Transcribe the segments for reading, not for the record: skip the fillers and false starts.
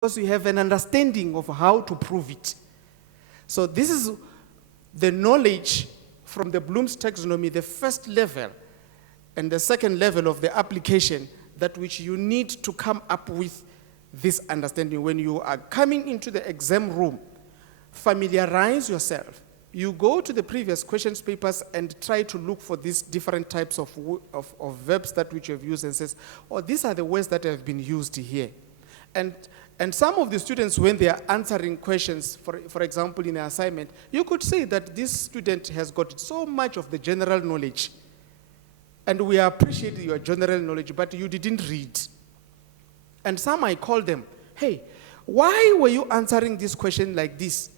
because you have an understanding of how to prove it. So this is the knowledge from the Bloom's taxonomy, the first level and the second level of the application, that which you need to come up with this understanding. When you are coming into the exam room, familiarize yourself. You go to the previous questions papers and try to look for these different types of verbs that which you have used, and says, oh, these are the words that have been used here. And some of the students, when they are answering questions, for example, in an assignment, you could say that this student has got so much of the general knowledge, and we appreciate your general knowledge, but you didn't read. And some, I call them, hey, why were you answering this question like this?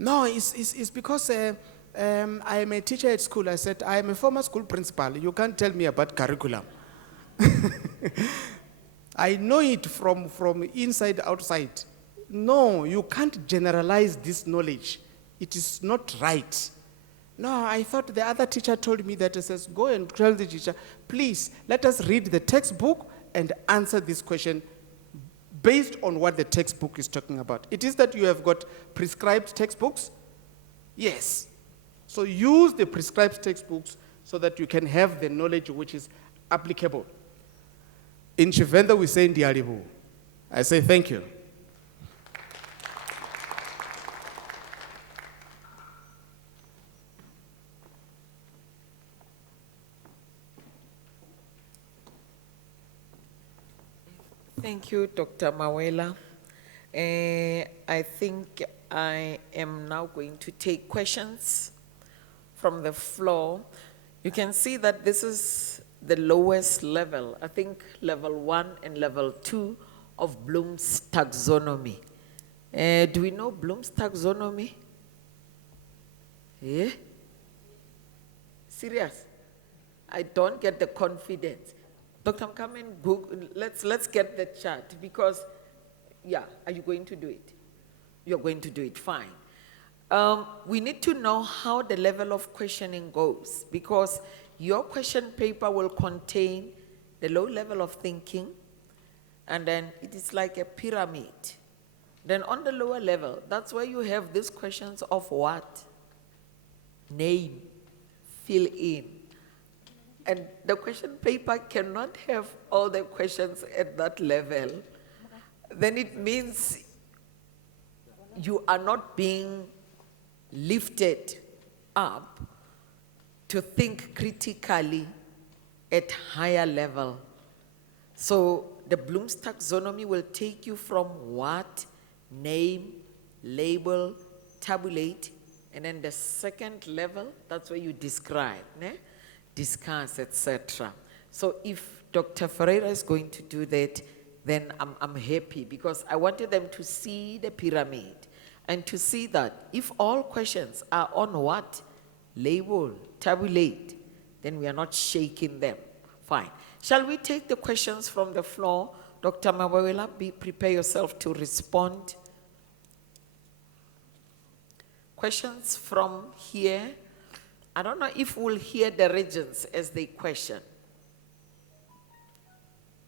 No, it's because I am a teacher at school. I said, I am a former school principal. You can't tell me about curriculum. I know it from inside, outside. No, you can't generalize this knowledge. It is not right. No, I thought the other teacher told me that. It says, go and tell the teacher, please, let us read the textbook and answer this question based on what the textbook is talking about. It is that you have got prescribed textbooks? Yes. So use the prescribed textbooks so that you can have the knowledge which is applicable. In Shivenda, we say Ndialibu. I say thank you. Thank you, Dr. Mawela. I think I am now going to take questions from the floor. You can see that this is the lowest level, I think level 1 and level 2 of Bloom's taxonomy. Do we know Bloom's taxonomy? Yeah? Serious? I don't get the confidence. Dr. Come and Google, let's get the chart, because, yeah, are you going to do it? You're going to do it, fine. We need to know how the level of questioning goes, because your question paper will contain the low level of thinking, and then it is like a pyramid. Then on the lower level, that's where you have these questions of what? Name, fill in. And the question paper cannot have all the questions at that level. Then it means you are not being lifted up to think critically at higher level. So the Bloom's taxonomy will take you from what, name, label, tabulate, and then the second level, that's where you describe, né? Discuss, etc. So if Dr. Ferreira is going to do that, then I'm happy, because I wanted them to see the pyramid and to see that if all questions are on what? Label, tabulate, then we are not shaking them. Fine. Shall we take the questions from the floor? Dr. Mawela, prepare yourself to respond. Questions from here? I don't know if we'll hear the regents as they question.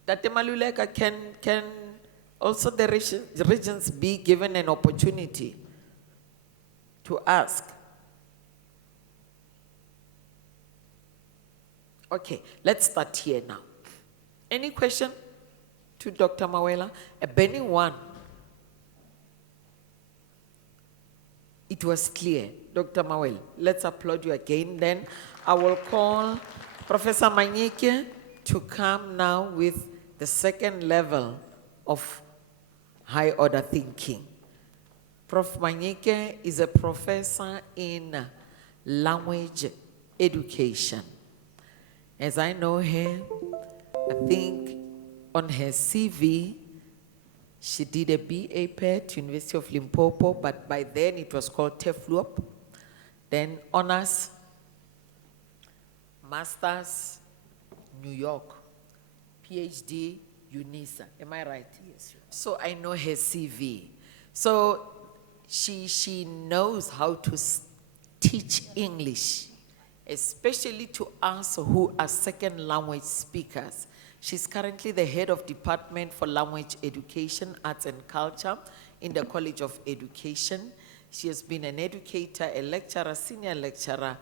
That Maluleka can also the regents be given an opportunity to ask. Okay, let's start here now. Any question to Dr. Mawela? A burning one. It was clear. Dr. Mawela, let's applaud you again. Then I will call Professor Manyike to come now with the second level of high order thinking. Prof. Manyike is a professor in language education. As I know her, I think on her CV, she did a ABET, University of Limpopo, but by then it was called TEFLUOP. Then honors, master's, New York, PhD, UNISA. Am I right? Yes. So I know her CV. So she knows how to teach English, especially to us who are second language speakers. She's currently the head of Department for Language Education, Arts and Culture in the College of Education. She has been an educator, a lecturer, senior lecturer,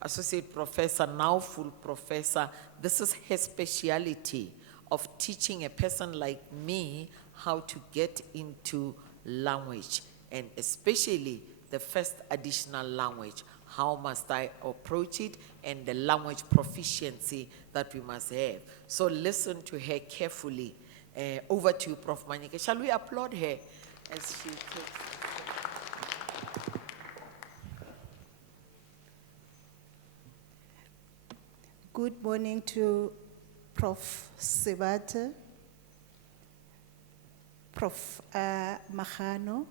associate professor, now full professor. This is her speciality of teaching a person like me how to get into language, and especially the first additional language. How must I approach it, and the language proficiency that we must have. So listen to her carefully. Over to you, Prof. Manyike. Shall we applaud her as she takes? Good morning to Prof. Sebate, Prof. Mahano,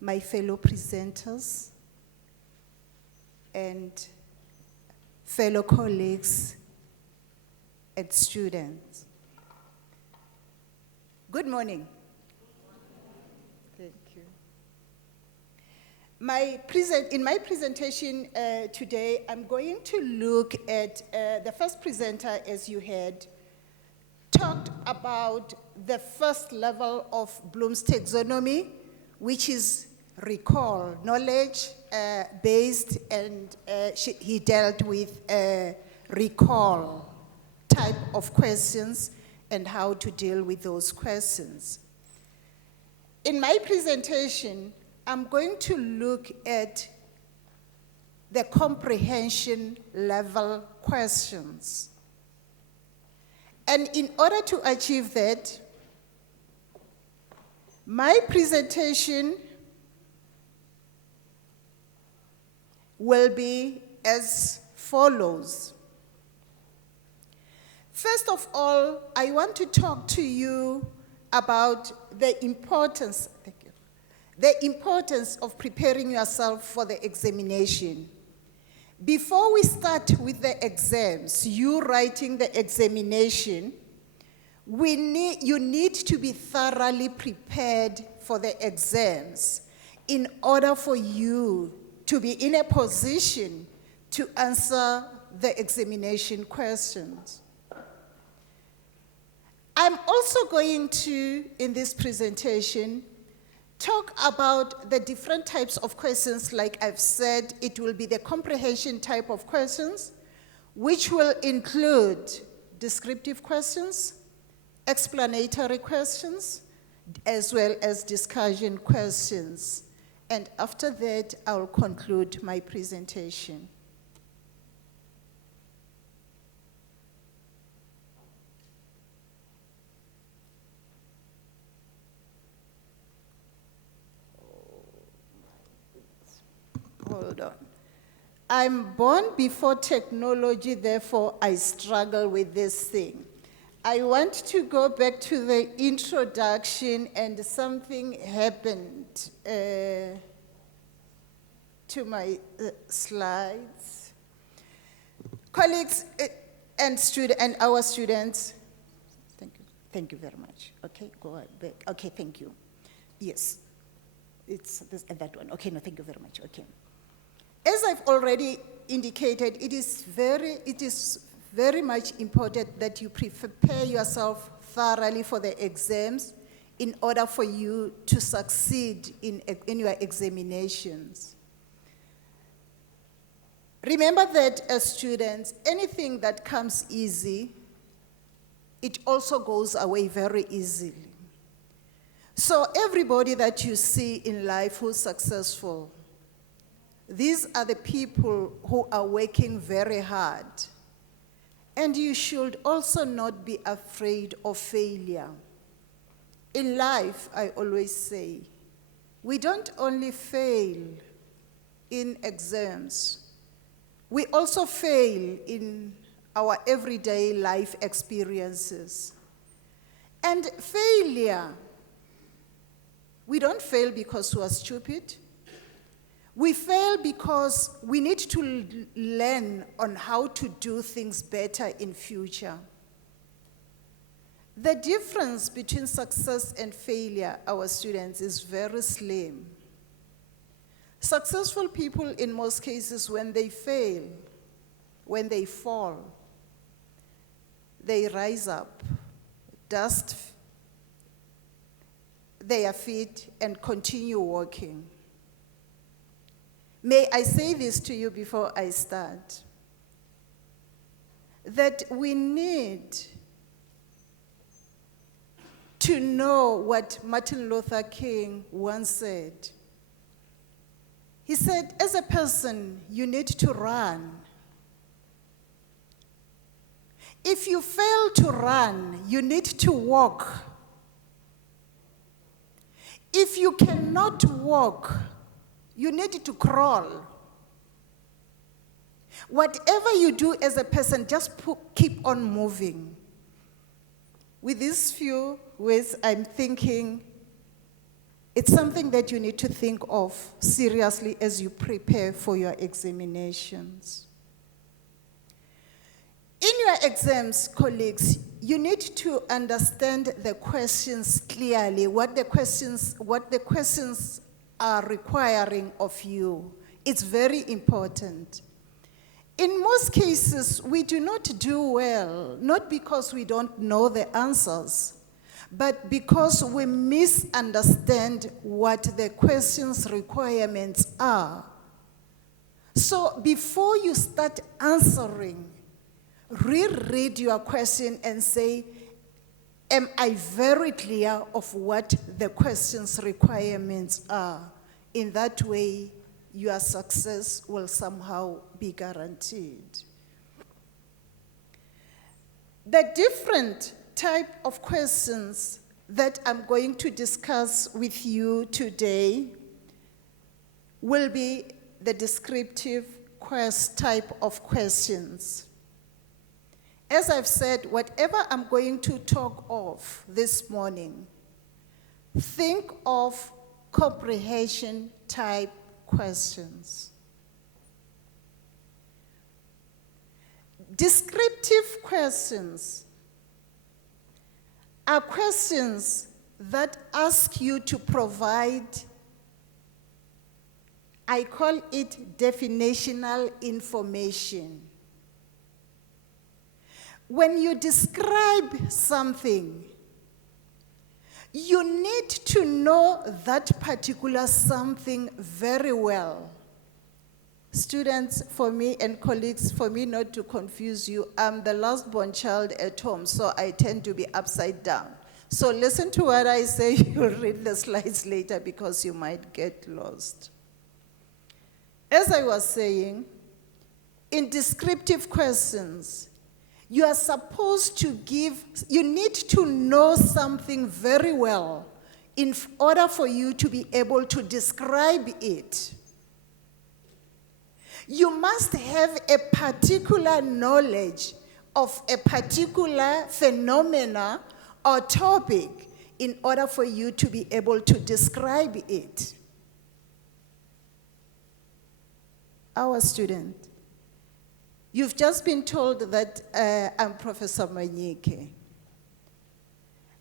my fellow presenters, and fellow colleagues and students. Good morning. Thank you. In my presentation today, I'm going to look at the first presenter, as you heard, talked about the first level of Bloom's taxonomy, which is recall, knowledge based, and he dealt with recall type of questions and how to deal with those questions. In my presentation, I'm going to look at the comprehension level questions. And in order to achieve that, my presentation will be as follows. First of all, I want to talk to you about the importance of preparing yourself for the examination. Before we start with the exams, you writing the examination, you need to be thoroughly prepared for the exams in order for you to be in a position to answer the examination questions. I'm also going to, in this presentation, talk about the different types of questions. Like I've said, it will be the comprehension type of questions, which will include descriptive questions, explanatory questions, as well as discussion questions. And after that, I'll conclude my presentation. Hold on. I'm born before technology, therefore I struggle with this thing. I want to go back to the introduction, and something happened to my slides. Colleagues and our students, thank you very much. Okay, go ahead. Back. Okay, thank you. Yes, it's that one. Okay, no, thank you very much. Okay. As I've already indicated, it is very much important that you prepare yourself thoroughly for the exams in order for you to succeed in your examinations. Remember that as students, anything that comes easy, it also goes away very easily. So everybody that you see in life who's successful, these are the people who are working very hard. And you should also not be afraid of failure. In life, I always say, we don't only fail in exams, we also fail in our everyday life experiences. And failure, we don't fail because we are stupid. We fail because we need to learn on how to do things better in future. The difference between success and failure, our students, is very slim. Successful people, in most cases, when they fail, when they fall, they rise up, dust their feet, and continue walking. May I say this to you before I start? That we need to know what Martin Luther King once said. He said, as a person, you need to run. If you fail to run, you need to walk. If you cannot walk, you need to crawl. Whatever you do as a person, just keep on moving. With these few words, I'm thinking it's something that you need to think of seriously as you prepare for your examinations. In your exams, colleagues, you need to understand the questions clearly, what the questions are requiring of you. It's very important. In most cases, we do not do well, not because we don't know the answers, but because we misunderstand what the question's requirements are. So before you start answering, reread your question and say, am I very clear of what the question's requirements are? In that way, your success will somehow be guaranteed. The different type of questions that I'm going to discuss with you today will be the descriptive type of questions. As I've said, whatever I'm going to talk of this morning, think of comprehension type questions. Descriptive questions are questions that ask you to provide, I call it definitional information. When you describe something, you need to know that particular something very well. Students, for me, and colleagues, for me not to confuse you, I'm the last born child at home, so I tend to be upside down. So listen to what I say, you'll read the slides later because you might get lost. As I was saying, in descriptive questions, you are supposed to you need to know something very well in order for you to be able to describe it. You must have a particular knowledge of a particular phenomena or topic in order for you to be able to describe it. Our student, you've just been told that I'm Professor Manyike.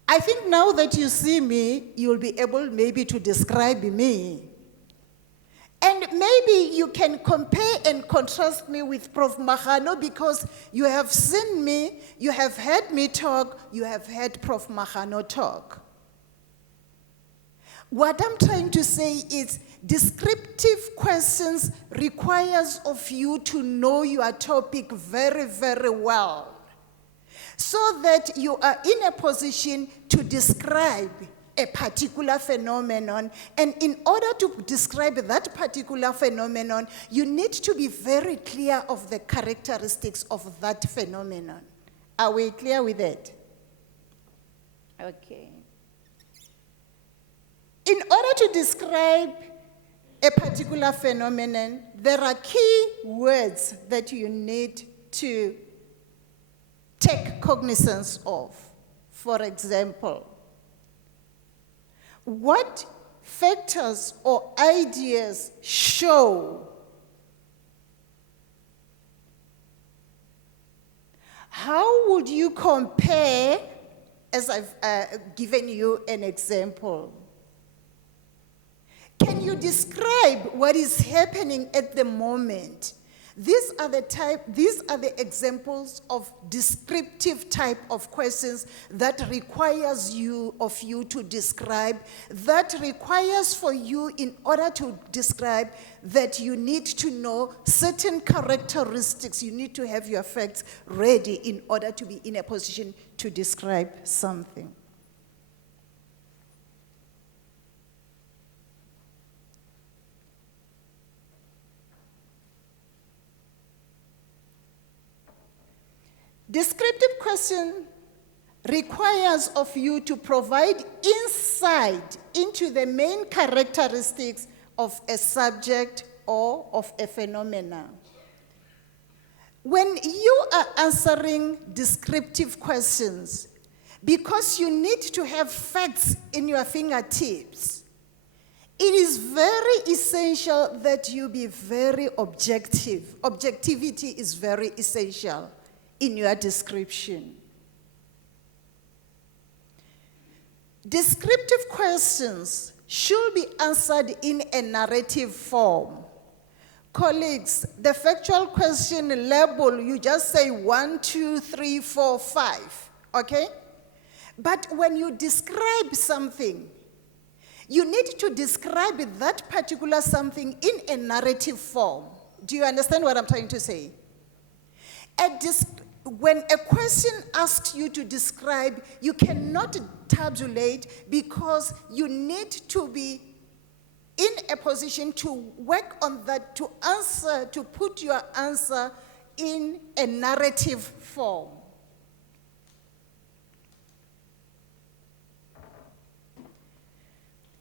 I think now that you see me, you'll be able maybe to describe me. And maybe you can compare and contrast me with Prof. Mahano because you have seen me, you have heard me talk, you have heard Prof. Mahano talk. What I'm trying to say is descriptive questions requires of you to know your topic very, very well so that you are in a position to describe a particular phenomenon, and in order to describe that particular phenomenon, you need to be very clear of the characteristics of that phenomenon. Are we clear with that? Okay. In order to describe a particular phenomenon, there are key words that you need to take cognizance of. For example, what factors or ideas show? How would you compare, as I've given you an example? Can you describe what is happening at the moment? These are the examples of descriptive type of questions that requires of you to describe, that requires for you, in order to describe, that you need to know certain characteristics. You need to have your facts ready in order to be in a position to describe something. Descriptive question requires of you to provide insight into the main characteristics of a subject or of a phenomena. When you are answering descriptive questions, because you need to have facts in your fingertips, it is very essential that you be very objective. Objectivity is very essential in your description. Descriptive questions should be answered in a narrative form. Colleagues, the factual question label, you just say 1, 2, 3, 4, 5, okay? But when you describe something, you need to describe that particular something in a narrative form. Do you understand what I'm trying to say? When a question asks you to describe, you cannot tabulate, because you need to be in a position to work on that, to answer, to put your answer in a narrative form.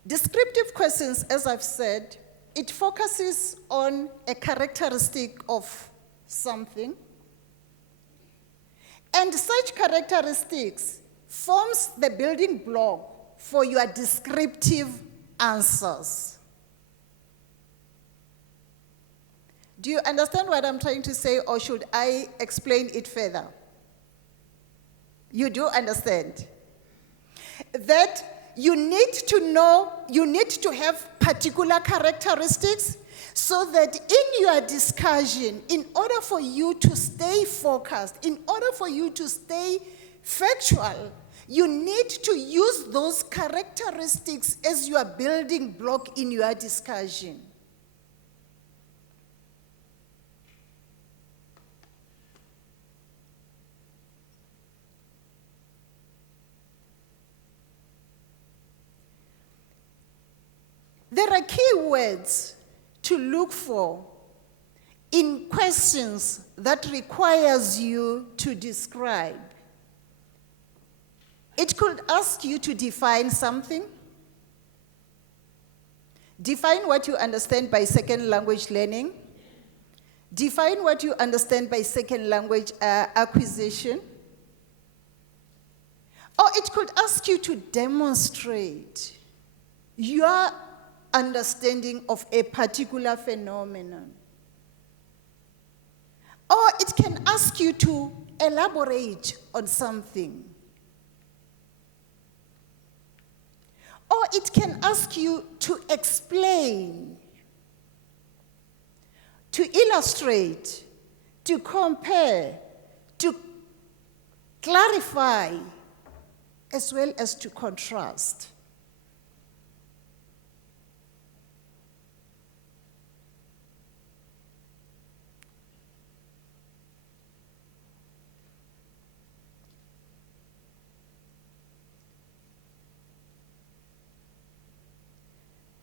Descriptive questions, as I've said, it focuses on a characteristic of something. And such characteristics forms the building block for your descriptive answers. Do you understand what I'm trying to say, or should I explain it further? You do understand that you need to know, you need to have particular characteristics, so that in your discussion, in order for you to stay focused, in order for you to stay factual, you need to use those characteristics as your building block in your discussion. There are key words to look for in questions that requires you to describe. It could ask you to define something. Define what you understand by second language learning. Define what you understand by second language acquisition. Or it could ask you to demonstrate your understanding of a particular phenomenon. Or it can ask you to elaborate on something. Or it can ask you to explain, to illustrate, to compare, to clarify, as well as to contrast.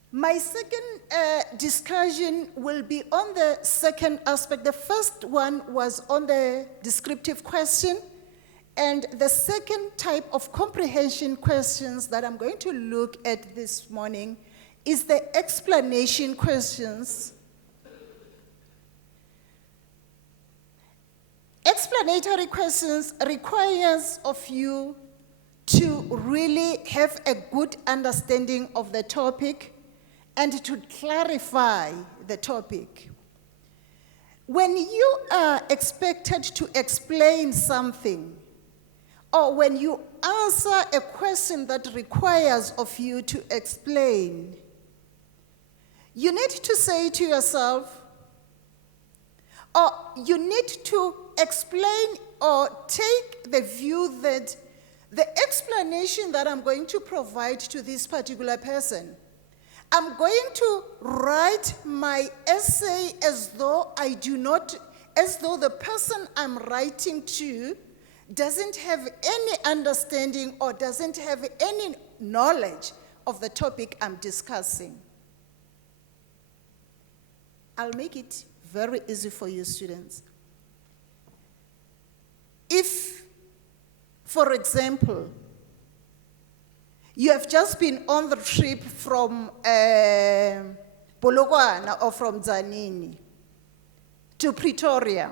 My second discussion will be on the second aspect. The first one was on the descriptive question, and the second type of comprehension questions that I'm going to look at this morning is the explanation questions. Explanatory questions requires of you to really have a good understanding of the topic and to clarify the topic. When you are expected to explain something, or when you answer a question that requires of you to explain, you need to say to yourself, Or you need to explain or take the view that the explanation that I'm going to provide to this particular person, I'm going to write my essay as though the person I'm writing to doesn't have any understanding or doesn't have any knowledge of the topic I'm discussing. I'll make it very easy for you students. If, for example, you have just been on the trip from Polokwane or from Tzaneen to Pretoria,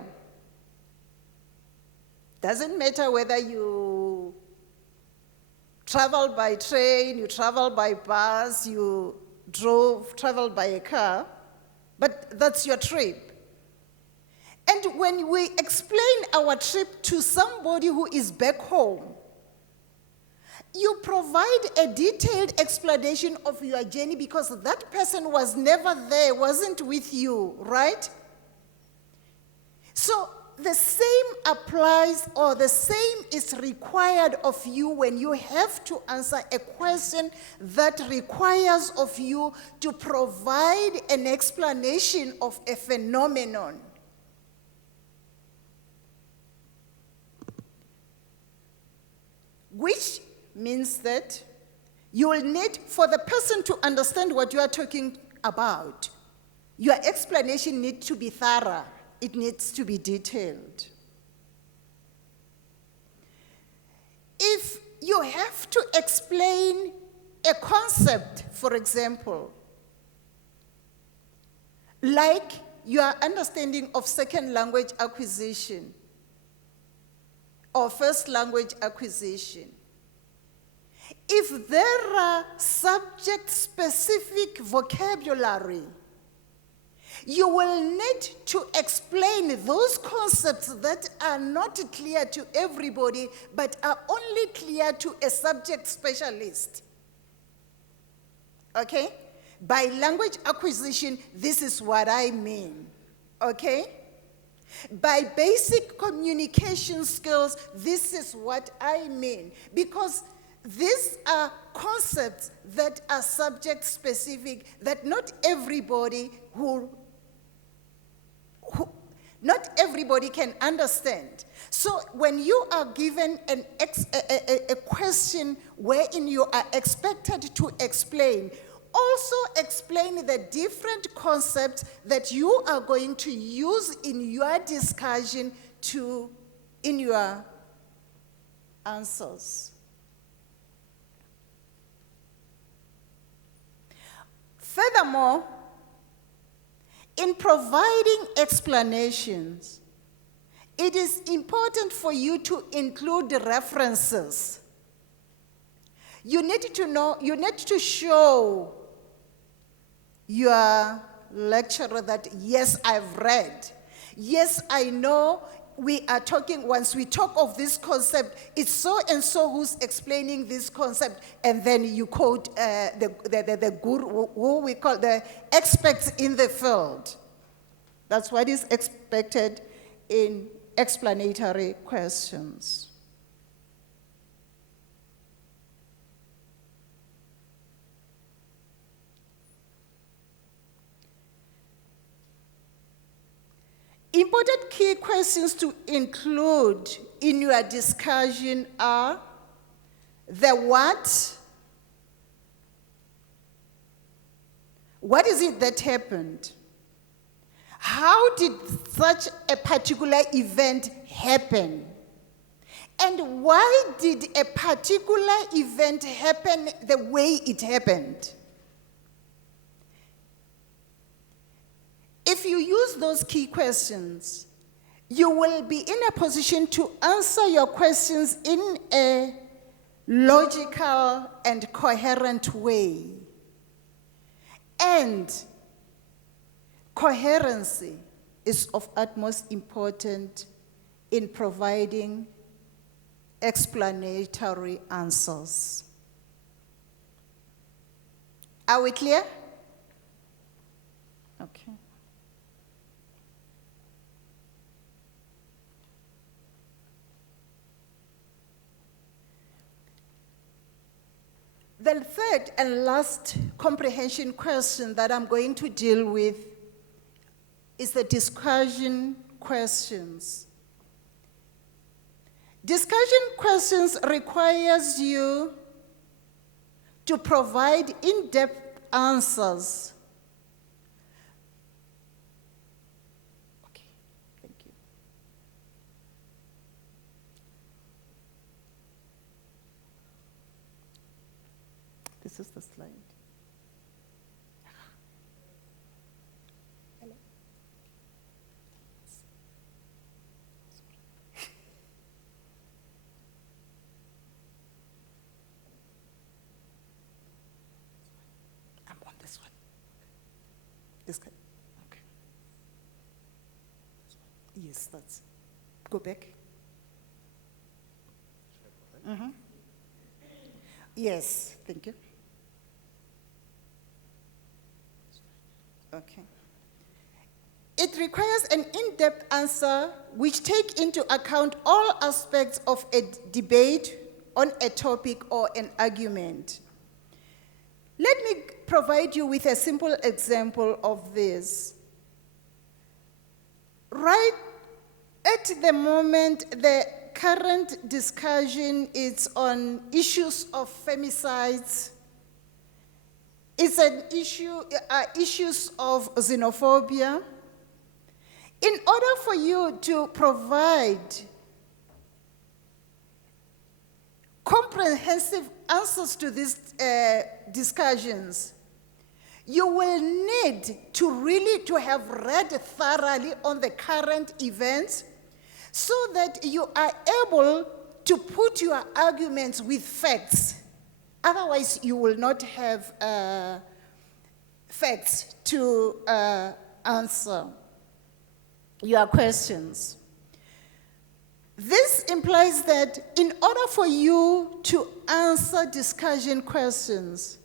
doesn't matter whether you travel by train, you travel by bus, you traveled by a car, but that's your trip. And when we explain our trip to somebody who is back home, you provide a detailed explanation of your journey because that person was never there, wasn't with you, right? So the same applies, or the same is required of you when you have to answer a question that requires of you to provide an explanation of a phenomenon. Which means that you will need, for the person to understand what you are talking about, your explanation needs to be thorough. It needs to be detailed. If you have to explain a concept, for example, like your understanding of second language acquisition or first language acquisition, if there are subject-specific vocabulary, you will need to explain those concepts that are not clear to everybody, but are only clear to a subject specialist. Okay? By language acquisition, this is what I mean. Okay? By basic communication skills, this is what I mean. Because these are concepts that are subject specific, that not everybody can understand. So when you are given a question wherein you are expected to explain, also explain the different concepts that you are going to use in your discussion in your answers. Furthermore, in providing explanations, it is important for you to include references. You need to show your lecturer that, yes, I've read. Yes, I know we are talking, once we talk of this concept, it's so and so who's explaining this concept, and then you quote the guru, who we call the experts in the field. That's what is expected in explanatory questions. Important key questions to include in your discussion are the what is it that happened? How did such a particular event happen? And why did a particular event happen the way it happened? If you use those key questions, you will be in a position to answer your questions in a logical and coherent way. And coherency is of utmost importance in providing explanatory answers. Are we clear? Okay. The third and last comprehension question that I'm going to deal with is the discussion questions. Discussion questions requires you to provide in-depth answers. Okay, thank you. This is the slide. Hello. I'm on this one. This guy. Okay. Yes, that's. Go back. Mm-hmm. Yes, thank you. Okay. It requires an in-depth answer which take into account all aspects of a debate on a topic or an argument. Let me provide you with a simple example of this. Right at the moment, the current discussion is on issues of femicides. It's an issue, issues of xenophobia. In order for you to provide comprehensive answers to these discussions, you will need to really to have read thoroughly on the current events so that you are able to put your arguments with facts. Otherwise, you will not have facts to answer your questions. This implies that in order for you to answer discussion questions,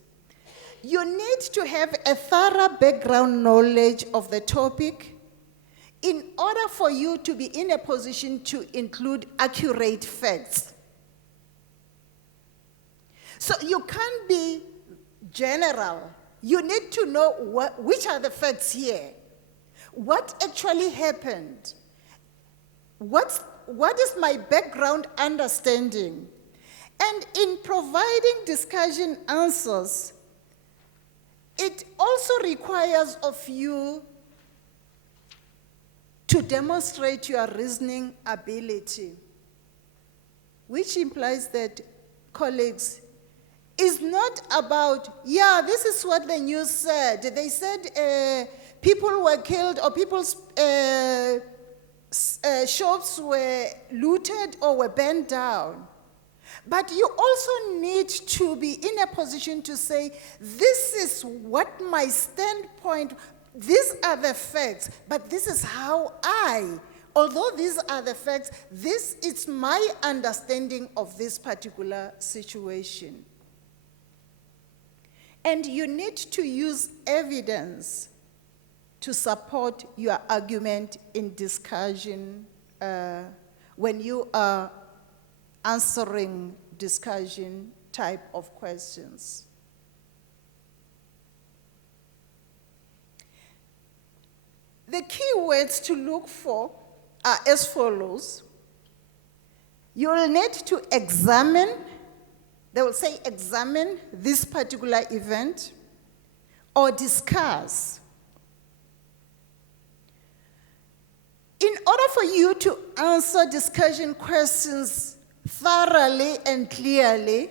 you need to have a thorough background knowledge of the topic in order for you to be in a position to include accurate facts. So you can't be general. You need to know which are the facts here. What actually happened? What is my background understanding? And in providing discussion answers, it also requires of you to demonstrate your reasoning ability, which implies that, colleagues, it's not about, yeah, this is what the news said. They said people were killed or people's shops were looted or were burned down. But you also need to be in a position to say, this is what my standpoint, these are the facts, but this is how although these are the facts, this is my understanding of this particular situation. And you need to use evidence to support your argument in discussion when you are answering discussion type of questions. The key words to look for are as follows. You will need to examine, they will say examine this particular event or discuss. In order for you to answer discussion questions thoroughly and clearly,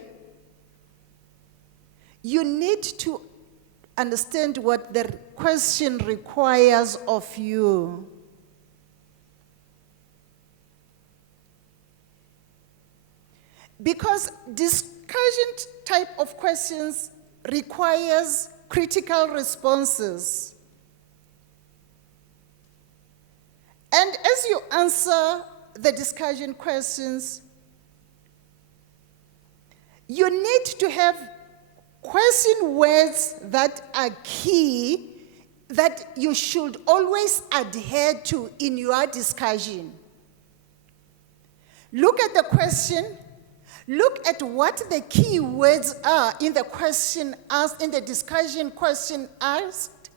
you need to understand what the question requires of you. Because discussion type of questions requires critical responses. And as you answer the discussion questions, you need to have question words that are key that you should always adhere to in your discussion. Look at the question, Look at what the key words are in the question asked, in the discussion question asked.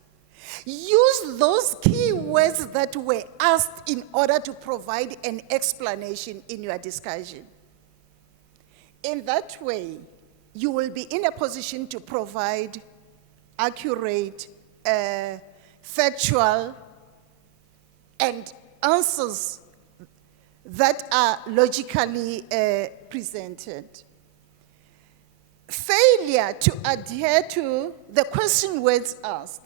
Use those key words that were asked in order to provide an explanation in your discussion. In that way, you will be in a position to provide accurate, factual, and answers that are logically presented. Failure to adhere to the question words asked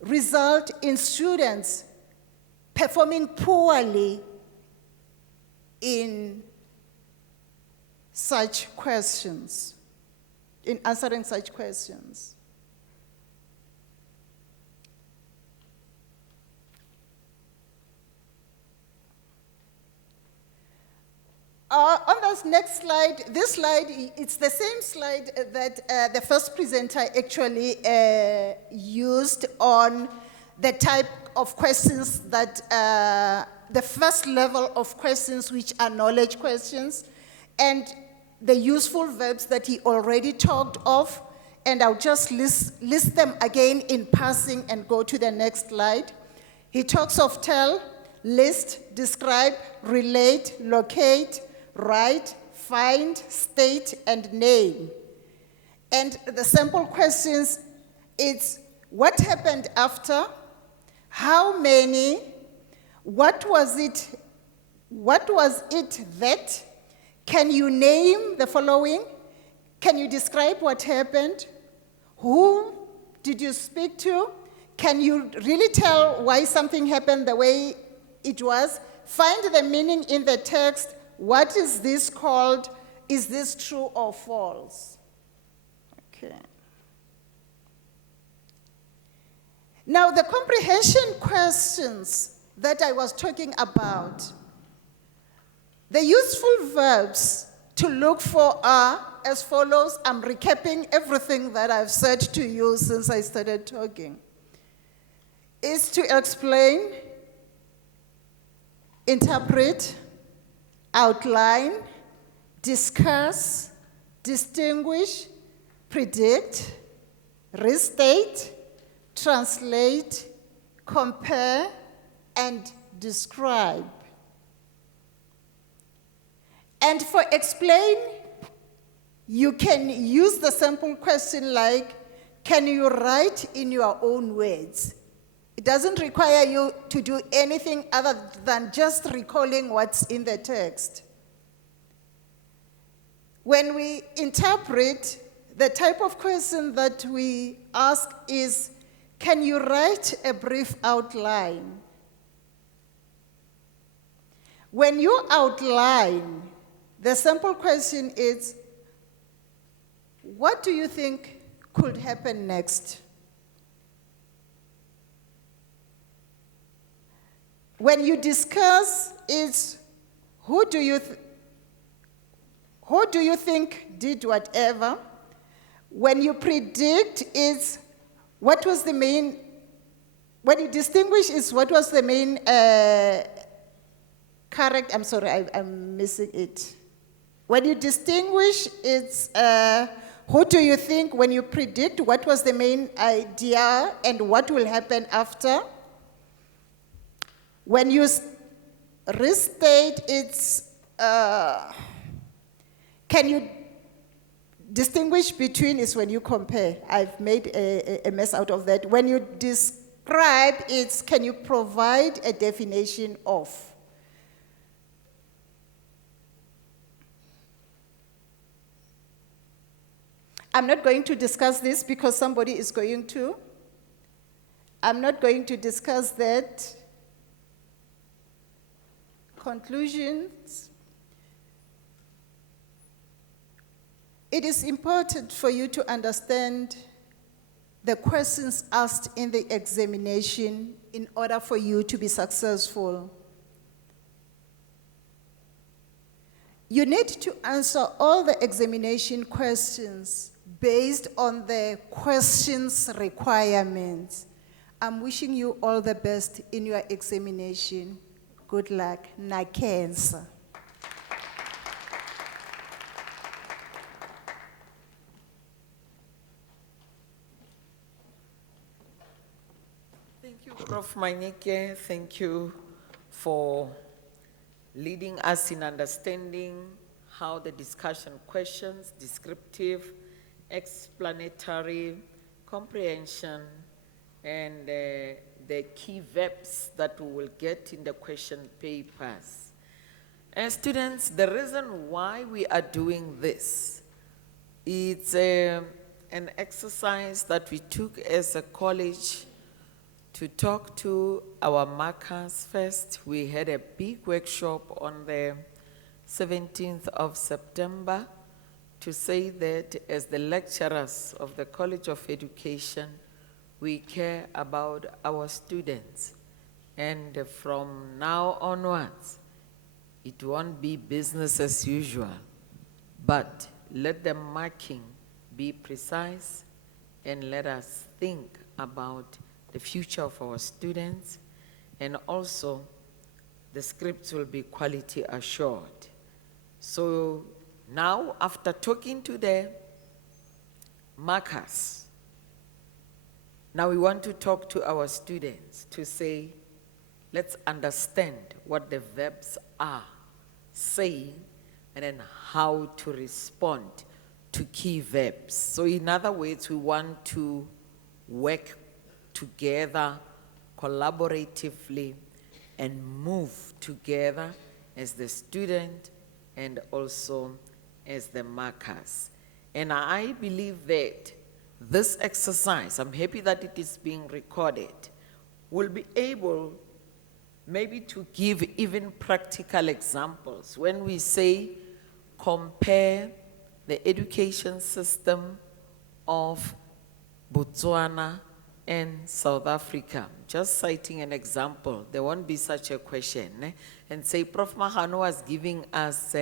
result in students performing poorly in such questions, in answering such questions. On this next slide, this slide, it's the same slide that the first presenter actually used on the type of questions that, the first level of questions which are knowledge questions, and the useful verbs that he already talked of, and I'll just list them again in passing and go to the next slide. He talks of tell, list, describe, relate, locate, write, find, state, and name. And the sample questions, it's what happened after, how many, what was it that, can you name the following, can you describe what happened, who did you speak to, can you really tell why something happened the way it was, find the meaning in the text, what is this called? Is this true or false? Okay. Now, the comprehension questions that I was talking about, the useful verbs to look for are as follows. I'm recapping everything that I've said to you since I started talking. Is to explain, interpret, outline, discuss, distinguish, predict, restate, translate, compare, and describe. And for explain, you can use the sample question like, can you write in your own words? It doesn't require you to do anything other than just recalling what's in the text. When we interpret, the type of question that we ask is, can you write a brief outline? When you outline, the simple question is, what do you think could happen next? When you discuss, it's who do you think did whatever? When you predict, it's what was the main, when you distinguish, is what was the main character, I'm sorry, I'm missing it. When you distinguish, it's who do you think, when you predict, what was the main idea and what will happen after? When you restate, it's, can you distinguish between is when you compare. I've made a mess out of that. When you describe, it's can you provide a definition of. I'm not going to discuss this because somebody is going to. I'm not going to discuss that. Conclusions. It is important for you to understand the questions asked in the examination in order for you to be successful. You need to answer all the examination questions based on the questions requirements. I'm wishing you all the best in your examination. Good luck. Nakensa. you, Prof. Mainike. Thank you for leading us in understanding how the discussion questions, descriptive, explanatory, comprehension, and the key verbs that we will get in the question papers. Students, the reason why we are doing this, it's an exercise that we took as a college to talk to our markers first. We had a big workshop on the 17th of September to say that as the lecturers of the College of Education, we care about our students. And from now onwards, it won't be business as usual, but let the marking be precise and let us think about the future of our students, and also the scripts will be quality assured. So now, after talking to the markers, now we want to talk to our students to say, let's understand what the verbs are saying and then how to respond to key verbs. So in other words, we want to work together collaboratively and move together as the student and also as the markers. And I believe that this exercise, I'm happy that it is being recorded, will be able maybe to give even practical examples. When we say compare the education system of Botswana and South Africa, just citing an example, there won't be such a question, and say, Prof. Mahano was giving us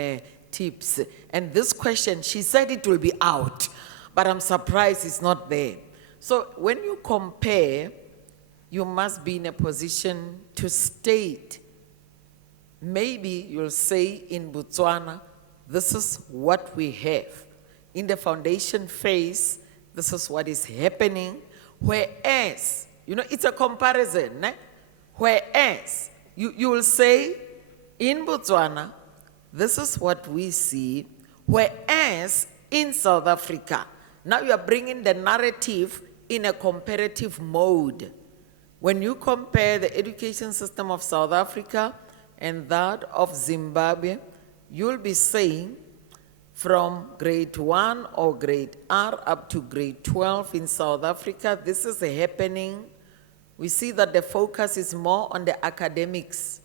tips, and this question, she said it will be out, but I'm surprised it's not there. So when you compare, you must be in a position to state, maybe you'll say in Botswana, this is what we have. In the foundation phase, this is what is happening. Whereas, you know, it's a comparison. Whereas, you will say, in Botswana, this is what we see. Whereas, in South Africa, now you are bringing the narrative in a comparative mode. When you compare the education system of South Africa and that of Zimbabwe, you'll be saying from grade 1 or grade R up to grade 12 in South Africa, this is happening. We see that the focus is more on the academics.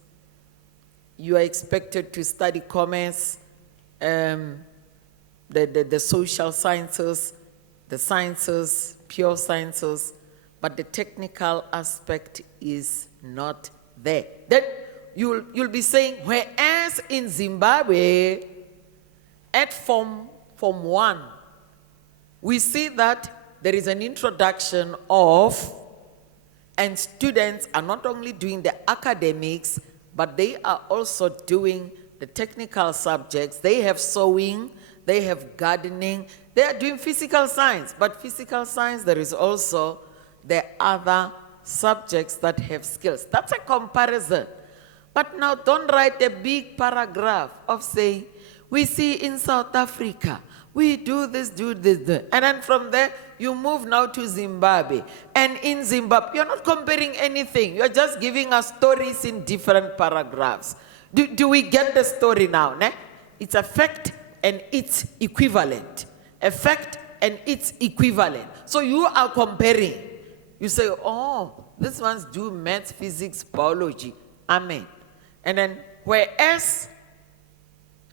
You are expected to study commerce, the social sciences, the sciences, pure sciences, but the technical aspect is not there. Then you'll be saying, whereas in Zimbabwe, at Form 1, we see that there is an introduction of, and students are not only doing the academics, but they are also doing the technical subjects. They have sewing, they have gardening, they are doing physical science, but physical science, there is also the other subjects that have skills. That's a comparison. But now don't write a big paragraph of saying, we see in South Africa, we do this. And then from there, you move now to Zimbabwe. And in Zimbabwe, you're not comparing anything. You're just giving us stories in different paragraphs. Do we get the story now? Ne? It's a fact and it's equivalent. A fact and it's equivalent. So you are comparing. You say, oh, this one's do maths, physics, biology. Amen. And then whereas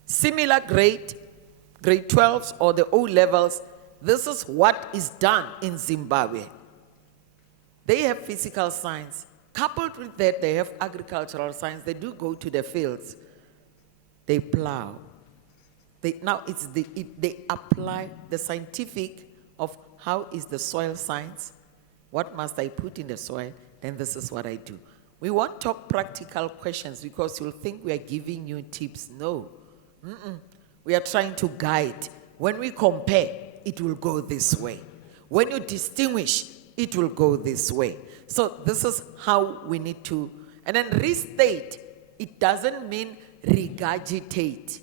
similar grade 12s or the O levels, this is what is done in Zimbabwe. They have physical science. Coupled with that, they have agricultural science. They do go to the fields. They plow. They apply the scientific of how is the soil science, what must I put in the soil, then this is what I do. We won't talk practical questions because you'll think we are giving you tips. No. We are trying to guide. When we compare, it will go this way. When you distinguish, it will go this way. So this is how we need to, and then restate, it doesn't mean regurgitate.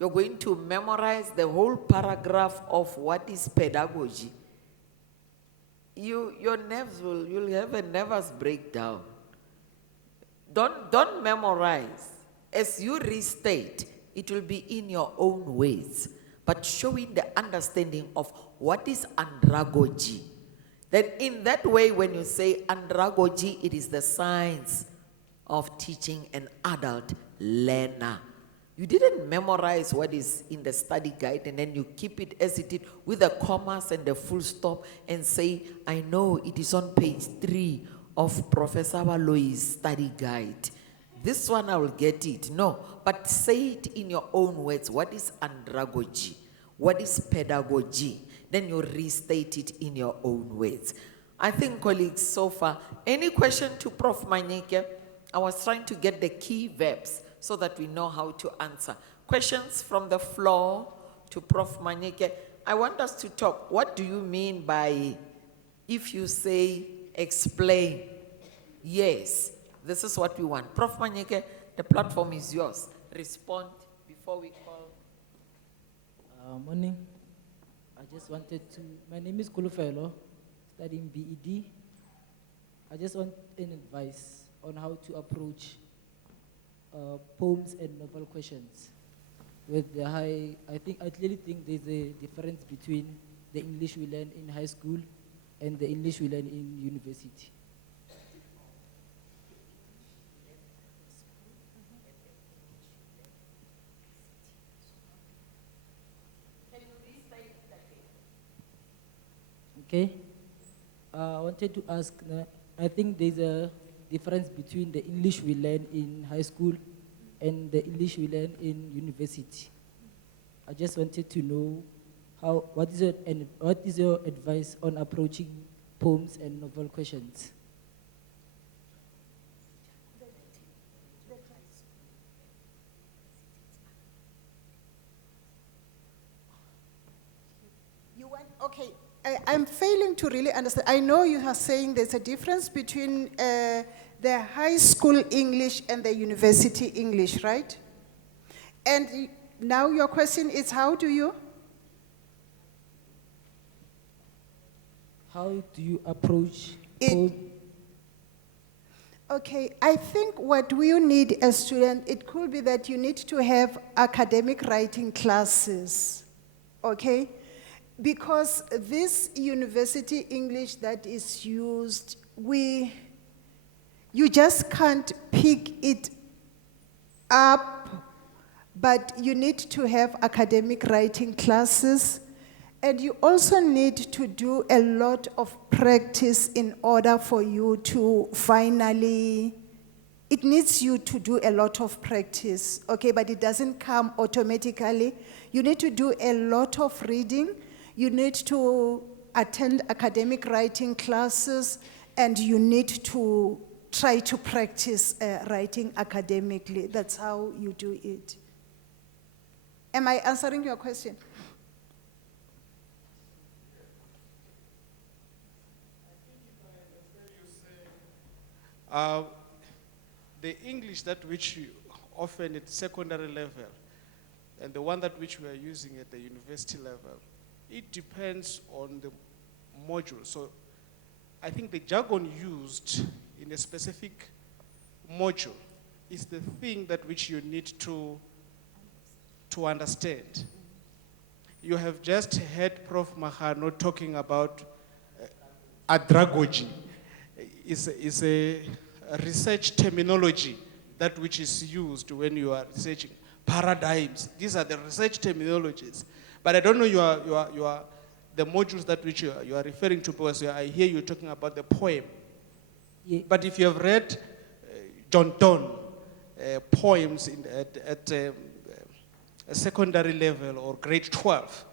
You're going to memorize the whole paragraph of what is pedagogy. Your nerves you'll have a nervous breakdown. Don't memorize. As you restate, it will be in your own ways, but showing the understanding of what is andragogy. Then in that way, when you say andragogy, it is the science of teaching an adult learner. You didn't memorize what is in the study guide and then you keep it as it is with the commas and the full stop and say, I know it is on page 3 of Professor Waloi's study guide. This one I will get it. No, but say it in your own words. What is andragogy? What is pedagogy? Then you restate it in your own words. I think, colleagues, so far, any question to Prof. Manyeke? I was trying to get the key verbs so that we know how to answer. Questions from the floor to Prof. Manyeke. I want us to talk. What do you mean by, if you say explain? Yes, this is what we want. Prof. Manyeke, the platform is yours. Respond before we call. Morning. I just wanted to, my name is Kulufelo, studying BED. I just want an advice on how to approach poems and novel questions with the high, I clearly think there's a difference between the English we learn in high school and the English we learn in university. Okay. I wanted to ask, I think there's a difference between the English we learn in high school and the English we learn in university. I just wanted to know what is your advice on approaching poems and novel questions? Okay, I'm failing to really understand. I know you are saying there's a difference between the high school English and the university English, right? And now your question is, how do you approach it? Okay, I think what we need as students, it could be that you need to have academic writing classes, okay? Because this university English that is used, you just can't pick it up, but you need to have academic writing classes, and you also need to do a lot of practice in order for you to finally, it needs you to do a lot of practice, okay, but it doesn't come automatically. You need to do a lot of reading. You need to attend academic writing classes, and you need to try to practice writing academically. That's how you do it. Am I answering your question? The English that which you often at secondary level and the one that which we are using at the university level, it depends on the module. So I think the jargon used in a specific module is the thing that which you need to understand. You have just heard Prof. Mahano talking about adragogy. Is a research terminology that which is used when you are researching paradigms. These are the research terminologies. But I don't know the modules that which you are referring to, because I hear you talking about the poem. Yeah. But if you have read John Donne poems at a secondary level or grade 12,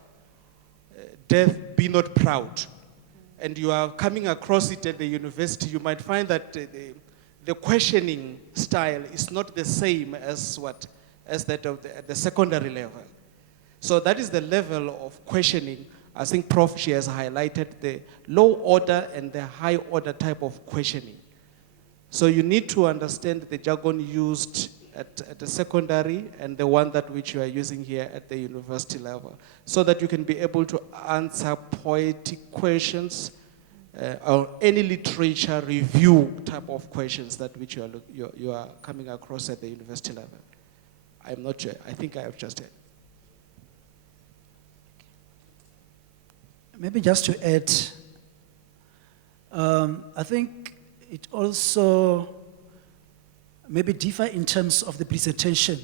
Death Be Not Proud, and you are coming across it at the university, you might find that the questioning style is not the same as that of the secondary level. So that is the level of questioning I think Prof. She has highlighted the low order and the high order type of questioning. So you need to understand the jargon used at the secondary and the one that which you are using here at the university level, so that you can be able to answer poetic questions or any literature review type of questions that which you are coming across at the university level. I'm not sure. I think I have just said. Maybe just to add, I think it also maybe differ in terms of the presentation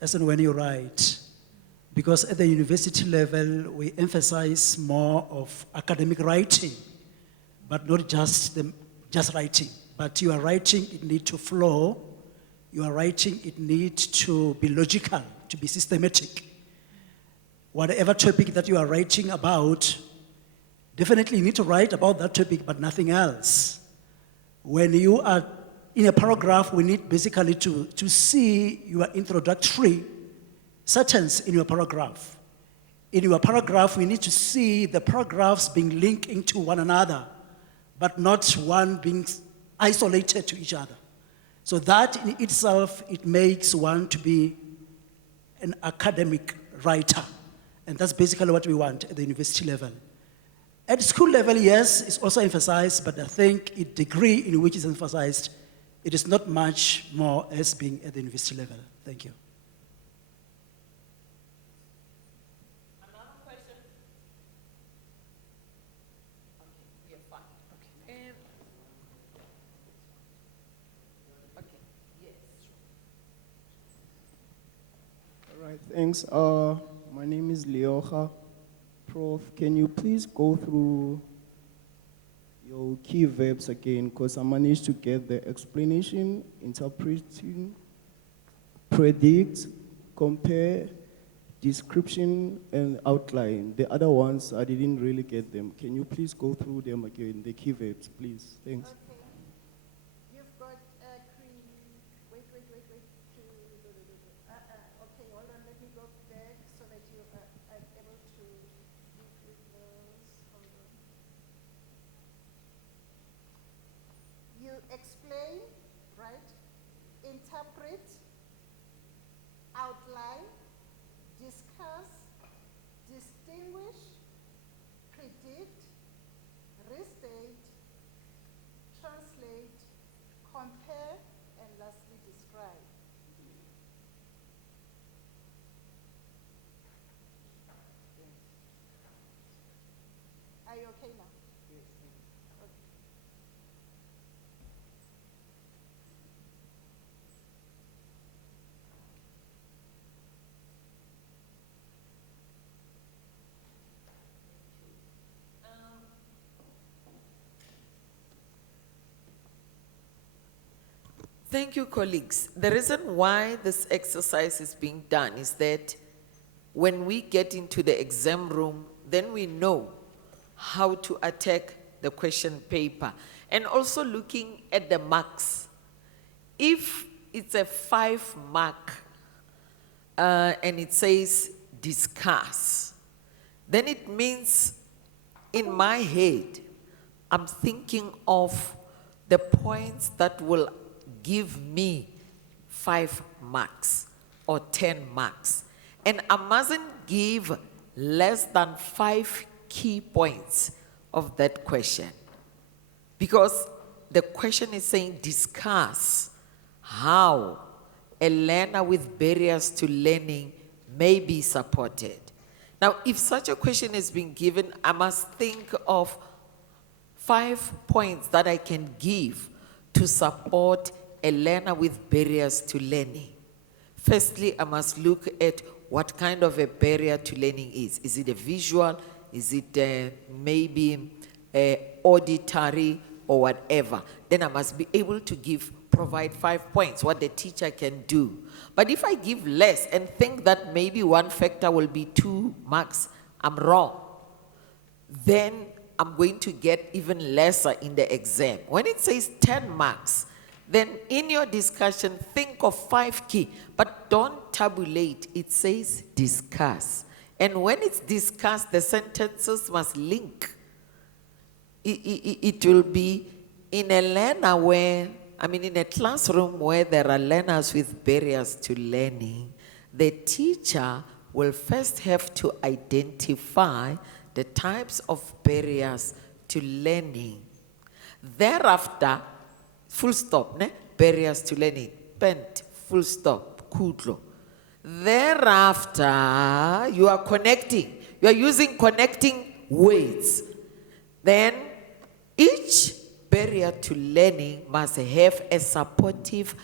as and when you write. Because at the university level, we emphasize more of academic writing, but not just writing. But your writing, it needs to flow. Your writing, it needs to be logical, to be systematic. Whatever topic that you are writing about, definitely you need to write about that topic, but nothing else. When you are in a paragraph, we need basically to see your introductory sentence in your paragraph. In your paragraph, we need to see the paragraphs being linked into one another, but not one being isolated to each other. So that in itself, it makes one to be an academic writer. And that's basically what we want at the university level. At school level, yes, it's also emphasized, but I think the degree in which it's emphasized, it is not much more as being at the university level. Thank you. Another question? Okay, you're fine. Okay. Okay, yes. All right, thanks. My name is Leocha. Prof, can you please go through your key verbs again? Because I managed to get the explanation, interpreting, predict, compare, description, and outline. The other ones, I didn't really get them. Can you please go through them again, the key verbs, please? Thanks. Okay. You've got wait. Okay, hold on, let me go back so that you are able to give you those. Hold on. You explain, right? Interpret, outline, discuss, distinguish, predict, restate, translate, compare, and lastly describe. Are you okay now? Yes. Okay. Thank you, colleagues. The reason why this exercise is being done is that when we get into the exam room, then we know how to attack the question paper. And also looking at the marks. If it's a 5-mark and it says discuss, then it means in my head, I'm thinking of the points that will give me 5 marks or 10 marks. And I mustn't give less than 5 key points of that question. Because the question is saying discuss how a learner with barriers to learning may be supported. Now, if such a question is being given, I must think of 5 points that I can give to support a learner with barriers to learning. Firstly, I must look at what kind of a barrier to learning is. Is it a visual? Is it maybe auditory or whatever? Then I must be able to provide 5 points, what the teacher can do. But if I give less and think that maybe one factor will be 2 marks, I'm wrong. Then I'm going to get even lesser in the exam. When it says 10 marks, then in your discussion, think of 5 key, but don't tabulate. It says discuss. And when it's discussed, the sentences must link. It will be in a learner where, in a classroom where there are learners with barriers to learning, the teacher will first have to identify the types of barriers to learning. Thereafter, full stop, ne? Barriers to learning, pent, full stop, kudlo. Thereafter, you are connecting. You are using connecting words. Then, each barrier to learning must have a supportive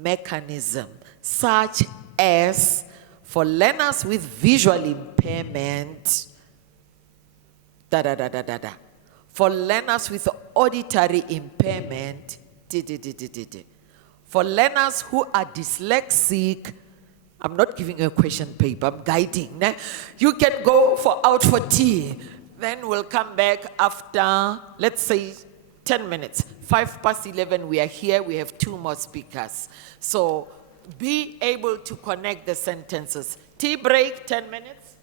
mechanism, such as for learners with visual impairment, For learners with auditory impairment, For learners who are dyslexic, I'm not giving you a question paper, I'm guiding. You can go out for tea. Then we'll come back after, let's say, 10 minutes. 11:05, we are here, we have 2 more speakers. So be able to connect the sentences. Tea break, 10 minutes.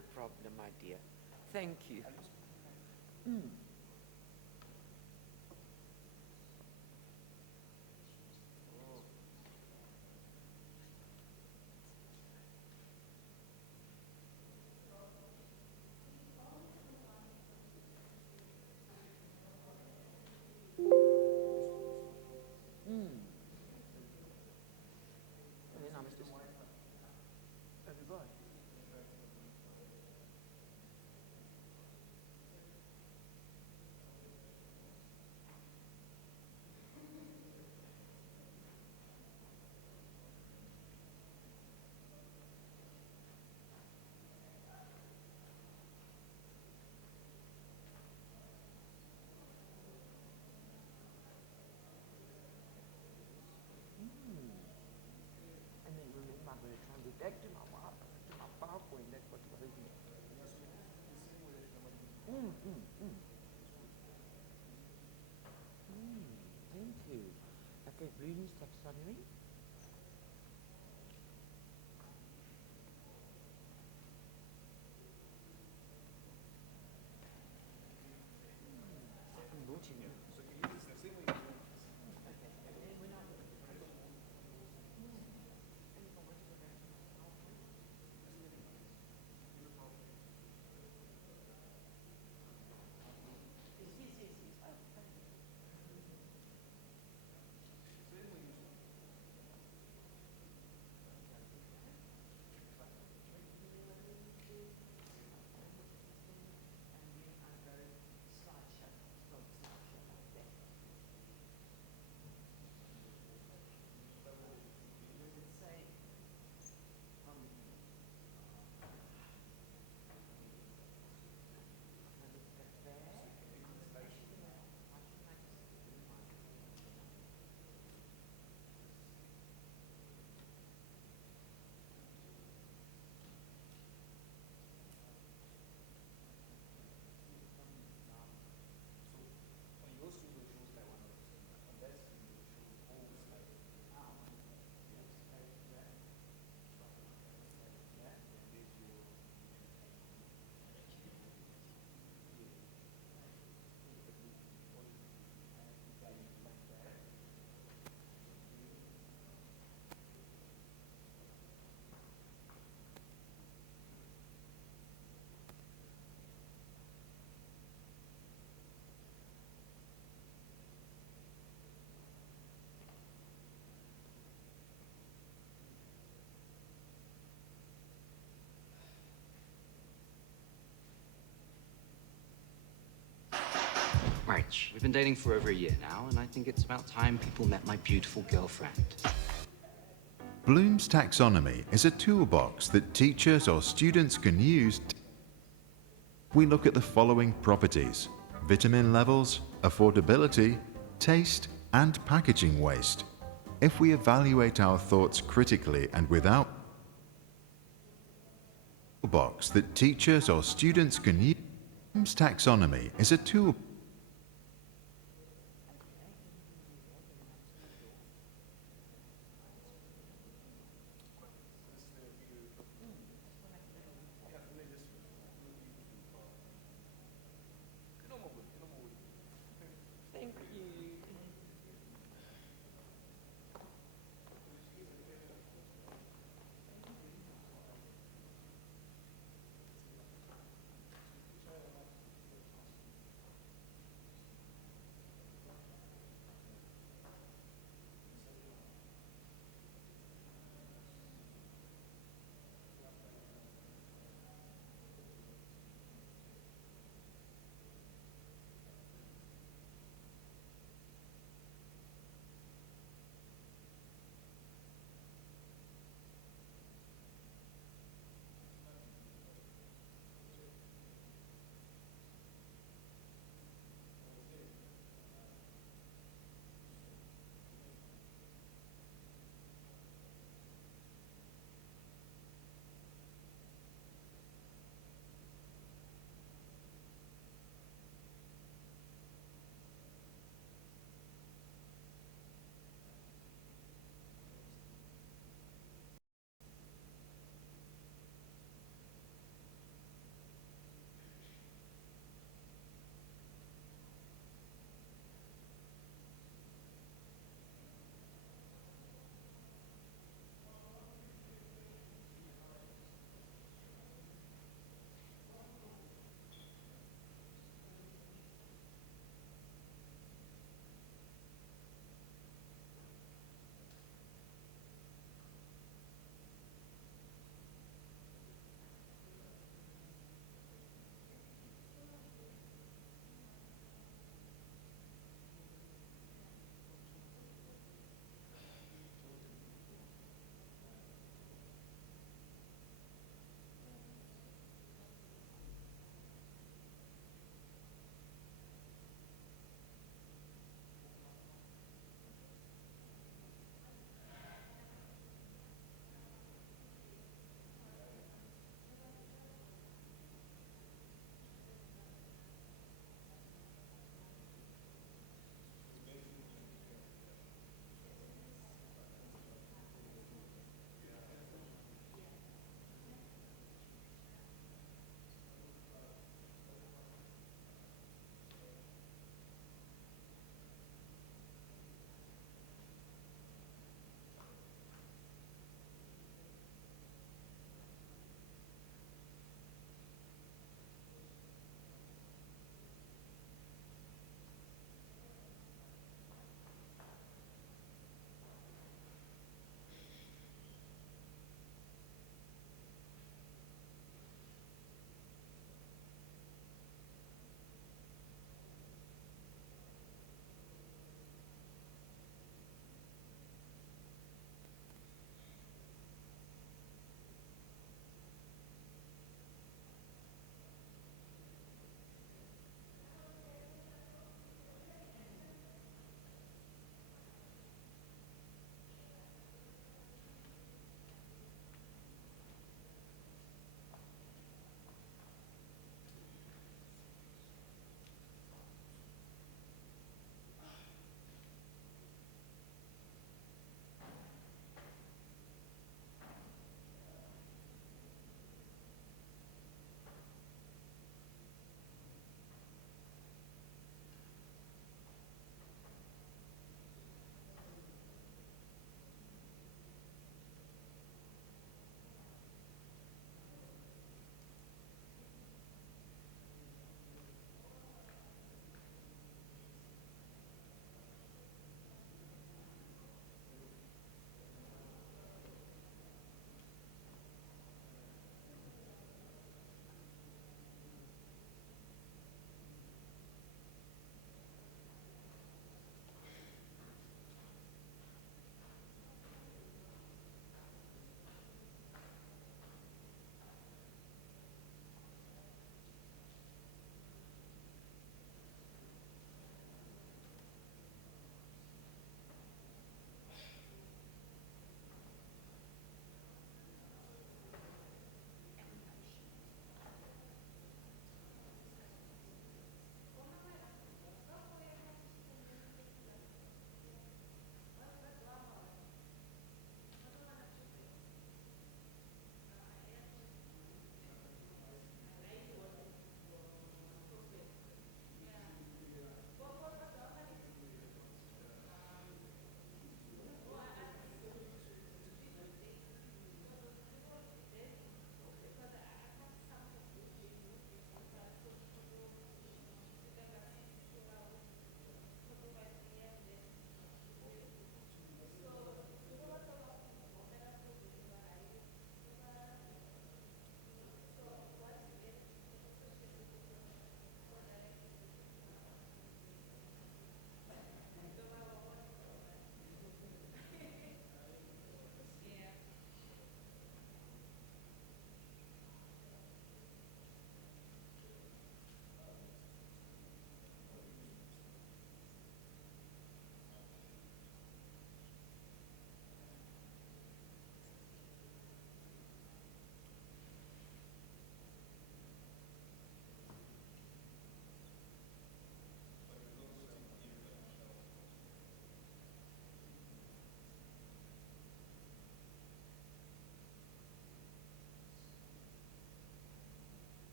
No problem, my dear. Thank you. And then remember, I'm going to try and go back to my PowerPoint. That's what was it. Thank you. Okay, Bloom's taxonomy. Right, we've been dating for over a year now, and I think it's about time people met my beautiful girlfriend. Bloom's taxonomy is a toolbox that teachers or students can use. We look at the following properties: vitamin levels, affordability, taste, and packaging waste. If we evaluate our thoughts critically and without box that teachers or students can use, Bloom's taxonomy is a tool. Thank you.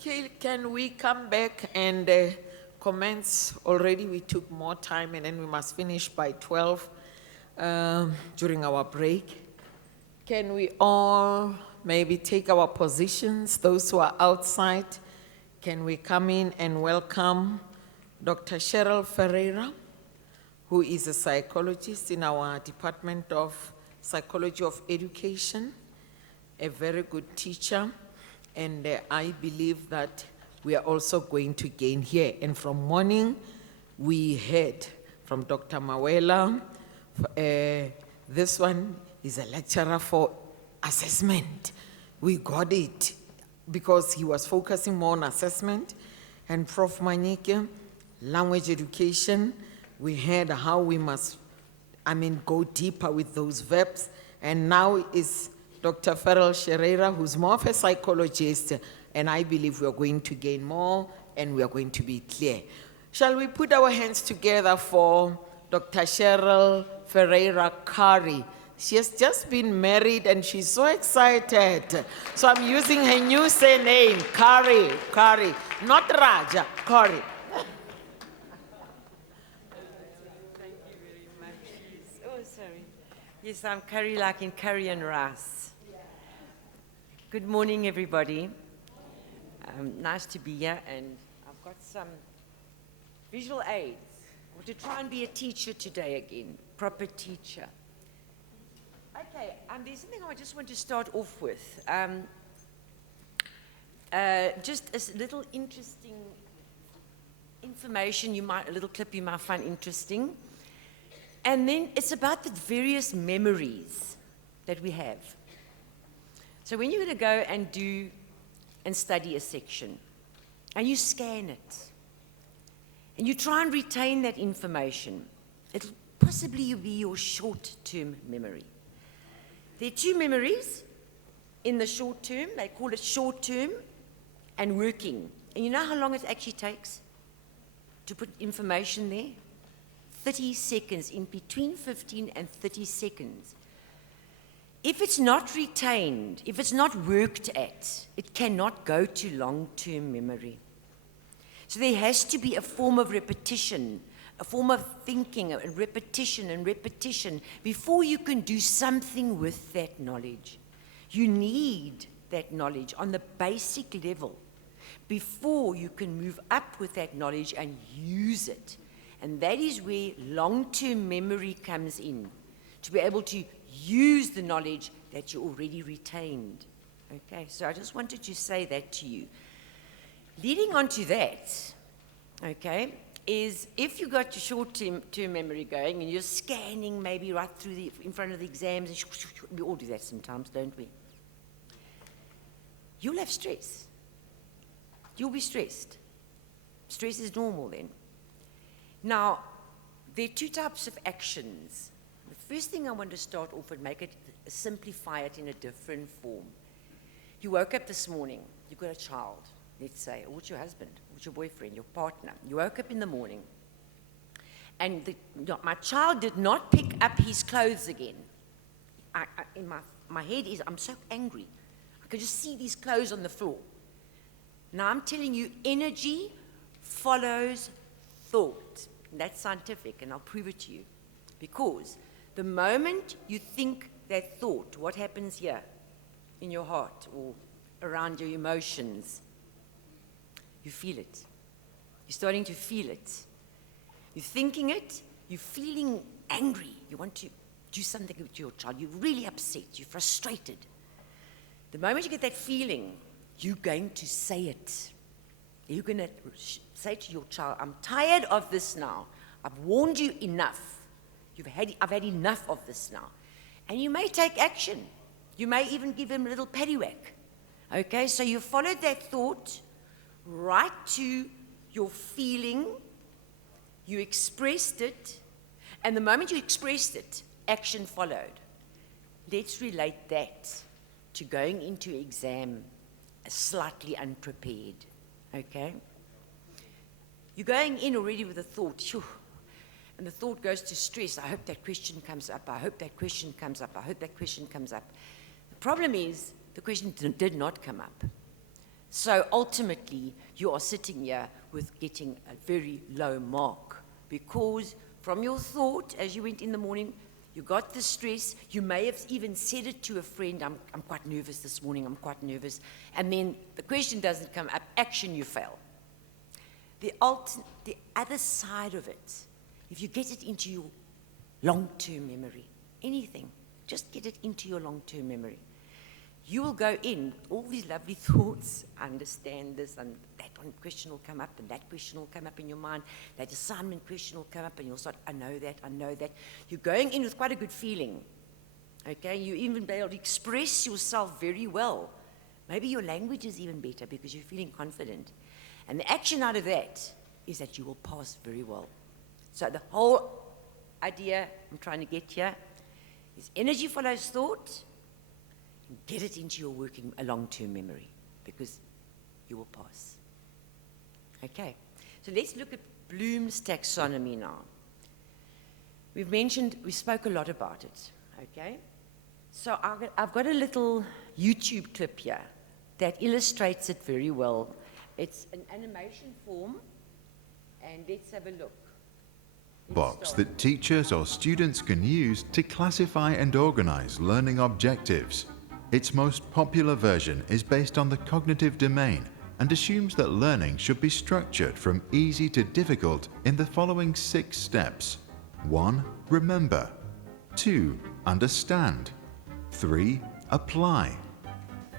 Okay, can we come back and commence? Already we took more time and then we must finish by 12 during our break. Can we all maybe take our positions, those who are outside? Can we come in and welcome Dr. Cheryl Ferreira, who is a psychologist in our Department of Psychology of Education, a very good teacher, and I believe that we are also going to gain here. And from morning, we heard from Dr. Mawela. This one is a lecturer for assessment. We got it because he was focusing more on assessment. And Prof. Manike, language education, we heard how we must, go deeper with those verbs. And now is Dr. Ferrell Sherera, who's more of a psychologist, and I believe we are going to gain more and we are going to be clear. Shall we put our hands together for Dr. Cheryl Ferreira Kari? She has just been married and she's so excited. So I'm using her new surname, Kari, not Raja, Kari. Oh, sorry. Yes, I'm curry like in curry and rice. Good morning, everybody. Nice to be here, and I've got some visual aids. I want to try and be a teacher today again, proper teacher. Okay, there's something I just want to start off with. Just a little interesting information, a little clip you might find interesting. And then it's about the various memories that we have. So when you're going to go and study a section, and you scan it, and you try and retain that information, it'll possibly be your short-term memory. There are two memories in the short term. They call it short-term and working. And you know how long it actually takes to put information there? 30 seconds, in between 15 and 30 seconds. If it's not retained, if it's not worked at, it cannot go to long-term memory. So there has to be a form of repetition, a form of thinking, and repetition before you can do something with that knowledge. You need that knowledge on the basic level before you can move up with that knowledge and use it. And that is where long-term memory comes in, to be able to use the knowledge that you already retained. Okay, so I just wanted to say that to you. Leading on to that, okay, is if you got your short-term memory going and you're scanning maybe right through in front of the exams, and we all do that sometimes, don't we? You'll have stress. You'll be stressed. Stress is normal then. Now, there are two types of actions. The first thing I want to start off and simplify it in a different form. You woke up this morning, you've got a child, let's say, or with your husband, with your boyfriend, your partner. You woke up in the morning, and my child did not pick up his clothes again. In my head I'm so angry. I could just see these clothes on the floor. Now I'm telling you, energy follows thought. And that's scientific, and I'll prove it to you. Because the moment you think that thought, what happens here in your heart or around your emotions? You feel it. You're starting to feel it. You're thinking it. You're feeling angry. You want to do something with your child. You're really upset. You're frustrated. The moment you get that feeling, you're going to say it. You're going to say to your child, I'm tired of this now. I've warned you enough. I've had enough of this now. And you may take action. You may even give him a little paddywhack. Okay, so you followed that thought right to your feeling. You expressed it. And the moment you expressed it, action followed. Let's relate that to going into exam slightly unprepared. Okay? You're going in already with a thought, phew, and the thought goes to stress. I hope that question comes up. I hope that question comes up. I hope that question comes up. The problem is the question did not come up. So ultimately, you are sitting here with getting a very low mark because from your thought, as you went in the morning, you got the stress, you may have even said it to a friend, I'm quite nervous this morning, I'm quite nervous, and then the question doesn't come up, action, you fail. The other side of it, if you get it into your long-term memory, anything, just get it into your long-term memory. You will go in with all these lovely thoughts, I understand this, and that one question will come up, and that question will come up in your mind, that assignment question will come up, and you'll start, I know that, I know that. You're going in with quite a good feeling, okay? You even be able to express yourself very well. Maybe your language is even better because you're feeling confident. And the action out of that is that you will pass very well. So the whole idea I'm trying to get here is energy follows thought. Get it into your a long-term memory because you will pass. Okay, so let's look at Bloom's taxonomy now. We spoke a lot about it, okay? So I've got a little YouTube clip here that illustrates it very well. It's an animation form, and let's have a look. Box that teachers or students can use to classify and organize learning objectives. Its most popular version is based on the cognitive domain and assumes that learning should be structured from easy to difficult in the following 6 steps. 1. Remember. 2. Understand. 3. Apply.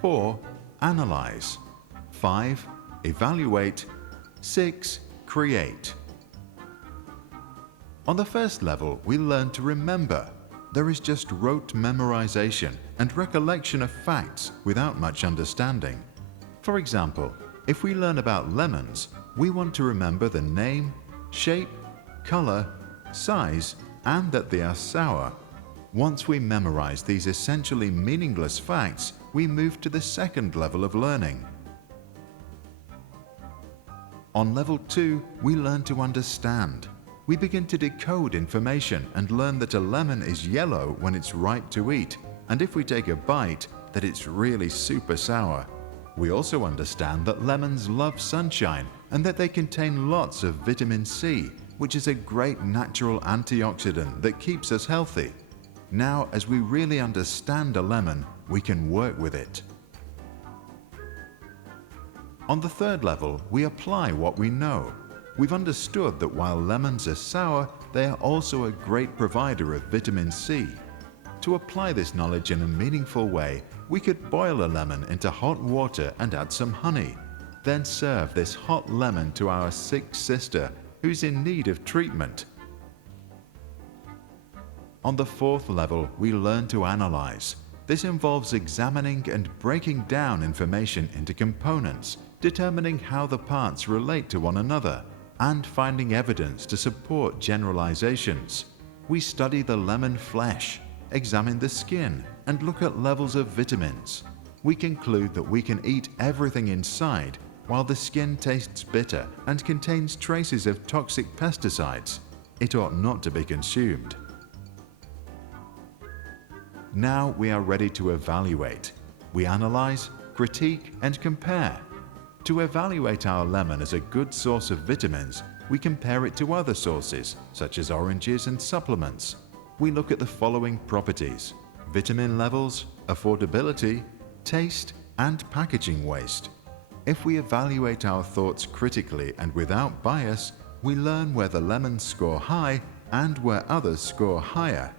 4. Analyze. 5. Evaluate. 6. Create. On the first level, we learn to remember. There is just rote memorization and recollection of facts without much understanding. For example, if we learn about lemons, we want to remember the name, shape, color, size, and that they are sour. Once we memorize these essentially meaningless facts, we move to the second level of learning. On level 2, we learn to understand. We begin to decode information and learn that a lemon is yellow when it's ripe to eat, and if we take a bite, that it's really super sour. We also understand that lemons love sunshine and that they contain lots of vitamin C, which is a great natural antioxidant that keeps us healthy. Now, as we really understand a lemon, we can work with it. On the third level, we apply what we know. We've understood that while lemons are sour, they are also a great provider of vitamin C. To apply this knowledge in a meaningful way, we could boil a lemon into hot water and add some honey. Then serve this hot lemon to our sick sister who's in need of treatment. On the fourth level, we learn to analyze. This involves examining and breaking down information into components, determining how the parts relate to one another, and finding evidence to support generalizations. We study the lemon flesh, examine the skin, and look at levels of vitamins. We conclude that we can eat everything inside, while the skin tastes bitter and contains traces of toxic pesticides. It ought not to be consumed. Now we are ready to evaluate. We analyze, critique, and compare. To evaluate our lemon as a good source of vitamins, we compare it to other sources, such as oranges and supplements. We look at the following properties: vitamin levels, affordability, taste, and packaging waste. If we evaluate our thoughts critically and without bias, we learn where the lemons score high and where others score higher.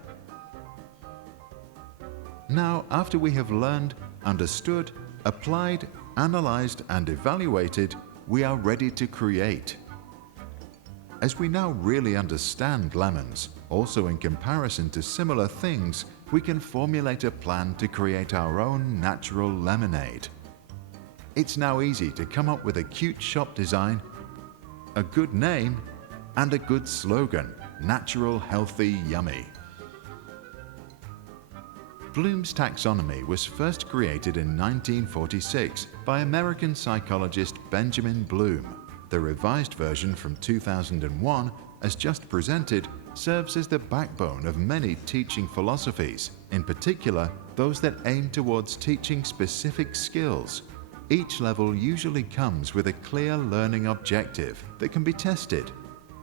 Now, after we have learned, understood, applied, analyzed, and evaluated, we are ready to create. As we now really understand lemons, also in comparison to similar things, we can formulate a plan to create our own natural lemonade. It's now easy to come up with a cute shop design, a good name, and a good slogan: natural, healthy, yummy. Bloom's taxonomy was first created in 1946 by American psychologist Benjamin Bloom. The revised version from 2001, as just presented, serves as the backbone of many teaching philosophies, in particular those that aim towards teaching specific skills. Each level usually comes with a clear learning objective that can be tested.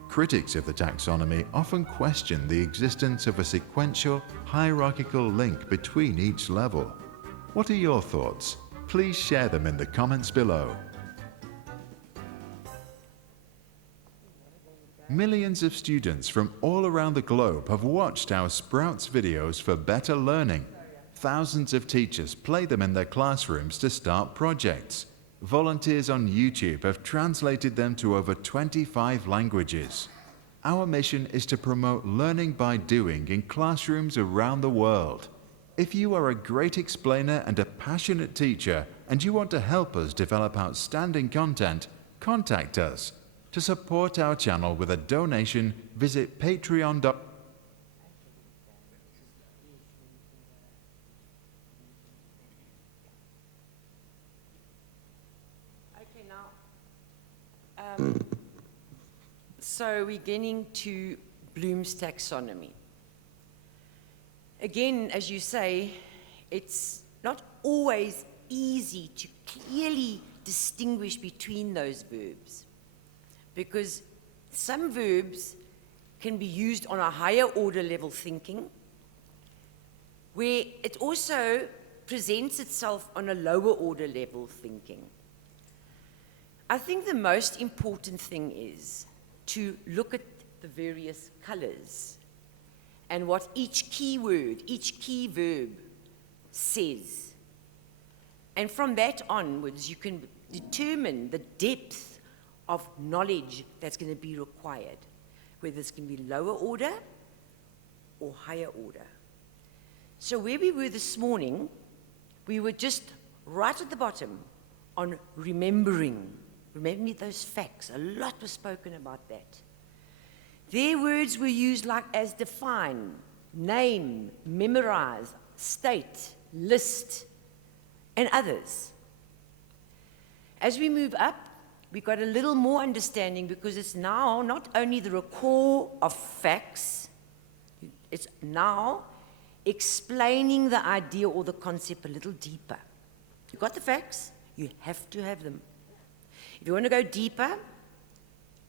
Critics of the taxonomy often question the existence of a sequential, hierarchical link between each level. What are your thoughts? Please share them in the comments below. Millions of students from all around the globe have watched our Sprouts videos for better learning. Thousands of teachers play them in their classrooms to start projects. Volunteers on YouTube have translated them to over 25 languages. Our mission is to promote learning by doing in classrooms around the world. If you are a great explainer and a passionate teacher and you want to help us develop outstanding content, contact us. To support our channel with a donation, visit patreon.com. Okay, now, so we're getting to Bloom's taxonomy. Again, as you say, it's not always easy to clearly distinguish between those verbs, because some verbs can be used on a higher order level thinking, where it also presents itself on a lower order level thinking. I think the most important thing is to look at the various colors and what each key word, each key verb says. And from that onwards, you can determine the depth of knowledge that's going to be required, whether it's going to be lower order or higher order. So where we were this morning, we were just right at the bottom on remembering. Remember those facts. A lot was spoken about that. Their words were used like as define, name, memorize, state, list, and others. As we move up, we got a little more understanding, because it's now not only the recall of facts, it's now explaining the idea or the concept a little deeper. You got the facts, you have to have them. If you want to go deeper,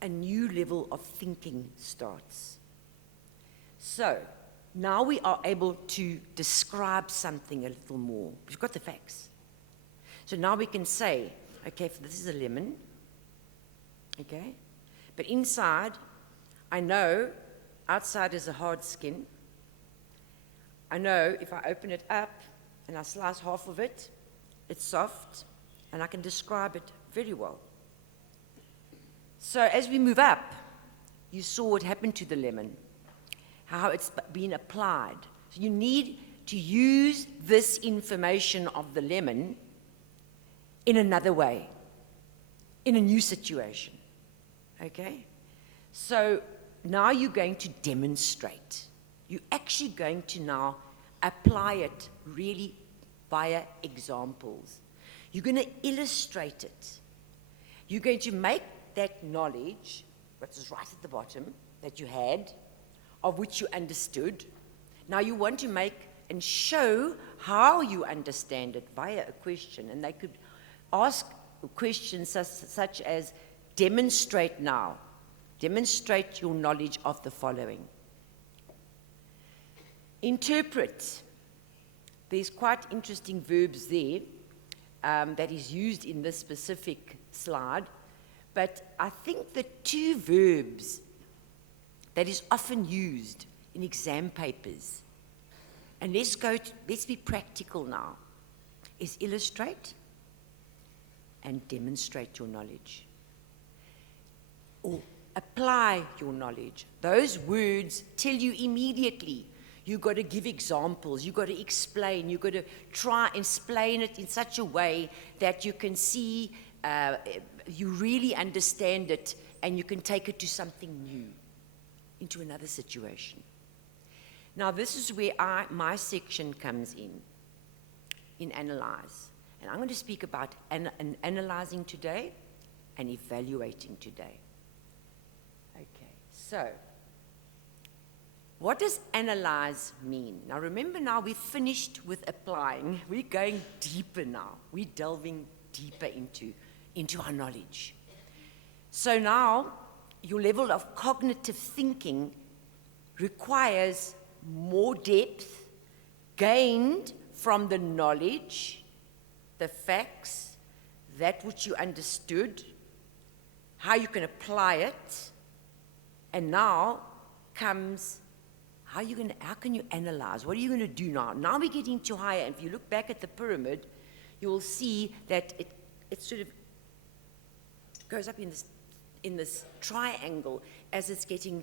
a new level of thinking starts. So now we are able to describe something a little more. We've got the facts. So now we can say, okay, this is a lemon, okay? But inside, I know outside is a hard skin. I know if I open it up and I slice half of it, it's soft, and I can describe it very well. So as we move up, you saw what happened to the lemon, how it's been applied. So you need to use this information of the lemon in another way, in a new situation, okay? So now you're going to demonstrate. You're actually going to now apply it really via examples. You're going to illustrate it. You're going to make that knowledge, what is right at the bottom, that you had, of which you understood. Now you want to make and show how you understand it via a question. And they could ask questions such as, demonstrate now. Demonstrate your knowledge of the following. Interpret. There's quite interesting verbs there that is used in this specific slide. But I think the two verbs that is often used in exam papers, and let's be practical now, is illustrate and demonstrate your knowledge. Or apply your knowledge. Those words tell you immediately. You've got to give examples, you've got to explain, you've got to try and explain it in such a way that you can see, you really understand it, and you can take it to something new, into another situation. Now this is where my section comes in analyze. And I'm going to speak about analyzing today and evaluating today. Okay, so what does analyze mean? Now remember, now we've finished with applying. We're going deeper now. We're delving deeper into our knowledge. So now, your level of cognitive thinking requires more depth gained from the knowledge, the facts, that which you understood, how you can apply it, and now comes how can you analyze? What are you going to do now? Now we're getting too higher, and if you look back at the pyramid, you will see that it sort of goes up in this triangle as it's getting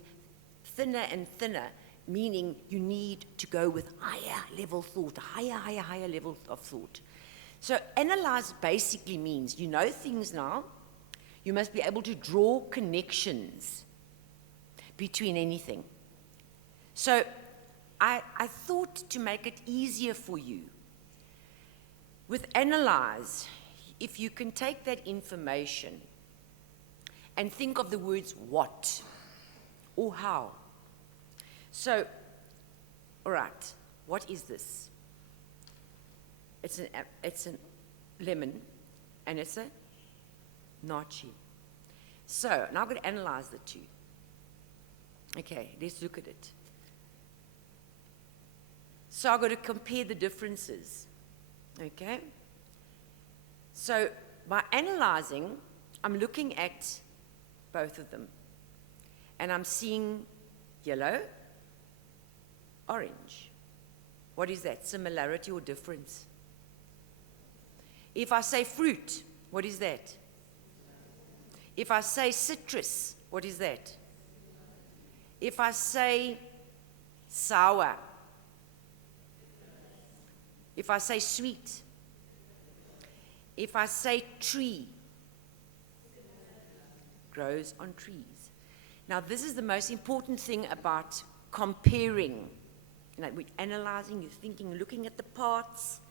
thinner and thinner, meaning you need to go with higher level thought, higher level of thought. So analyze basically means you know things now, you must be able to draw connections between anything. So I thought to make it easier for you, with analyze, if you can take that information and think of the words what or how. So, all right, what is this? It's a lemon and it's a nachi. So now I'm going to analyze the two. Okay, let's look at it. So I've got to compare the differences, okay? So by analyzing, I'm looking at both of them, and I'm seeing yellow, orange. What is that, similarity or difference? If I say fruit, what is that? If I say citrus, what is that? If I say sour, if I say sweet, if I say tree, grows on trees. Now, this is the most important thing about comparing. We're analyzing, you're thinking, looking at the parts,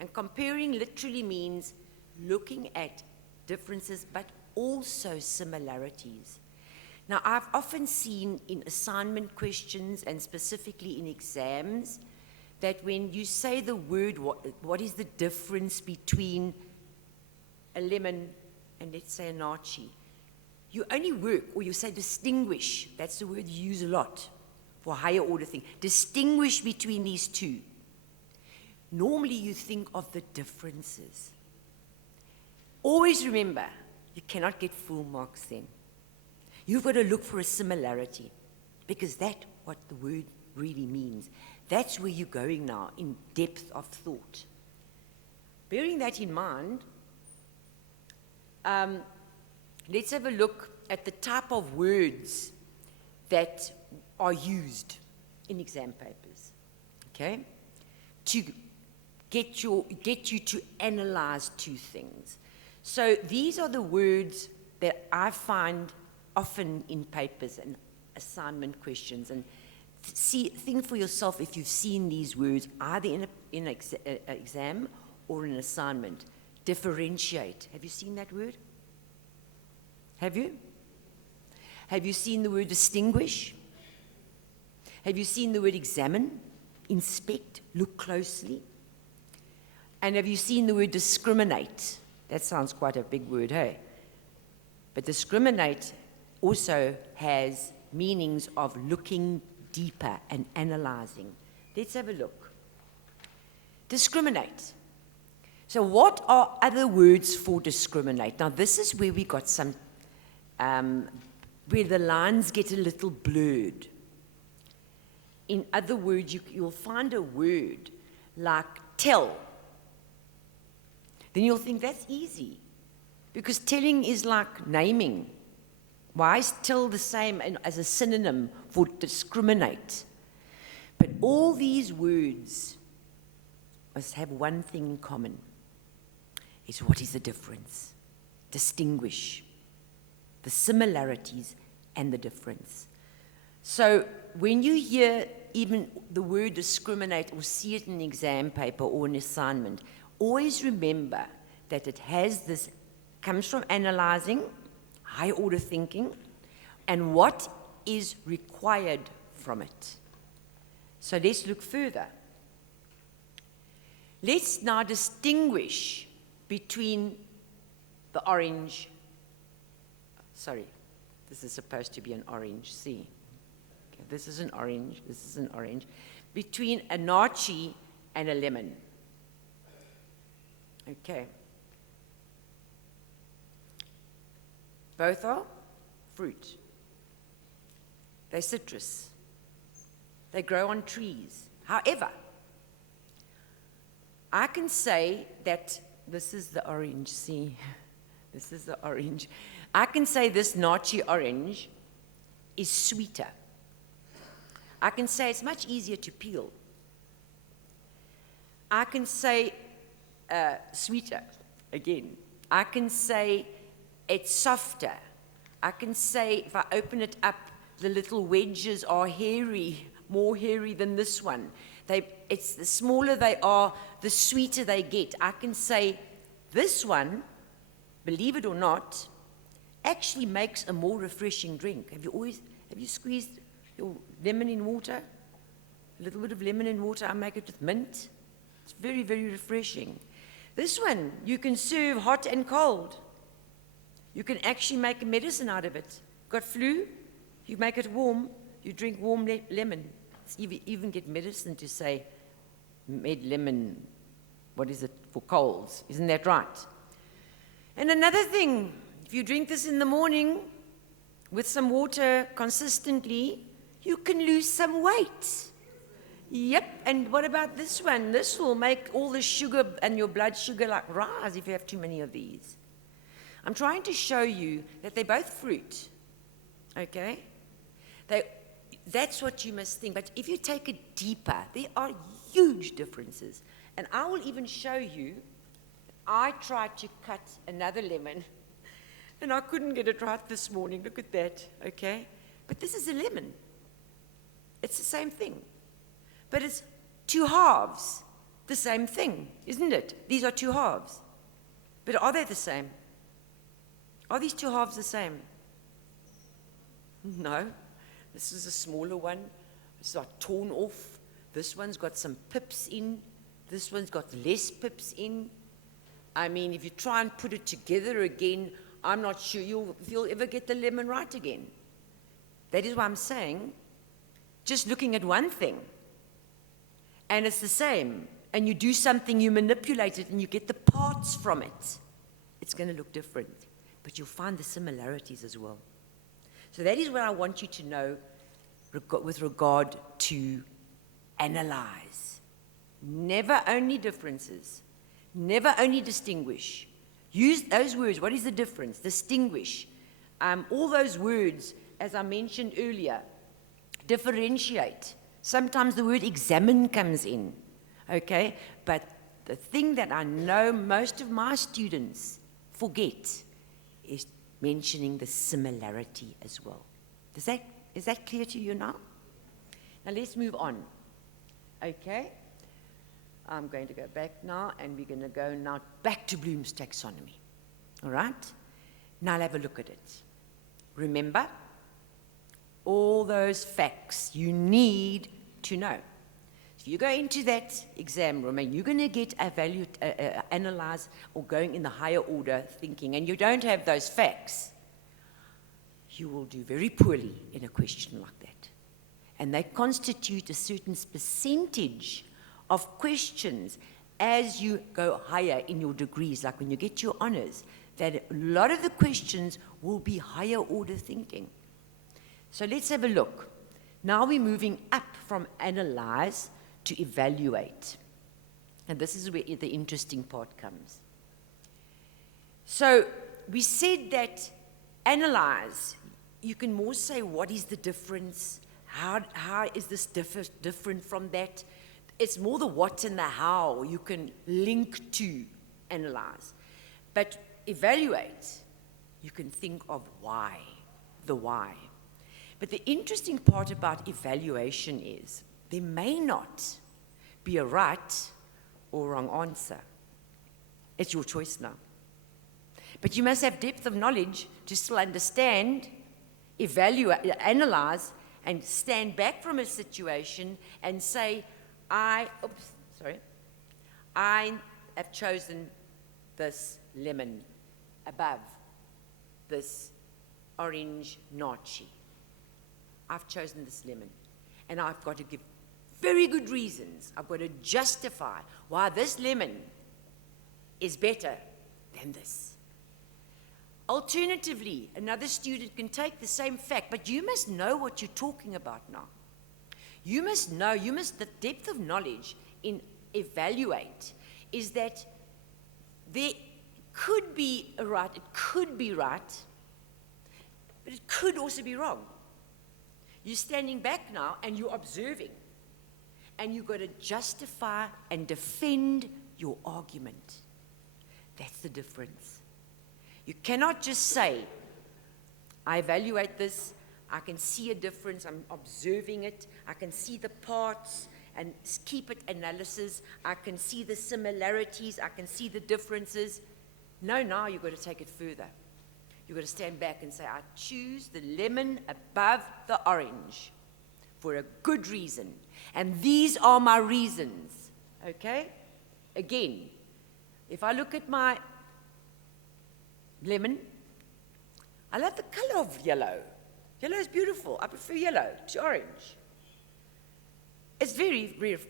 and comparing literally means looking at differences, but also similarities. Now, I've often seen in assignment questions, and specifically in exams, that when you say the word, what is the difference between a lemon and, let's say, a nachi, you only work, or you say distinguish, that's the word you use a lot for higher order thing, distinguish between these two. Normally you think of the differences. Always remember, you cannot get full marks then. You've got to look for a similarity, because that's what the word really means. That's where you're going now, in depth of thought. Bearing that in mind, let's have a look at the type of words that are used in exam papers, okay? To get you to analyze two things. So these are the words that I find often in papers and assignment questions, and think for yourself if you've seen these words either in an exam or an assignment. Differentiate. Have you seen that word? Have you? Have you seen the word distinguish? Have you seen the word examine, inspect, look closely? And have you seen the word discriminate? That sounds quite a big word, hey? But discriminate also has meanings of looking deeper and analyzing. Let's have a look. Discriminate. So what are other words for discriminate? Now this is where we got some, where the lines get a little blurred. In other words, you'll find a word like tell. Then you'll think that's easy, because telling is like naming. Why is tell the same as a synonym for discriminate? But all these words must have one thing in common. Is what is the difference? Distinguish. The similarities and the difference. So when you hear even the word discriminate or see it in an exam paper or an assignment, always remember that it has this, comes from analyzing, high order thinking, and what is required from it. So let's look further. Let's now distinguish between the orange, sorry, this is supposed to be an orange, see. Okay, this is an orange, this is an orange, between a naartjie and a lemon. Okay. Both are fruit. They're citrus. They grow on trees. However, I can say that this is the orange, see? This is the orange. I can say this naartjie orange is sweeter. I can say it's much easier to peel. I can say sweeter, again. I can say it's softer. I can say if I open it up, the little wedges are hairy, more hairy than this one. The smaller they are, the sweeter they get. I can say this one, believe it or not, actually makes a more refreshing drink. Have you squeezed your lemon in water? A little bit of lemon in water, I make it with mint. It's very, very refreshing. This one, you can serve hot and cold. You can actually make a medicine out of it. Got flu? You make it warm, you drink warm lemon. Even get medicine to say, made lemon, what is it, for colds. Isn't that right? And another thing, if you drink this in the morning with some water consistently, you can lose some weight. Yep, and what about this one? This will make all the sugar and your blood sugar like rise if you have too many of these. I'm trying to show you that they're both fruit, okay? That's what you must think. But if you take it deeper, there are huge differences. And I will even show you, I tried to cut another lemon, and I couldn't get it right this morning. Look at that, okay? But this is a lemon. It's the same thing. But it's two halves, the same thing, isn't it? These are two halves. But are they the same? Are these two halves the same? No. This is a smaller one. It's not torn off. This one's got some pips in. This one's got less pips in. I mean, if you try and put it together again, I'm not sure if you'll ever get the lemon right again. That is why I'm saying, just looking at one thing, and it's the same, and you do something, you manipulate it, and you get the parts from it, it's going to look different. But you'll find the similarities as well. So that is what I want you to know with regard to analyze. Never only differences. Never only distinguish. Use those words. What is the difference? Distinguish. All those words, as I mentioned earlier, differentiate. Sometimes the word examine comes in, okay? But the thing that I know most of my students forget is mentioning the similarity as well. Is that clear to you now? Now let's move on, okay? I'm going to go back now, and we're going to go now back to Bloom's taxonomy, all right? Now I'll have a look at it. Remember, all those facts you need to know. If you go into that exam room and you're going to get analyze or going in the higher order thinking, and you don't have those facts, you will do very poorly in a question like that. And they constitute a certain percentage of questions as you go higher in your degrees, like when you get your honors, that a lot of the questions will be higher order thinking. So let's have a look. Now we're moving up from analyze to evaluate. And this is where the interesting part comes. So we said that analyze, you can more say what is the difference, how is this different from that. It's more the what and the how you can link to analyze. But evaluate, you can think of why, the why. But the interesting part about evaluation is there may not be a right or wrong answer. It's your choice now. But you must have depth of knowledge to still understand, evaluate, analyze, and stand back from a situation and say, I have chosen this lemon. above this orange nachi. I've chosen this lemon, and I've got to give very good reasons. I've got to justify why this lemon is better than this. Alternatively, another student can take the same fact, but you must know what you're talking about now. You must know, the depth of knowledge in evaluate is that there could be a right, it could be right, but it could also be wrong. You're standing back now and you're observing, and you've got to justify and defend your argument. That's the difference. You cannot just say, I evaluate this, I can see a difference, I'm observing it, I can see the parts and keep it analysis, I can see the similarities, I can see the differences. No, now you've got to take it further. You've got to stand back and say, I choose the lemon above the orange for a good reason. And these are my reasons, okay? Again, if I look at my lemon, I love the color of yellow. Yellow is beautiful. I prefer yellow to orange. It's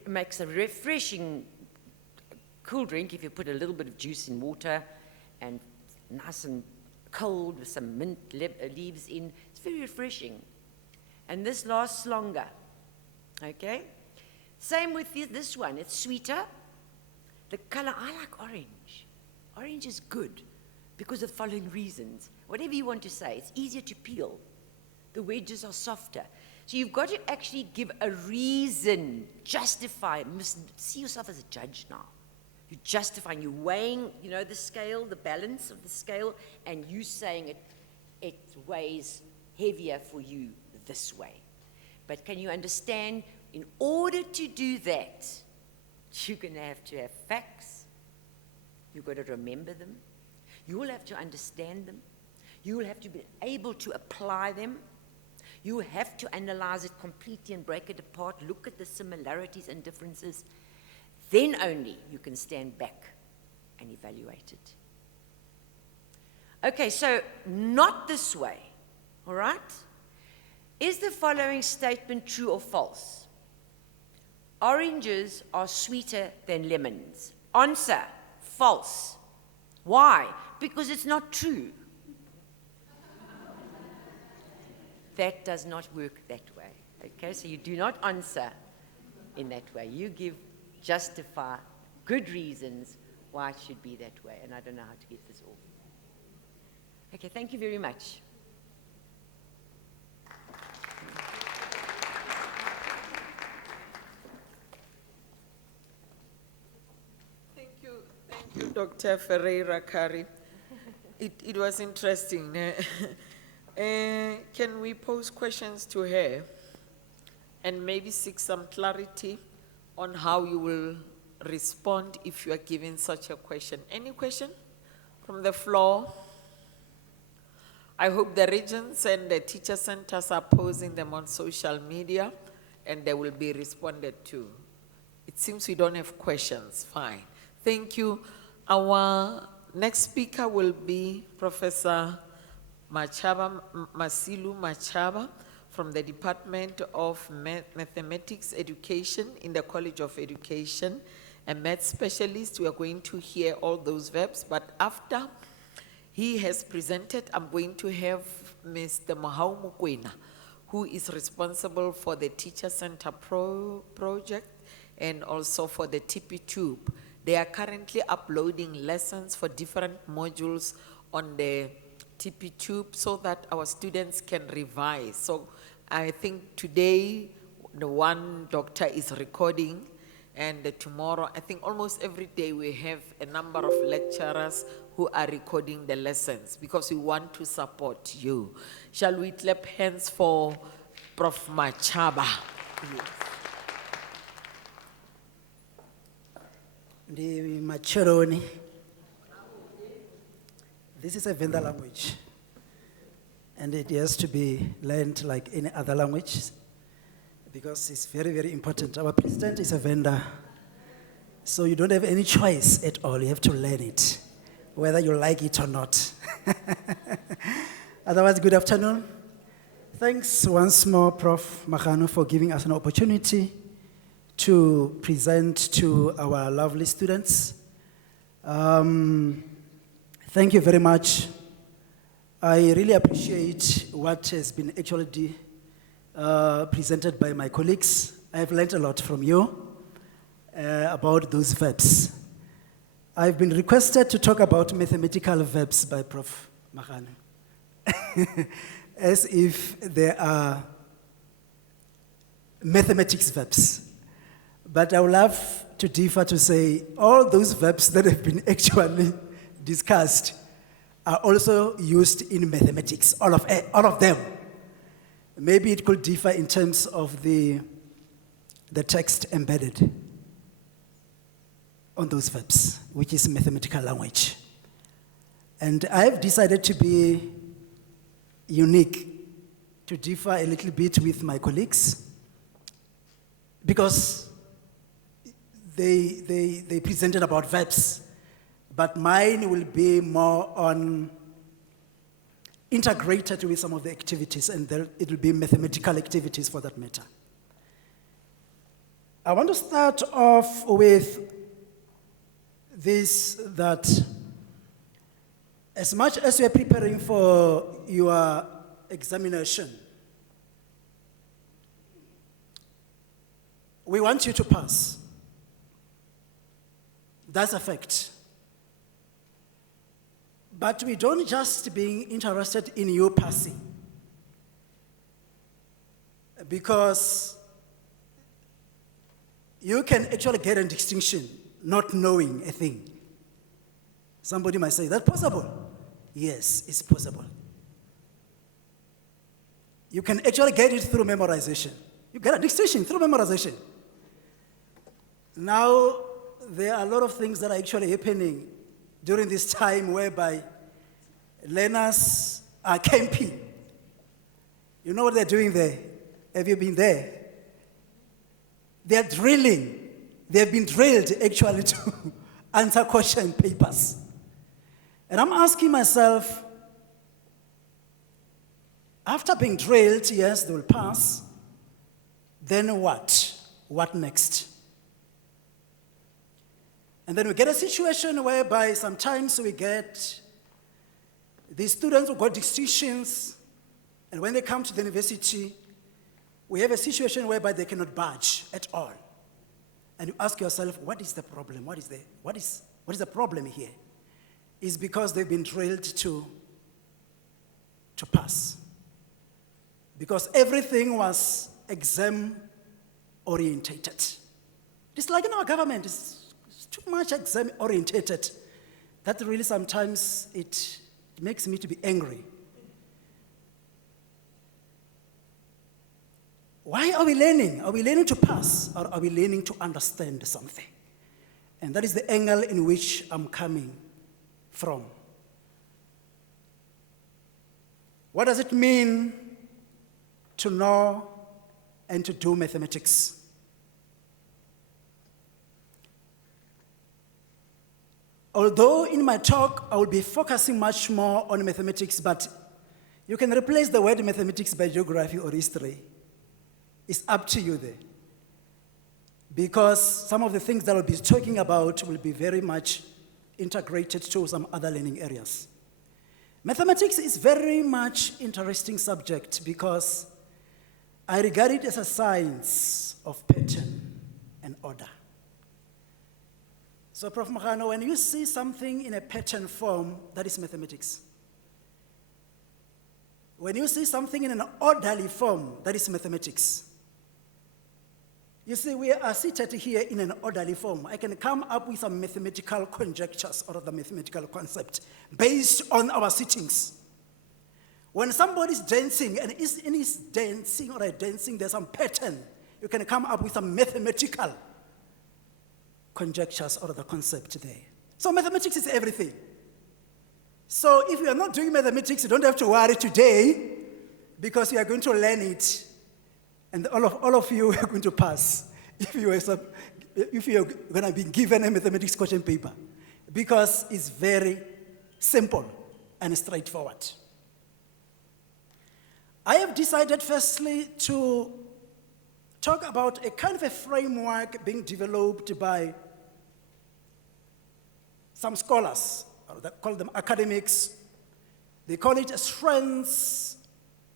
makes a refreshing cool drink if you put a little bit of juice in water and nice and cold with some mint leaves in. It's very refreshing. And this lasts longer, okay? Same with this one. It's sweeter. The color, I like orange. Orange is good because of the following reasons. Whatever you want to say, it's easier to peel. The wedges are softer. So you've got to actually give a reason, justify. You must see yourself as a judge now. You're justifying, you're weighing, you know, the scale, the balance of the scale, and you saying it weighs heavier for you this way. But can you understand, in order to do that, you're going to have facts. You've got to remember them. You will have to understand them. You will have to be able to apply them. You have to analyze it completely and break it apart, look at the similarities and differences. Then only you can stand back and evaluate it. Okay, so not this way, all right? Is the following statement true or false? Oranges are sweeter than lemons. Answer, false. Why? Because it's not true. That does not work that way. Okay, so you do not answer in that way. You justify good reasons why it should be that way. And I don't know how to get this off. Okay, thank you very much. Thank you, Dr. Ferreira Kari. It was interesting. Can we pose questions to her and maybe seek some clarity on how you will respond if you are given such a question? Any question from the floor? I hope the regions and the teacher centers are posing them on social media and they will be responded to. It seems we don't have questions. Fine. Thank you. Our next speaker will be Professor Masilu Machaba from the Department of Mathematics Education in the College of Education, a math specialist. We are going to hear all those verbs, but after he has presented, I'm going to have Mr. Mahau Mukwena, who is responsible for the Teacher Center project and also for the TP Tube. They are currently uploading lessons for different modules on the TP Tube so that our students can revise. So I think today the one doctor is recording, and tomorrow, I think almost every day we have a number of lecturers who are recording the lessons because we want to support you. Shall we clap hands for Prof. Machaba? Yes. The Macharoni. This is a Venda language, and it has to be learned like any other language because it's very, very important. Our president is a Venda, so you don't have any choice at all. You have to learn it, whether you like it or not. Otherwise, good afternoon. Thanks once more, Prof. Magano, for giving us an opportunity to present to our lovely students. Thank you very much. I really appreciate what has been actually presented by my colleagues. I have learned a lot from you about those verbs. I've been requested to talk about mathematical verbs by Prof. Magano, as if there are mathematics verbs. But I would love to differ to say all those verbs that have been actually discussed are also used in mathematics, all of them. Maybe it could differ in terms of the text embedded on those verbs, which is mathematical language. And I've decided to be unique, to differ a little bit with my colleagues, because they presented about verbs, but mine will be more on integrated with some of the activities, and it will be mathematical activities for that matter. I want to start off with this, that as much as you are preparing for your examination, we want you to pass. That's a fact. But we don't just be interested in you passing, because you can actually get a distinction not knowing a thing. Somebody might say, is that possible? Yes, it's possible. You can actually get it through memorization. You get a distinction through memorization. Now, there are a lot of things that are actually happening during this time whereby learners are camping. You know what they're doing there? Have you been there? They're drilling. They've been drilled actually to answer question papers. And I'm asking myself, after being drilled, yes, they will pass, then what? What next? And then we get a situation whereby sometimes we get these students who got distinctions, and when they come to the university, we have a situation whereby they cannot budge at all. And you ask yourself, what is the problem? What is the problem here? It's because they've been drilled to pass. Because everything was exam orientated. It's like in our government, it's too much exam orientated. That really sometimes it makes me to be angry. Why are we learning? Are we learning to pass, or are we learning to understand something? And that is the angle in which I'm coming from. What does it mean to know and to do mathematics? Although in my talk I will be focusing much more on mathematics, but you can replace the word mathematics by geography or history. It's up to you there. Because some of the things that I'll be talking about will be very much integrated to some other learning areas. Mathematics is very much interesting subject because I regard it as a science of pattern and order. So, Prof. Magano, when you see something in a pattern form, that is mathematics. When you see something in an orderly form, that is mathematics. You see, we are seated here in an orderly form. I can come up with some mathematical conjectures or the mathematical concept based on our sittings. When somebody's dancing and is in his dancing or a dancing, there's some pattern. You can come up with some mathematical conjectures or the concept there. So mathematics is everything. So if you are not doing mathematics, you don't have to worry today because you are going to learn it. And all of you are going to pass if you're going to be given a mathematics question paper, because it's very simple. and straightforward. I have decided firstly to talk about a kind of a framework being developed by some scholars, or they call them academics. They call it strengths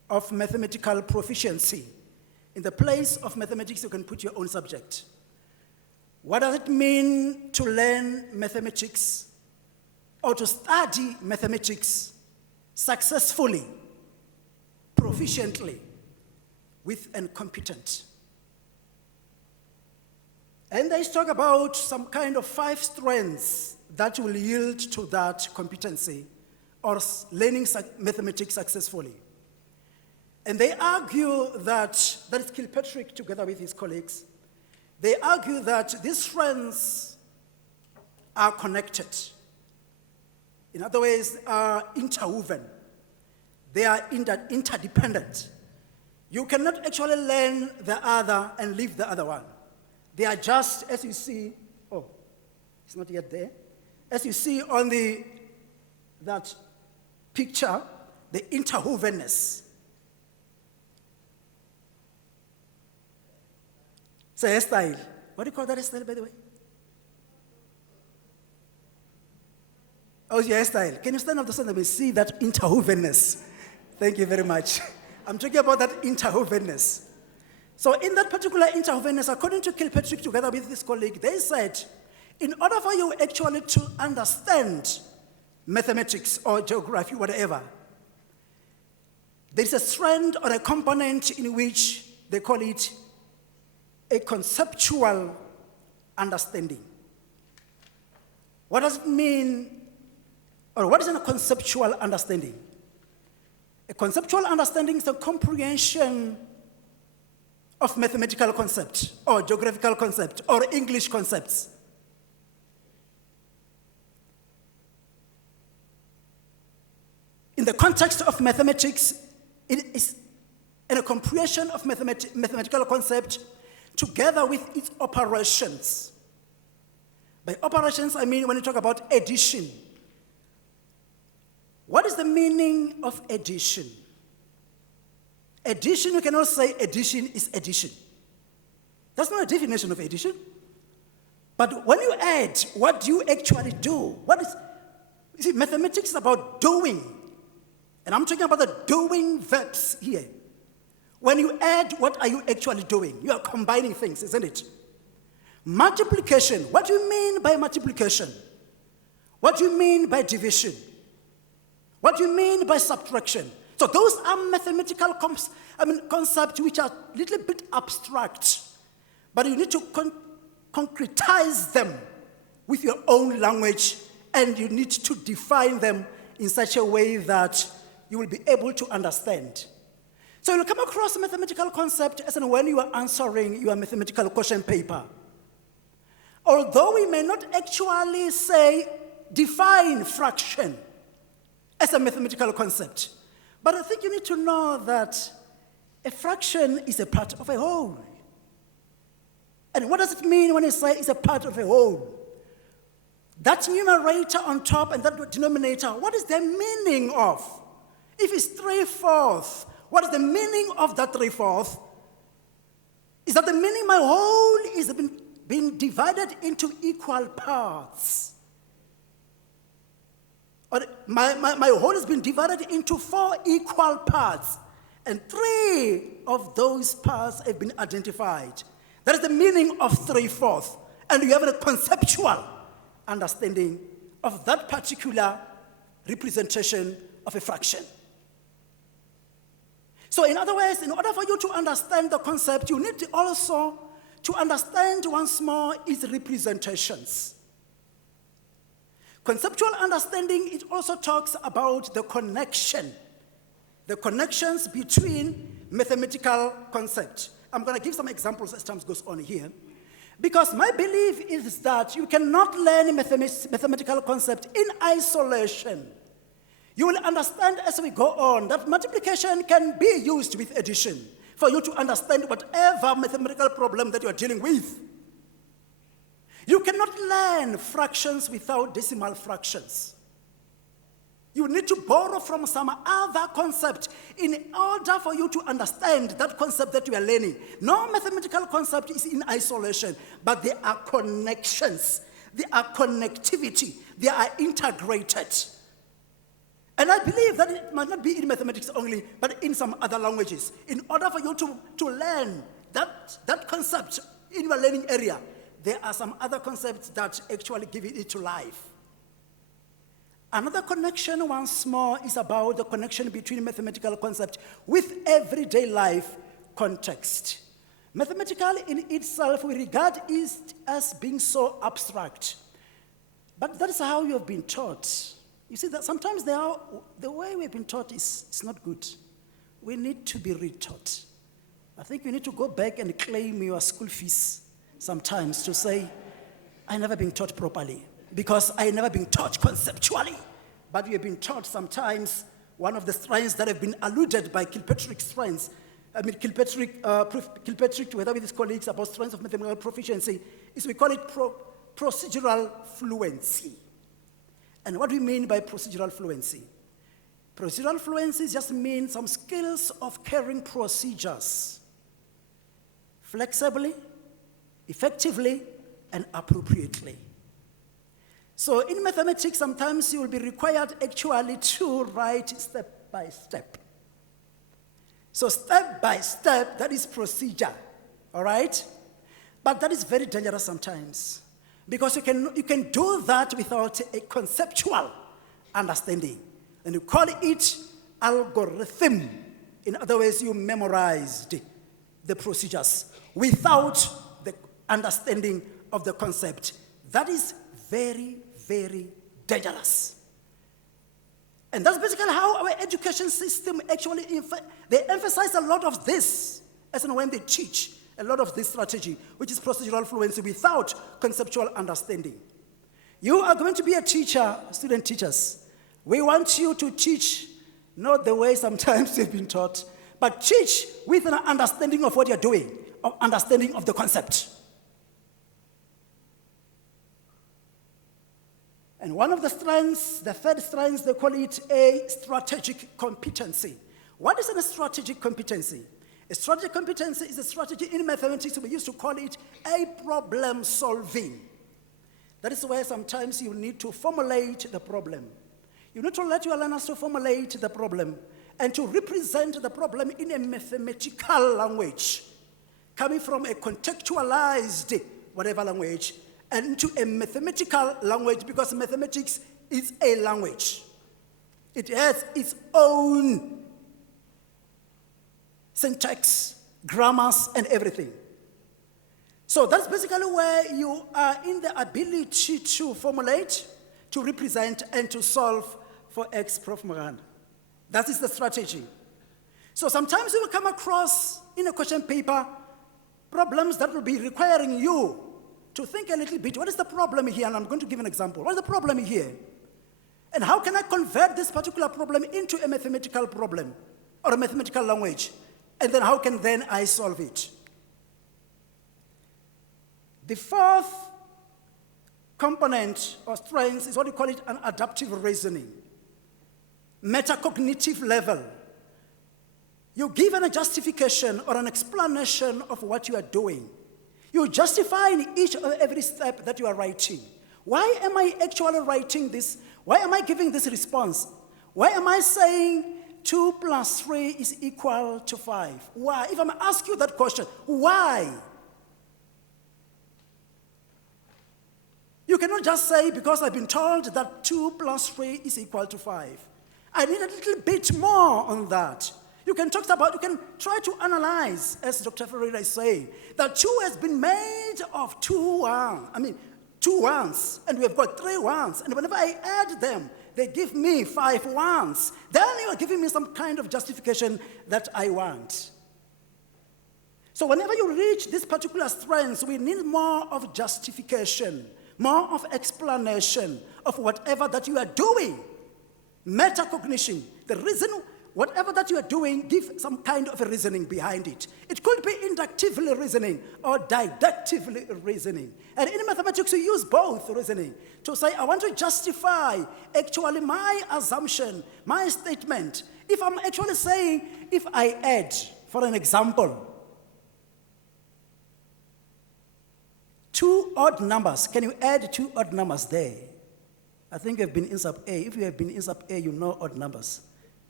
of mathematical proficiency. In the place of mathematics, you can put your own subject. What does it mean to learn mathematics or to study mathematics successfully, proficiently, with and competent? And they talk about some kind of 5 strengths that will yield to that competency or learning mathematics successfully. And they argue that is Kilpatrick together with his colleagues, they argue that these strengths are connected. In other words, are interwoven. They are interdependent. You cannot actually learn the other and leave the other one. They are just, as you see, oh, it's not yet there. As you see on that picture, the interwovenness. It's a hairstyle. What do you call that hairstyle, by the way? Oh, it's your hairstyle. Can you stand up to stand up and see that interwovenness? Thank you very much. I'm talking about that interwovenness. So in that particular interwovenness, according to Kilpatrick together with his colleague, they said, in order for you actually to understand mathematics or geography, whatever, there's a strand or a component in which they call it a conceptual understanding. What does it mean, or what is a conceptual understanding? A conceptual understanding is a comprehension of mathematical concept, or geographical concept, or English concepts. In the context of mathematics, it is a comprehension of mathematical concept together with its operations. By operations, I mean when you talk about addition. What is the meaning of addition? Addition, you cannot say addition is addition. That's not a definition of addition. But when you add, what do you actually do? You see, mathematics is about doing. And I'm talking about the doing verbs here. When you add, what are you actually doing? You are combining things, isn't it? Multiplication, what do you mean by multiplication? What do you mean by division? What do you mean by subtraction? So those are mathematical concepts which are a little bit abstract, but you need to concretize them with your own language, and you need to define them in such a way that you will be able to understand. So you'll come across a mathematical concept as in when you are answering your mathematical question paper. Although we may not actually say define fraction as a mathematical concept, but I think you need to know that a fraction is a part of a whole. And what does it mean when you say it's a part of a whole? That numerator on top and that denominator, what is the meaning of? If it's 3/4, what is the meaning of that 3/4? Is that the meaning my whole is being divided into equal parts? Or my whole has been divided into 4 equal parts, and 3 of those parts have been identified. That is the meaning of 3/4, and you have a conceptual understanding of that particular representation of a fraction. So in other words, in order for you to understand the concept, you need also to understand once more its representations. Conceptual understanding, it also talks about the connections between mathematical concepts. I'm going to give some examples as time goes on here. Because my belief is that you cannot learn mathematical concept in isolation. You will understand as we go on that multiplication can be used with addition for you to understand whatever mathematical problem that you are dealing with. You cannot learn fractions without decimal fractions. You need to borrow from some other concept in order for you to understand that concept that you are learning. No mathematical concept is in isolation, but there are connections, there are connectivity, they are integrated. And I believe that it might not be in mathematics only, but in some other languages. In order for you to learn that concept in your learning area, there are some other concepts that actually give it to life. Another connection, once more, is about the connection between mathematical concept with everyday life context. Mathematical in itself, we regard it as being so abstract. But that is how you have been taught. You see, that sometimes the way we've been taught is not good. We need to be retaught. I think you need to go back and claim your school fees sometimes to say, I never been taught properly, because I never been taught conceptually. But we have been taught sometimes one of the strengths that have been alluded by Kilpatrick's strengths. I mean, Kilpatrick, together with his colleagues, about strengths of mathematical proficiency, is we call it procedural fluency. And what do we mean by procedural fluency? Procedural fluency just means some skills of carrying procedures flexibly, effectively, and appropriately. So in mathematics, sometimes you will be required actually to write step by step. So step by step, that is procedure, all right? But that is very dangerous sometimes, because you can do that without a conceptual understanding. And you call it algorithm. In other words, you memorized the procedures without the understanding of the concept. That is very, very dangerous. And that's basically how our education system actually, they emphasize a lot of this, as in when they teach a lot of this strategy, which is procedural fluency without conceptual understanding. You are going to be a teacher, student teachers. We want you to teach not the way sometimes you've been taught, but teach with an understanding of what you're doing, of understanding of the concept. And one of the strengths, the third strength, they call it a strategic competency. What is a strategic competency? A strategic competency is a strategy in mathematics, we used to call it a problem solving. That is where sometimes you need to formulate the problem. You need to let your learners to formulate the problem and to represent the problem in a mathematical language, coming from a contextualized whatever language, and into a mathematical language, because mathematics is a language. It has its own syntax, grammars, and everything. So that's basically where you are in the ability to formulate, to represent, and to solve for X Prof. Morgan. That is the strategy. So sometimes you will come across in a question paper problems that will be requiring you to think a little bit, what is the problem here? And I'm going to give an example. What is the problem here? And how can I convert this particular problem into a mathematical problem or a mathematical language? And then how can then I solve it? The fourth component or strength is what we call it an adaptive reasoning. Metacognitive level. You give a justification or an explanation of what you are doing. You justify in each and every step that you are writing. Why am I actually writing this? Why am I giving this response? Why am I saying 2 plus 3 is equal to 5? Why? If I'm asking you that question, why? You cannot just say, because I've been told that 2 plus 3 is equal to 5. I need a little bit more on that. You can try to analyze, as Dr. Ferreira is saying, that 2 has been made of 2 ones, and we have got 3 ones, and whenever I add them, they give me 5 ones. Then you are giving me some kind of justification that I want. So whenever you reach this particular strength, we need more of justification, more of explanation of whatever that you are doing. Metacognition, the reason whatever that you are doing, give some kind of a reasoning behind it. It could be inductively reasoning or deductively reasoning. And in mathematics, we use both reasoning to say, I want to justify actually my assumption, my statement. If I'm actually saying, if I add, for an example, 2 odd numbers, can you add 2 odd numbers there? I think you've been in sub A. If you have been in sub A, you know odd numbers.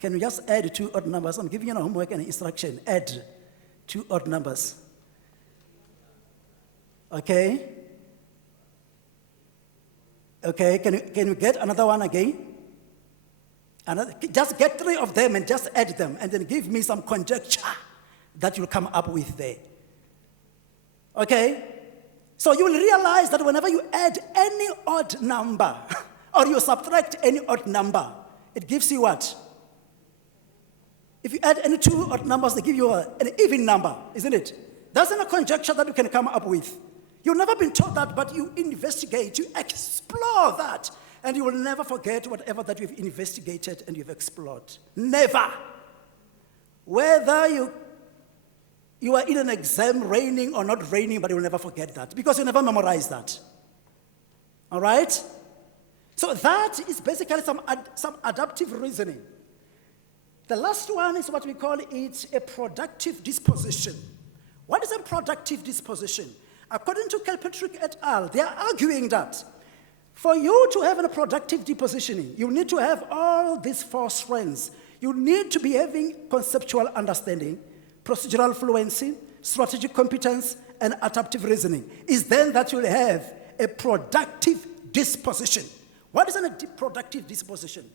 Can you just add 2 odd numbers? I'm giving you a homework and instruction. Add 2 odd numbers. Okay? Okay, can you get another one again? Just get 3 of them and just add them, and then give me some conjecture that you'll come up with there. Okay? So you will realize that whenever you add any odd number, or you subtract any odd number, it gives you what? If you add any 2 odd numbers, they give you an even number, isn't it? That's not a conjecture that you can come up with. You've never been taught that, but you investigate, you explore that, and you will never forget whatever that you've investigated and you've explored. Never. Whether you are in an exam, raining or not raining, but you will never forget that, because you never memorize that. All right? So that is basically some adaptive reasoning. The last one is what we call it a productive disposition. What is a productive disposition? According to Kilpatrick et al., they are arguing that for you to have a productive dispositioning, you need to have all these 4 strengths. You need to be having conceptual understanding, procedural fluency, strategic competence, and adaptive reasoning. Is then that you'll have a productive disposition. What is a productive disposition?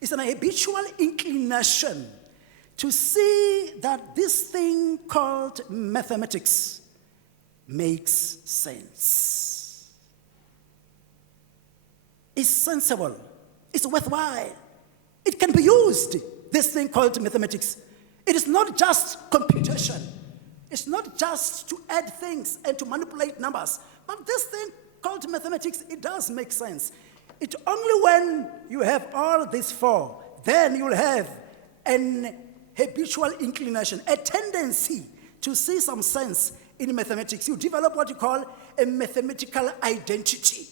It's an habitual inclination to see that this thing called mathematics makes sense. It's sensible. It's worthwhile. It can be used, this thing called mathematics. It is not just computation. It's not just to add things and to manipulate numbers. But this thing called mathematics, it does make sense. It's only when you have all these 4, then you'll have an habitual inclination, a tendency to see some sense in mathematics. You develop what you call a mathematical identity.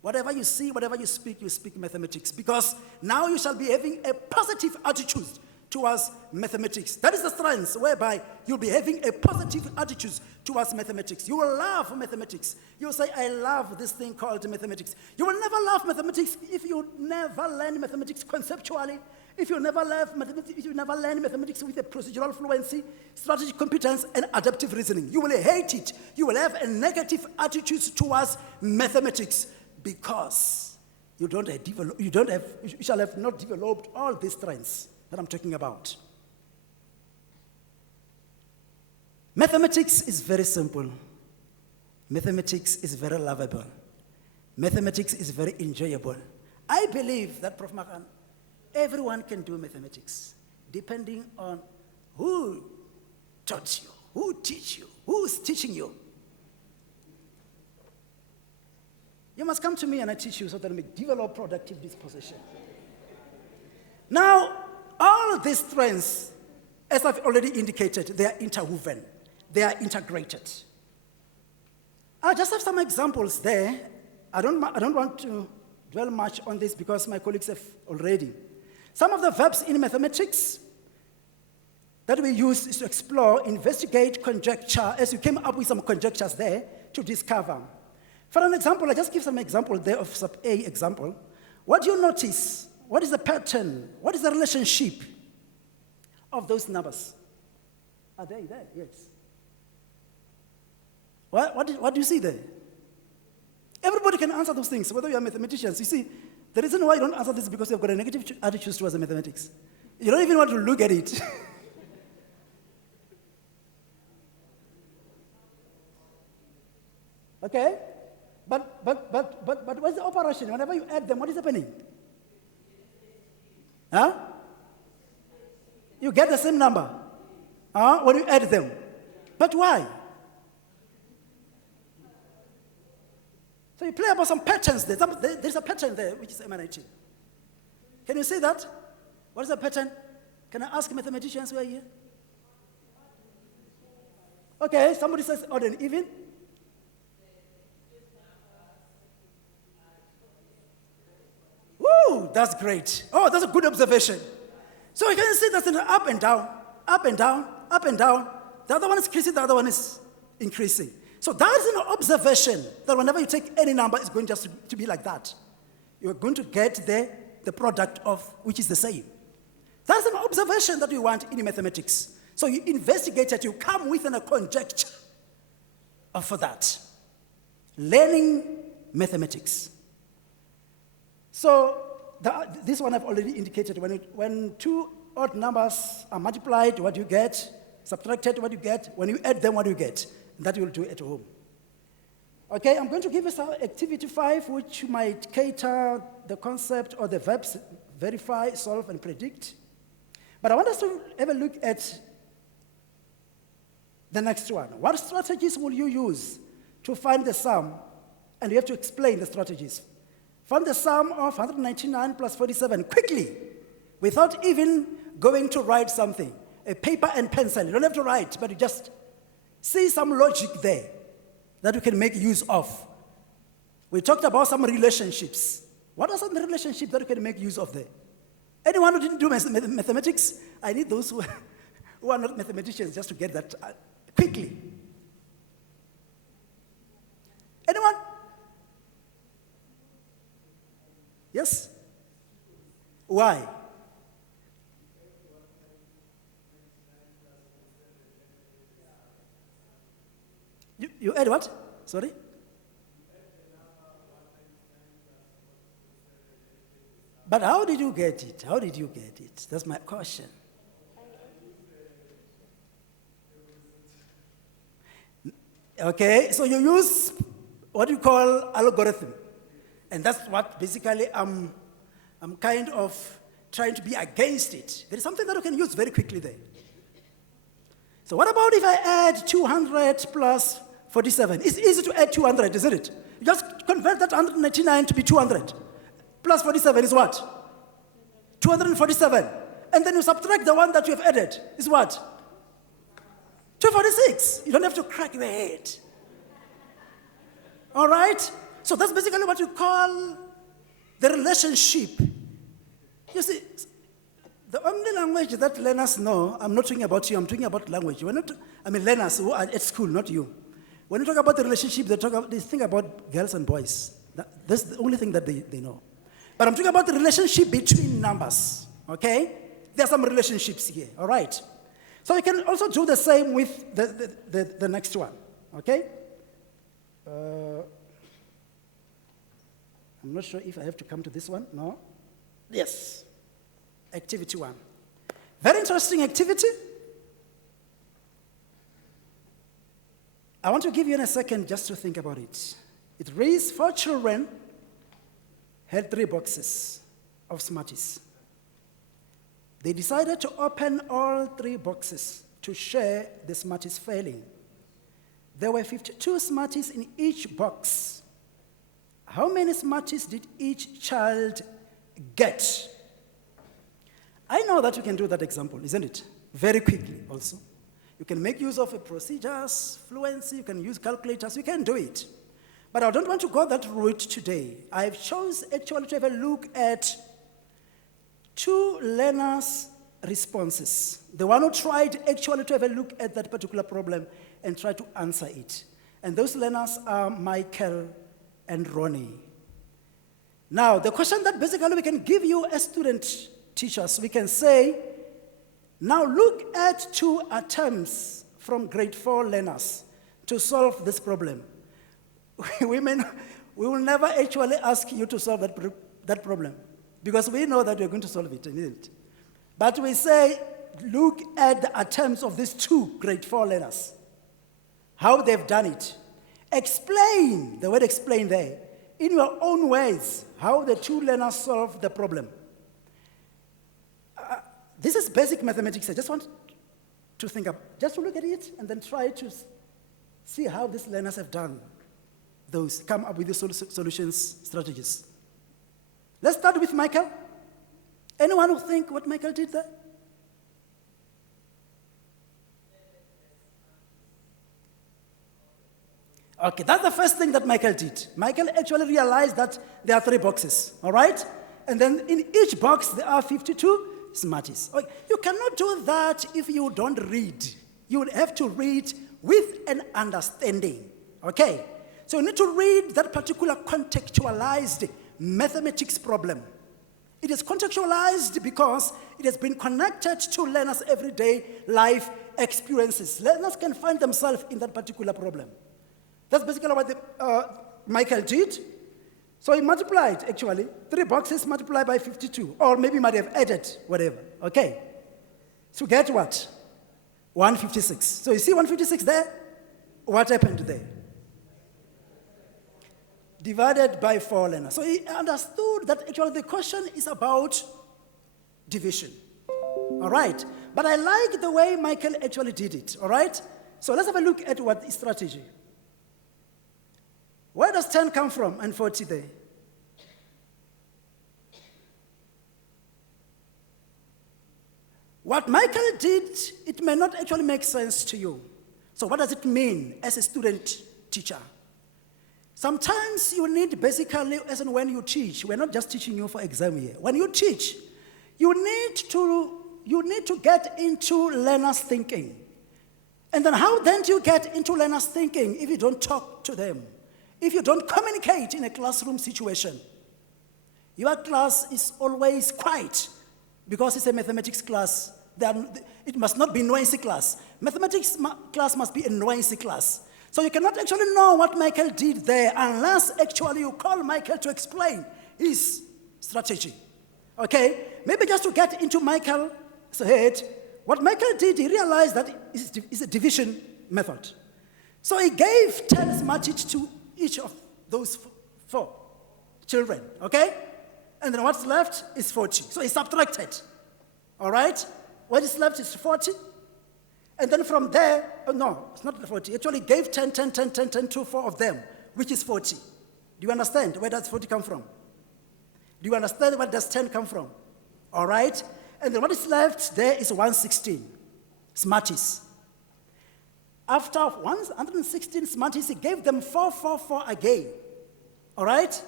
Whatever you see, whatever you speak mathematics. Because now you shall be having a positive attitude towards mathematics. That is the strength whereby you'll be having a positive attitude towards mathematics. You will love mathematics. You'll say, I love this thing called mathematics. You will never love mathematics if you never learn mathematics conceptually, if you never learn mathematics with a procedural fluency, strategic competence, and adaptive reasoning. You will hate it. You will have a negative attitude towards mathematics because you shall have not developed all these strengths that I'm talking about. Mathematics is very simple. Mathematics is very lovable. Mathematics is very enjoyable. I believe that, Prof. Makan, everyone can do mathematics, depending on who taught you, who teach you, who's teaching you. You must come to me and I teach you so that we develop productive disposition. Now, all these strengths, as I've already indicated, they are interwoven. They are integrated. I just have some examples there. I don't want to dwell much on this because my colleagues have already. Some of the verbs in mathematics that we use is to explore, investigate, conjecture, as you came up with some conjectures there to discover. For an example, I just give some example there of sub A example. What do you notice? What is the pattern? What is the relationship of those numbers? Are they there? Yes. What do you see there? Everybody can answer those things, whether you are mathematicians. You see, the reason why you don't answer this is because you've got a negative attitude towards the mathematics. You don't even want to look at it. Okay? But what's the operation? Whenever you add them, what is happening? Huh? You get the same number when you add them. But why? So you play about some patterns there. There's a pattern there which is emanating. Can you see that? What is the pattern? Can I ask mathematicians who are here? Okay, somebody says odd and even. Woo, that's great. Oh, that's a good observation. So you can see that's an up and down, up and down, up and down. The other one is increasing, the other one is increasing. So that is an observation that whenever you take any number, it's going just to be like that. You're going to get the product of which is the same. That's an observation that we want in mathematics. So you investigate it, you come with a conjecture for that. Learning mathematics. So this one I've already indicated. When two odd numbers are multiplied, what do you get? Subtracted, what do you get? When you add them, what do you get? That you'll do at home. Okay, I'm going to give you some activity 5, which might cater the concept or the verbs verify, solve, and predict. But I want us to have a look at the next one. What strategies will you use to find the sum? And you have to explain the strategies. Find the sum of 199 plus 47 quickly, without even going to write something. A paper and pencil. You don't have to write, but you just see some logic there that you can make use of. We talked about some relationships. What are some relationships that you can make use of there? Anyone who didn't do mathematics? I need those who are not mathematicians just to get that quickly. Anyone? Yes? Why? You add what? Sorry? But how did you get it? How did you get it? That's my question. Okay, so you use what you call algorithm. And that's what basically I'm kind of trying to be against it. There is something that you can use very quickly there. So what about if I add 200 plus 47? It's easy to add 200, isn't it? You just convert that 199 to be 200. Plus 47 is what? 247. And then you subtract the one that you have added. Is what? 246. You don't have to crack your head. All right? So that's basically what you call the relationship. You see, the only language that learners know, I'm not talking about you, I'm talking about language. Learners who are at school, not you. When you talk about the relationship, they think about girls and boys. That's the only thing that they know. But I'm talking about the relationship between numbers, okay? There are some relationships here, all right? So you can also do the same with the next one, okay? I'm not sure if I have to come to this one, no? Yes, activity 1. Very interesting activity. I want to give you in a second just to think about it. It reads, 4 children had 3 boxes of Smarties. They decided to open all 3 boxes to share the Smarties failing. There were 52 Smarties in each box. How many Smarties did each child get? I know that you can do that example, isn't it? Very quickly also. You can make use of procedures, fluency, you can use calculators, you can do it. But I don't want to go that route today. I've chosen actually to have a look at 2 learners' responses. The one who tried actually to have a look at that particular problem and try to answer it. And those learners are Michael and Ronnie. Now, the question that basically we can give you as student teachers, we can say, now look at 2 attempts from grade 4 learners to solve this problem. We will never actually ask you to solve that problem because we know that you're going to solve it, isn't it? But we say, look at the attempts of these 2 grade 4 learners, how they've done it. Explain, the word explain there, in your own ways, how the 2 learners solve the problem. This is basic mathematics. I just want to think of, just to look at it and then try to see how these learners have done those, come up with the solutions strategies. Let's start with Michael. Anyone who think what Michael did there? Okay, that's the first thing that Michael did. Michael actually realized that there are 3 boxes, all right? And then in each box, there are 52 Smarties. Okay. You cannot do that if you don't read. You will have to read with an understanding, okay? So you need to read that particular contextualized mathematics problem. It is contextualized because it has been connected to learners' everyday life experiences. Learners can find themselves in that particular problem. That's basically what Michael did. So he multiplied, actually, 3 boxes multiplied by 52, or maybe he might have added whatever, okay? To get what? 156. So you see 156 there? What happened there? Divided by 4 learners. So he understood that actually the question is about division, all right? But I like the way Michael actually did it, all right? So let's have a look at what is strategy. Where does 10 come from and 40 there? What Michael did, it may not actually make sense to you. So what does it mean as a student teacher? Sometimes you need basically, as in when you teach, we're not just teaching you for exam here. When you teach, you need to get into learners' thinking. And then how then do you get into learners' thinking if you don't talk to them? If you don't communicate in a classroom situation? Your class is always quiet because it's a mathematics class. It must not be noisy class. Mathematics class must be a noisy class. So you cannot actually know what Michael did there unless actually you call Michael to explain his strategy. Okay? Maybe just to get into Michael's head, what Michael did, he realized that it's a division method. So he gave 10 Smarties to each of those 4 children, okay? And then what's left is 40. So he subtracted, all right? What is left is 40. And then from there, no, it's not 40. He actually gave 10 to 4 of them, which is 40. Do you understand? Where does 40 come from? Do you understand where does 10 come from? All right? And then what is left there is 116 Smarties. After 116 Smarties, he gave them 4 again. All right?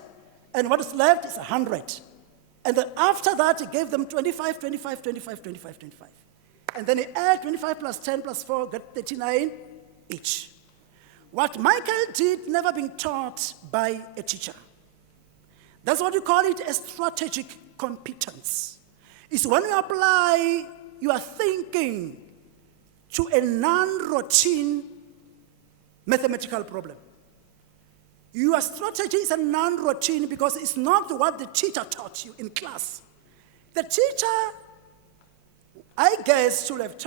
And what is left is 100. And then after that, he gave them 25. And then he add 25 plus 10 plus 4, got 39 each. What Michael did never been taught by a teacher. That's what you call it a strategic competence. It's when you apply your thinking to a non-routine mathematical problem. Your strategy is a non-routine because it's not what the teacher taught you in class. The teacher, I guess, could have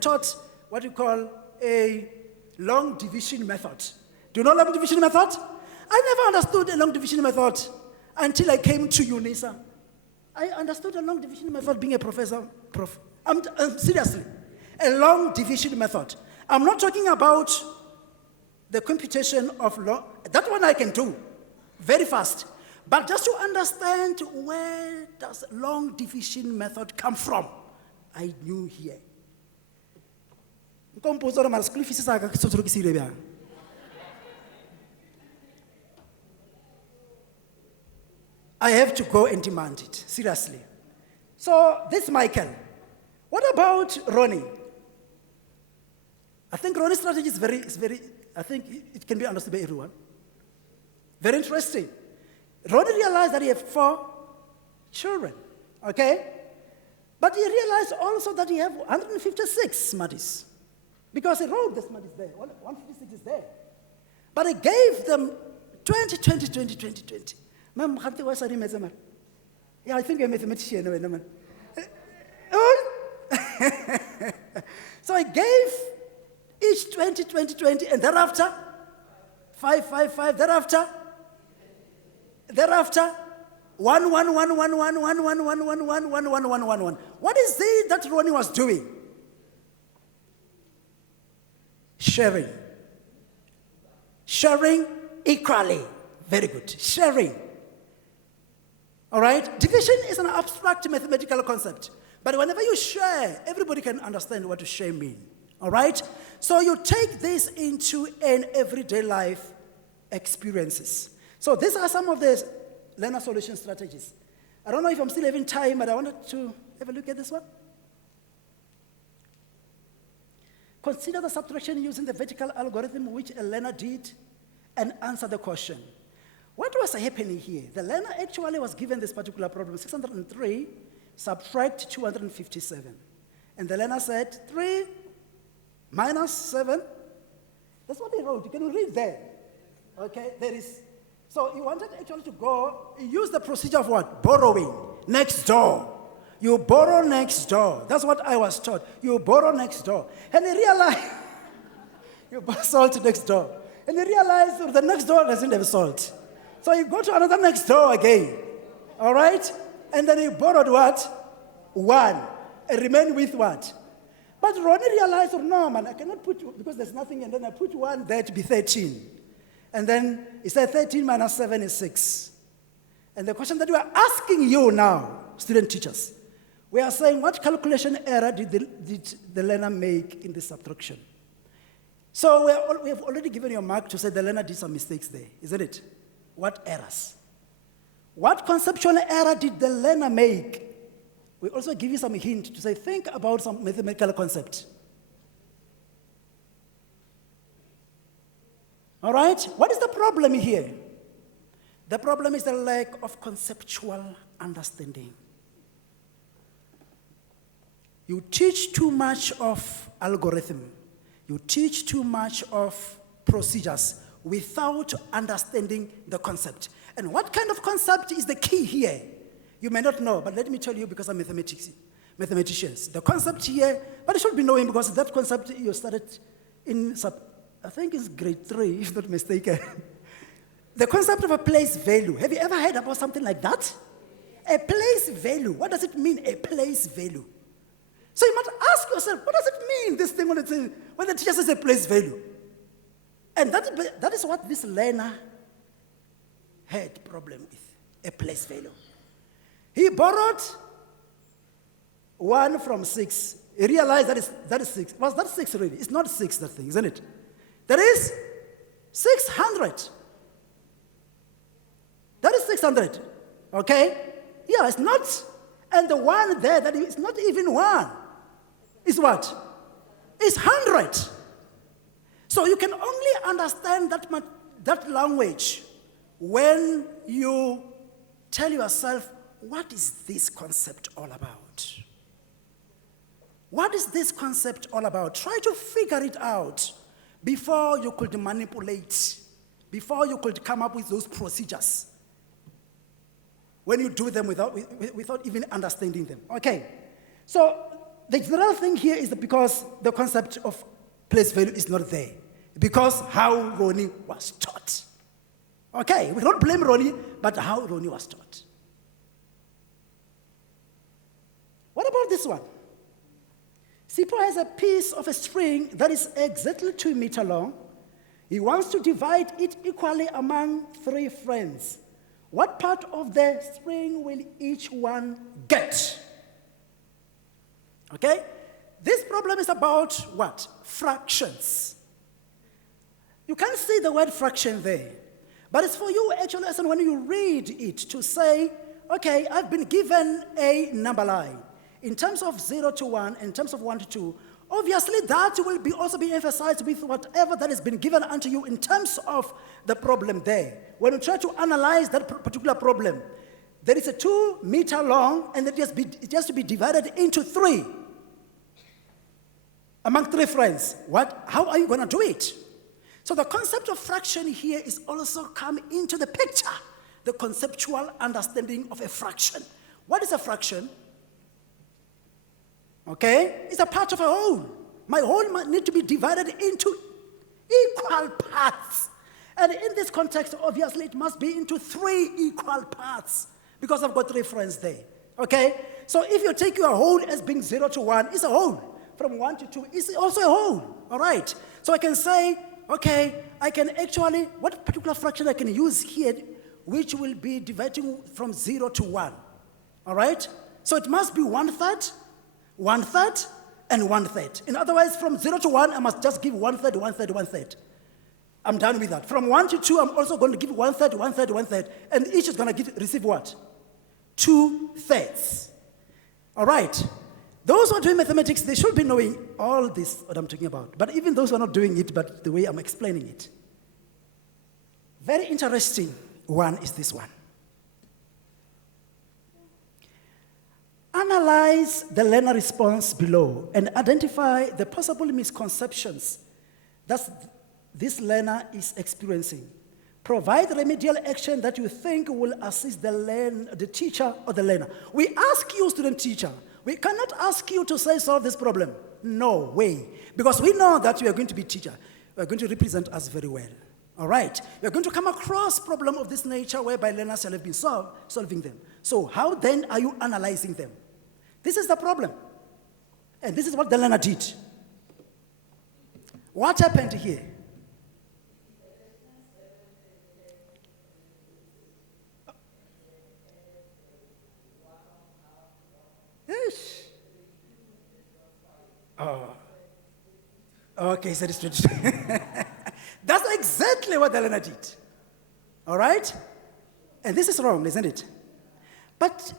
taught what you call a long division method. Do you know long division method? I never understood a long division method until I came to UNISA. I understood a long division method being a professor. Seriously, a long division method. I'm not talking about the computation of long. That one I can do very fast. But just to understand where does long division method come from, I knew here. I have to go and demand it, seriously. So this Michael. What about Ronnie? I think Ronnie's strategy is very, I think it can be understood by everyone. Very interesting. Ronnie realized that he had 4 children, okay? But he realized also that he had 156 Smarties. Because he wrote the Smarties there, 156 is there. But he gave them 20. Ma'am, yeah, I think you're a mathematician. So I gave each 20, and thereafter, 5, thereafter, 1. What is it that Ronnie was doing? Sharing equally. Very good. Sharing. All right? Division is an abstract mathematical concept. But whenever you share, everybody can understand what to share mean. All right? So you take this into an everyday life experiences. So these are some of the learner solution strategies. I don't know if I'm still having time, but I wanted to have a look at this one. Consider the subtraction using the vertical algorithm which a learner did and answer the question. What was happening here? The learner actually was given this particular problem, 603, subtract 257. And the learner said, 3 minus 7. That's what he wrote. You can read there. Okay, there is. So he wanted actually to go, he used the procedure of what? Borrowing. Next door. You borrow next door. That's what I was taught. You borrow next door. And he realized, you borrow salt next door. And he realized the next door doesn't have salt. So you go to another next door again. All right? And then he borrowed what? 1. And remain with what? But Ronnie realized, oh, no, man, I cannot put, because there's nothing, and then I put 1 there to be 13. And then he said 13 minus 7 is 6. And the question that we are asking you now, student teachers, we are saying, what calculation error did the learner make in this subtraction? So we have already given you a mark to say the learner did some mistakes there, isn't it? What errors? What conceptual error did the learner make? We also give you some hint to say, think about some mathematical concept. All right? What is the problem here? The problem is the lack of conceptual understanding. You teach too much of algorithm. You teach too much of procedures without understanding the concept. And what kind of concept is the key here? You may not know, but let me tell you because I'm mathematicians. The concept here, but you should be knowing because that concept you started in, I think it's grade 3, if not mistaken. The concept of a place value. Have you ever heard about something like that? A place value. What does it mean, a place value? So you must ask yourself, what does it mean, this thing, when the teacher says a place value? And that is what this learner had problem with, a place value. He borrowed 1 from 6. He realized that is 6. Was that 6 really? It's not 6, that thing, isn't it? That is 600. That is 600, okay? Yeah, it's not, and the 1 there, that is not even 1. Is what? It's 100. So you can only understand that language when you tell yourself, what is this concept all about? What is this concept all about? Try to figure it out before you could manipulate, before you could come up with those procedures, when you do them without even understanding them. Okay, so the general thing here is that because the concept of place value is not there, because how Ronnie was taught. Okay, we don't blame Ronnie, but how Ronnie was taught. What about this one? Sipho has a piece of a string that is exactly 2 meters long. He wants to divide it equally among 3 friends. What part of the string will each one get? Okay? This problem is about what? Fractions. You can't see the word fraction there. But it's for you actually, as when you read it, to say, okay, I've been given a number line. In terms of 0 to 1, in terms of 1 to 2, obviously that will also be emphasized with whatever that has been given unto you in terms of the problem there. When you try to analyze that particular problem, there is a 2 meter long, and it has to be divided into 3. Among 3 friends. How are you going to do it? So the concept of fraction here is also come into the picture, the conceptual understanding of a fraction. What is a fraction? Okay, it's a part of a whole. My whole might need to be divided into equal parts. And in this context, obviously, it must be into 3 equal parts because I've got 3 friends there. Okay, so if you take your whole as being 0 to 1, it's a whole. From 1 to 2, it's also a whole. All right, so I can say, okay, I can actually, what particular fraction I can use here, which will be dividing from 0 to 1. All right, so it must be 1/3, 1/3, and 1/3. In other words, from 0 to 1, I must just give 1/3, 1/3, 1/3. I'm done with that. From 1 to 2, I'm also going to give 1/3, 1/3, 1/3, and each is going to receive what? 2/3. All right. Those who are doing mathematics, they should be knowing all this, what I'm talking about. But even those who are not doing it, but the way I'm explaining it. Very interesting one is this one. Analyze the learner response below and identify the possible misconceptions that this learner is experiencing. Provide remedial action that you think will assist the teacher or the learner. We ask you, student teacher, we cannot ask you to say solve this problem. No way. Because we know that you are going to be teacher. You are going to represent us very well. All right? You are going to come across problem of this nature whereby learners shall have been solving them. So how then are you analyzing them? This is the problem. And this is what the learner did. What happened here? Yes. Oh. Okay, so it's 22. That's exactly what the learner did. All right? And this is wrong, isn't it? But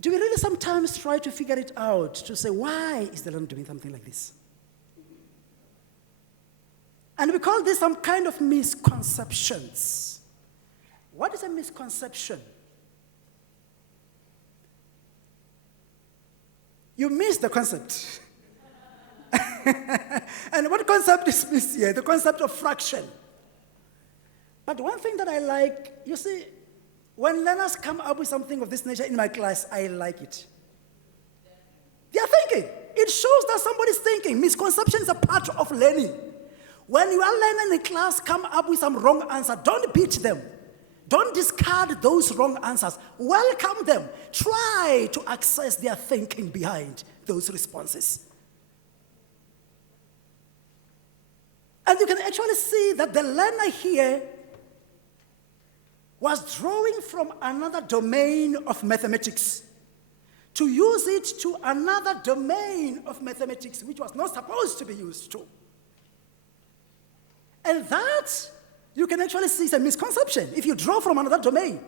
do we really sometimes try to figure it out, to say, why is the learner doing something like this? And we call this some kind of misconceptions. What is a misconception? You missed the concept. And what concept is missed here? The concept of fraction. But one thing that I like, you see, when learners come up with something of this nature in my class, I like it. They are thinking. It shows that somebody's thinking. Misconceptions are part of learning. When you are learning in class, come up with some wrong answer. Don't beat them. Don't discard those wrong answers. Welcome them. Try to access their thinking behind those responses. And you can actually see that the learner here was drawing from another domain of mathematics to use it to another domain of mathematics which was not supposed to be used to. And that, you can actually see is a misconception if you draw from another domain.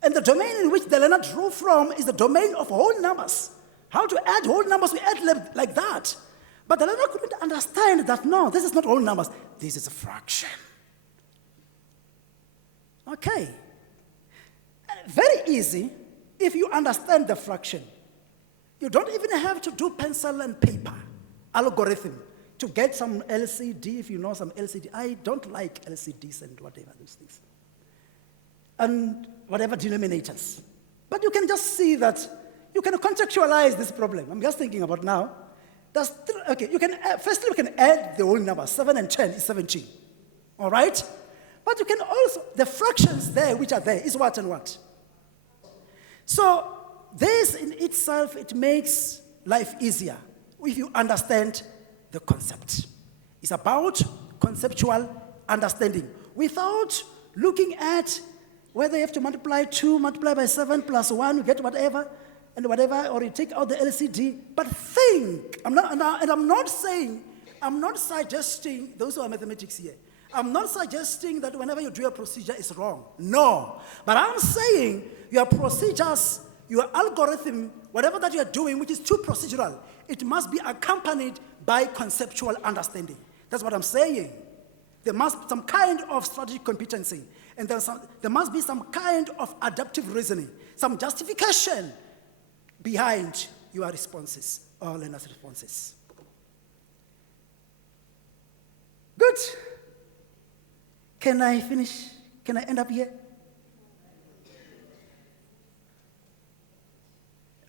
And the domain in which the learner drew from is the domain of whole numbers. How to add whole numbers, we add them like that. But the learner couldn't understand that, no, this is not whole numbers, this is a fraction. Okay. Very easy if you understand the fraction. You don't even have to do pencil and paper algorithm to get some LCD, if you know some LCD. I don't like LCDs and whatever those things. And whatever denominators. But you can just see that you can contextualize this problem. I'm just thinking about now. Okay, you can firstly you can add the whole number. 7 and 10 is 17. All right? But you can also, the fractions there which are there is what and what. So this in itself, it makes life easier if you understand the concept. It's about conceptual understanding without looking at whether you have to multiply 2, multiply by 7 plus 1, you get whatever, and whatever, or you take out the LCD, but think. I'm not suggesting, those who are mathematics here, I'm not suggesting that whenever you do a procedure is wrong. No. But I'm saying your procedures, your algorithm, whatever that you're doing, which is too procedural, it must be accompanied by conceptual understanding. That's what I'm saying. There must be some kind of strategic competency, and there must be some kind of adaptive reasoning, some justification behind your responses, or learners' responses. Good. Can I finish? Can I end up here?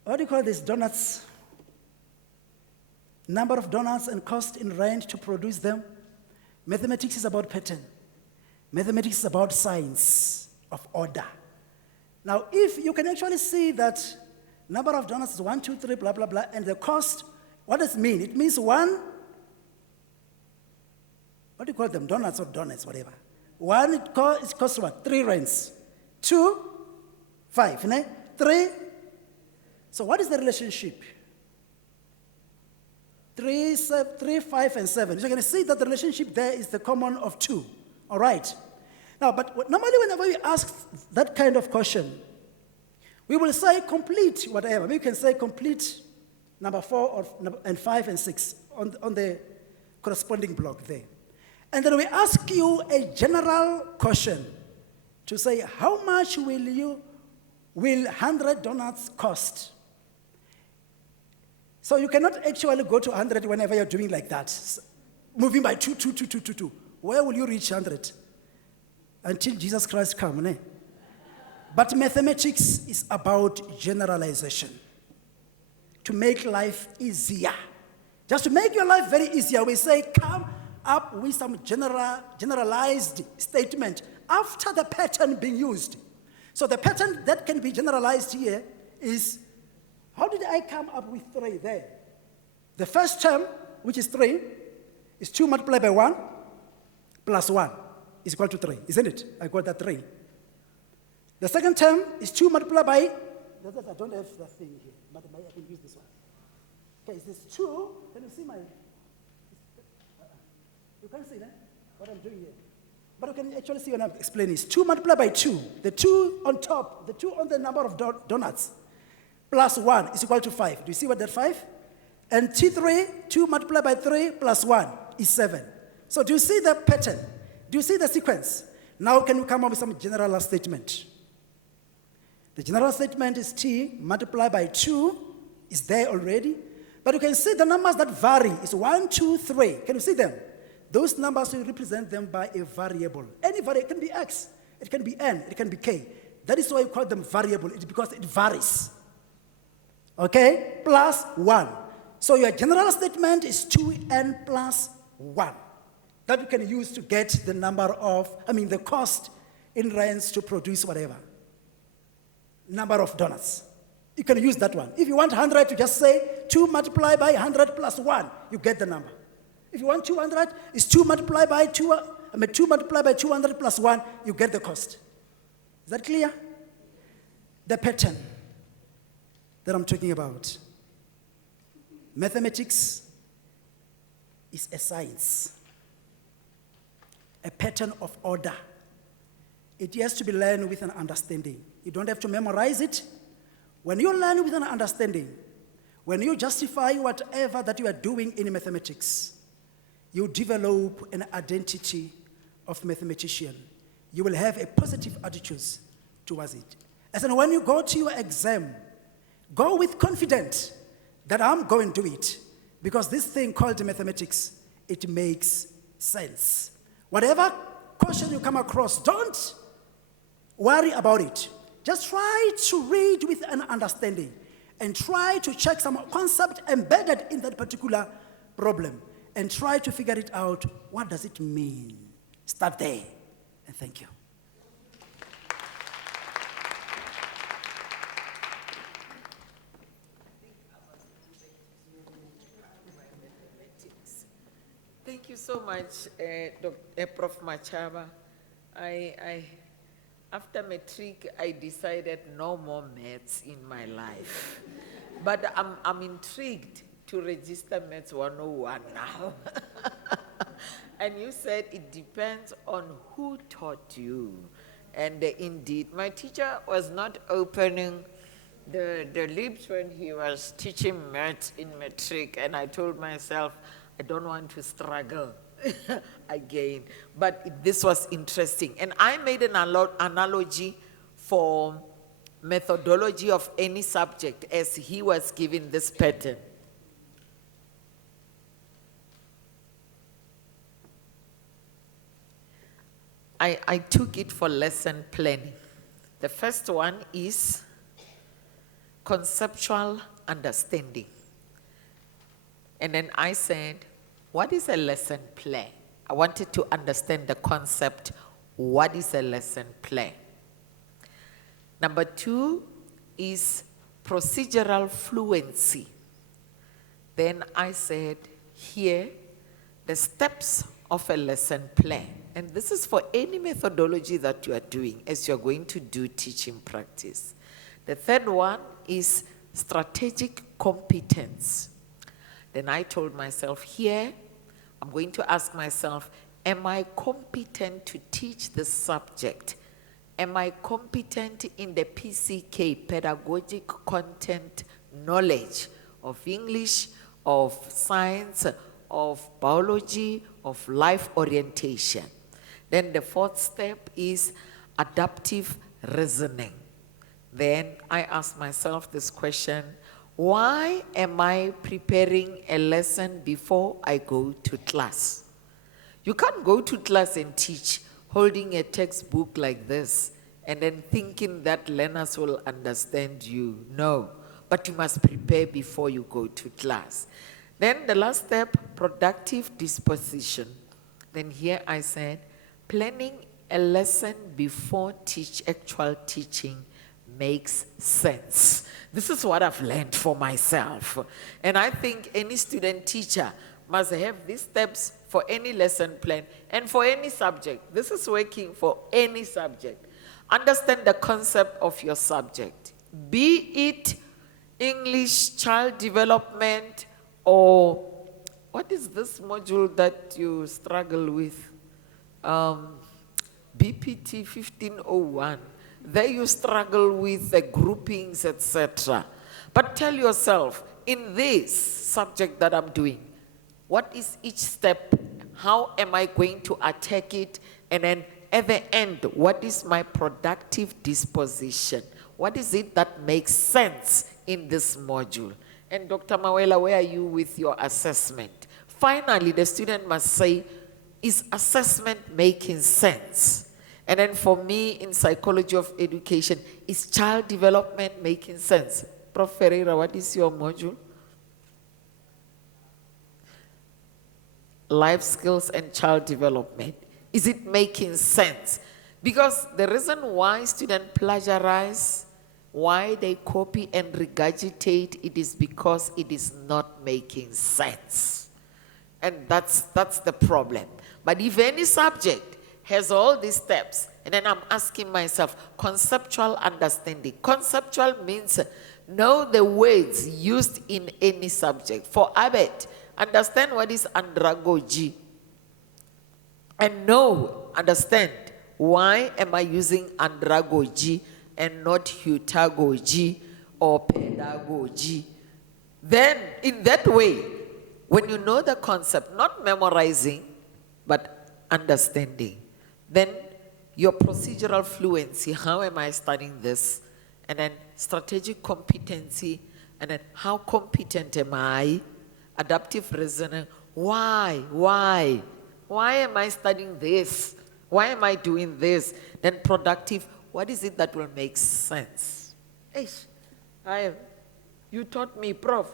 What do you call this? Donuts. Number of donuts and cost in rent to produce them. Mathematics is about pattern. Mathematics is about science of order. Now, if you can actually see that number of donuts is 1, 2, 3, blah, blah, blah, and the cost, what does it mean? It means one, what do you call them? Donuts or donuts, whatever. One, it costs what? 3 rands. 2, 5, ne? 3. So what is the relationship? 3, 5, and 7. So you can see that the relationship there is the common of 2. All right. Now, but normally whenever we ask that kind of question, we will say complete whatever. We can say complete number 4 and 5 and 6 on the corresponding block there. And then we ask you a general question to say, how much will 100 donuts cost? So you cannot actually go to 100 whenever you're doing like that, moving by 2, 2, 2, 2, 2, 2. Where will you reach 100? Until Jesus Christ comes, eh? But mathematics is about generalization. To make life easier. Just to make your life very easier, we say come up with some generalized statement after the pattern being used. So the pattern that can be generalized here is, how did I come up with 3 there? The first term, which is 3, is 2 multiplied by 1 plus 1 is equal to 3, isn't it? I got that 3. The second term is 2 multiplied by, I don't have that thing here, but I can use this one. Okay, is this 2? Can you see my, you can't see that, what I'm doing here. But you can actually see when I'm explaining this. 2 multiplied by 2, the 2 on top, the 2 on the number of donuts, plus 1 is equal to 5. Do you see what that 5? And T3, 2 multiplied by 3 plus 1 is 7. So do you see the pattern? Do you see the sequence? Now can we come up with some general statement? The general statement is T multiplied by 2 is there already. But you can see the numbers that vary is 1, 2, 3. Can you see them? Those numbers, we represent them by a variable. Any variable, it can be X, it can be N, it can be K. That is why we call them variable, it's because it varies. Okay, plus 1. So your general statement is 2n plus 1. That you can use to get the the cost in rands to produce whatever. Number of donuts. You can use that one. If you want 100, you just say 2 multiplied by 100 plus 1. You get the number. If you want 200, it's 2 multiplied by 2 multiplied by 200 plus 1. You get the cost. Is that clear? The pattern that I'm talking about. Mathematics is a science. A pattern of order. It has to be learned with an understanding. You don't have to memorize it. When you learn with an understanding, when you justify whatever that you are doing in mathematics, you develop an identity of mathematician. You will have a positive attitude towards it. As in when you go to your exam, go with confidence that I'm going to do it. Because this thing called mathematics, it makes sense. Whatever question you come across, don't worry about it. Just try to read with an understanding and try to check some concept embedded in that particular problem and try to figure it out. What does it mean? Start there, and thank you. Thank you so much, Prof. Machaba. After matric, I decided no more maths in my life. But I'm intrigued to register Maths 101 now. And you said it depends on who taught you. And indeed, my teacher was not opening the lips when he was teaching maths in matric, and I told myself, I don't want to struggle again. But this was interesting. And I made an analogy for methodology of any subject as he was given this pattern. I took it for lesson planning. The first one is conceptual understanding. And then I said, what is a lesson plan? I wanted to understand the concept, what is a lesson plan? Number 2 is procedural fluency. Then I said, here, the steps of a lesson plan. And this is for any methodology that you are doing as you're going to do teaching practice. The third one is strategic competence. Then I told myself, here, I'm going to ask myself, am I competent to teach this subject? Am I competent in the PCK, pedagogic content knowledge of English, of science, of biology, of life orientation? Then the fourth step is adaptive reasoning. Then I ask myself this question, why am I preparing a lesson before I go to class? You can't go to class and teach holding a textbook like this and then thinking that learners will understand you. No, but you must prepare before you go to class. Then the last step, productive disposition. Then here I said, planning a lesson before actual teaching makes sense. This is what I've learned for myself. And I think any student teacher must have these steps for any lesson plan and for any subject. This is working for any subject. Understand the concept of your subject. Be it English, child development, or what is this module that you struggle with? BPT 1501. There you struggle with the groupings, etc. But tell yourself, in this subject that I'm doing, what is each step? How am I going to attack it? And then at the end, what is my productive disposition? What is it that makes sense in this module? And Dr. Mawela, where are you with your assessment? Finally, the student must say, is assessment making sense? And then for me, in psychology of education, is child development making sense? Prof. Ferreira, what is your module? Life skills and child development. Is it making sense? Because the reason why students plagiarize, why they copy and regurgitate, it is because it is not making sense. And that's the problem. But if any subject has all these steps, and then I'm asking myself, conceptual understanding. Conceptual means know the words used in any subject. For ABET, understand what is andragogy. And understand, why am I using andragogy and not heutagogy or pedagogy? Then, in that way, when you know the concept, not memorizing, but understanding, then your procedural fluency, how am I studying this? And then strategic competency, and then how competent am I? Adaptive reasoning, why am I studying this? Why am I doing this? Then productive, what is it that will make sense? You taught me, Prof.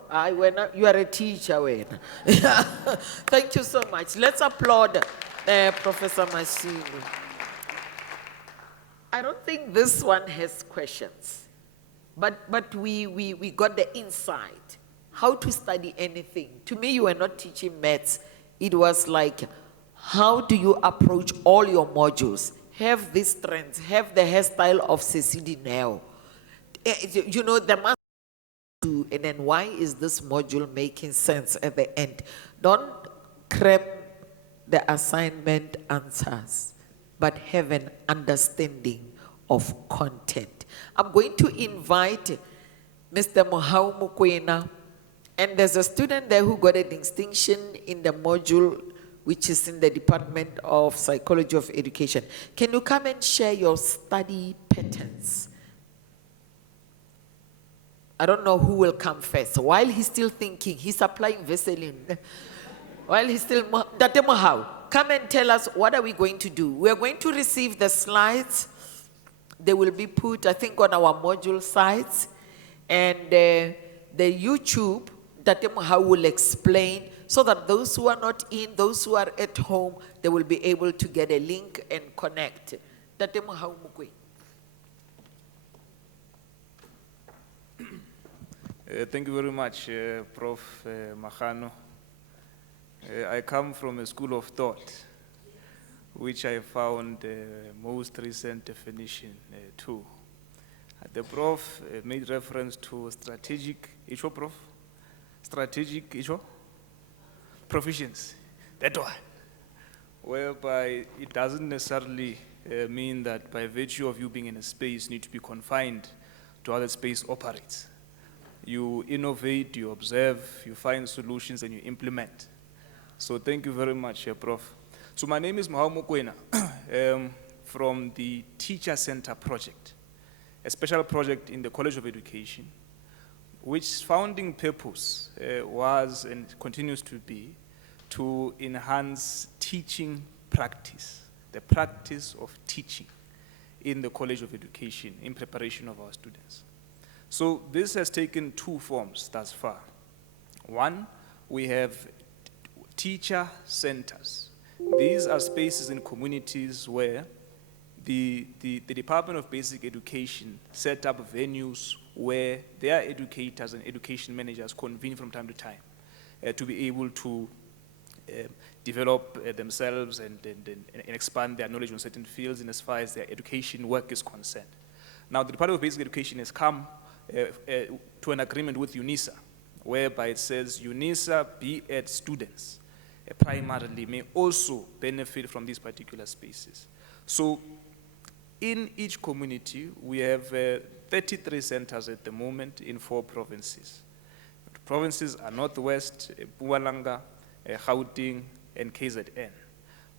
You are a teacher. Thank you so much. Let's applaud Professor Mashini. I don't think this one has questions, but we got the insight. How to study anything. To me, you were not teaching maths. It was like, how do you approach all your modules? Have these trends, have the hairstyle of CEDU now. You know, the must do, and then why is this module making sense at the end? Don't cram the assignment answers, but have an understanding of content. I'm going to invite Mr. Mohau Mukwena, and there's a student there who got a distinction in the module which is in the Department of Psychology of Education. Can you come and share your study patterns? I don't know who will come first. While he's still thinking, he's applying Vaseline. While he's still, Date Mohau, come and tell us, what are we going to do? We are going to receive the slides. They will be put, I think, on our module sites. And the YouTube, Date Mohau will explain, so that those who are not in, those who are at home, they will be able to get a link and connect. Date Mohau Mukwe. Thank you very much, Prof. Mahano. I come from a school of thought, which I found most recent definition to. The Prof made reference to strategic issue, Prof? Strategic issue? proficiency. That one. Whereby it doesn't necessarily mean that by virtue of you being in a space, you need to be confined to how the space operates. You innovate, you observe, you find solutions, and you implement. So thank you very much, Prof. So my name is Mahau Mokwena from the Teacher Center Project, a special project in the College of Education, which founding purpose was and continues to be to enhance teaching practice, the practice of teaching in the College of Education in preparation of our students. So this has taken two forms thus far. One, we have teacher centers. These are spaces in communities where the Department of Basic Education set up venues where their educators and education managers convene from time to time to be able to develop themselves and expand their knowledge on certain fields in as far as their education work is concerned. Now, the Department of Basic Education has come to an agreement with UNISA, whereby it says UNISA BET students primarily may also benefit from these particular spaces. So in each community, we have 33 centers at the moment in 4 provinces. The provinces are Northwest, Mpumalanga, Gauteng, and KZN.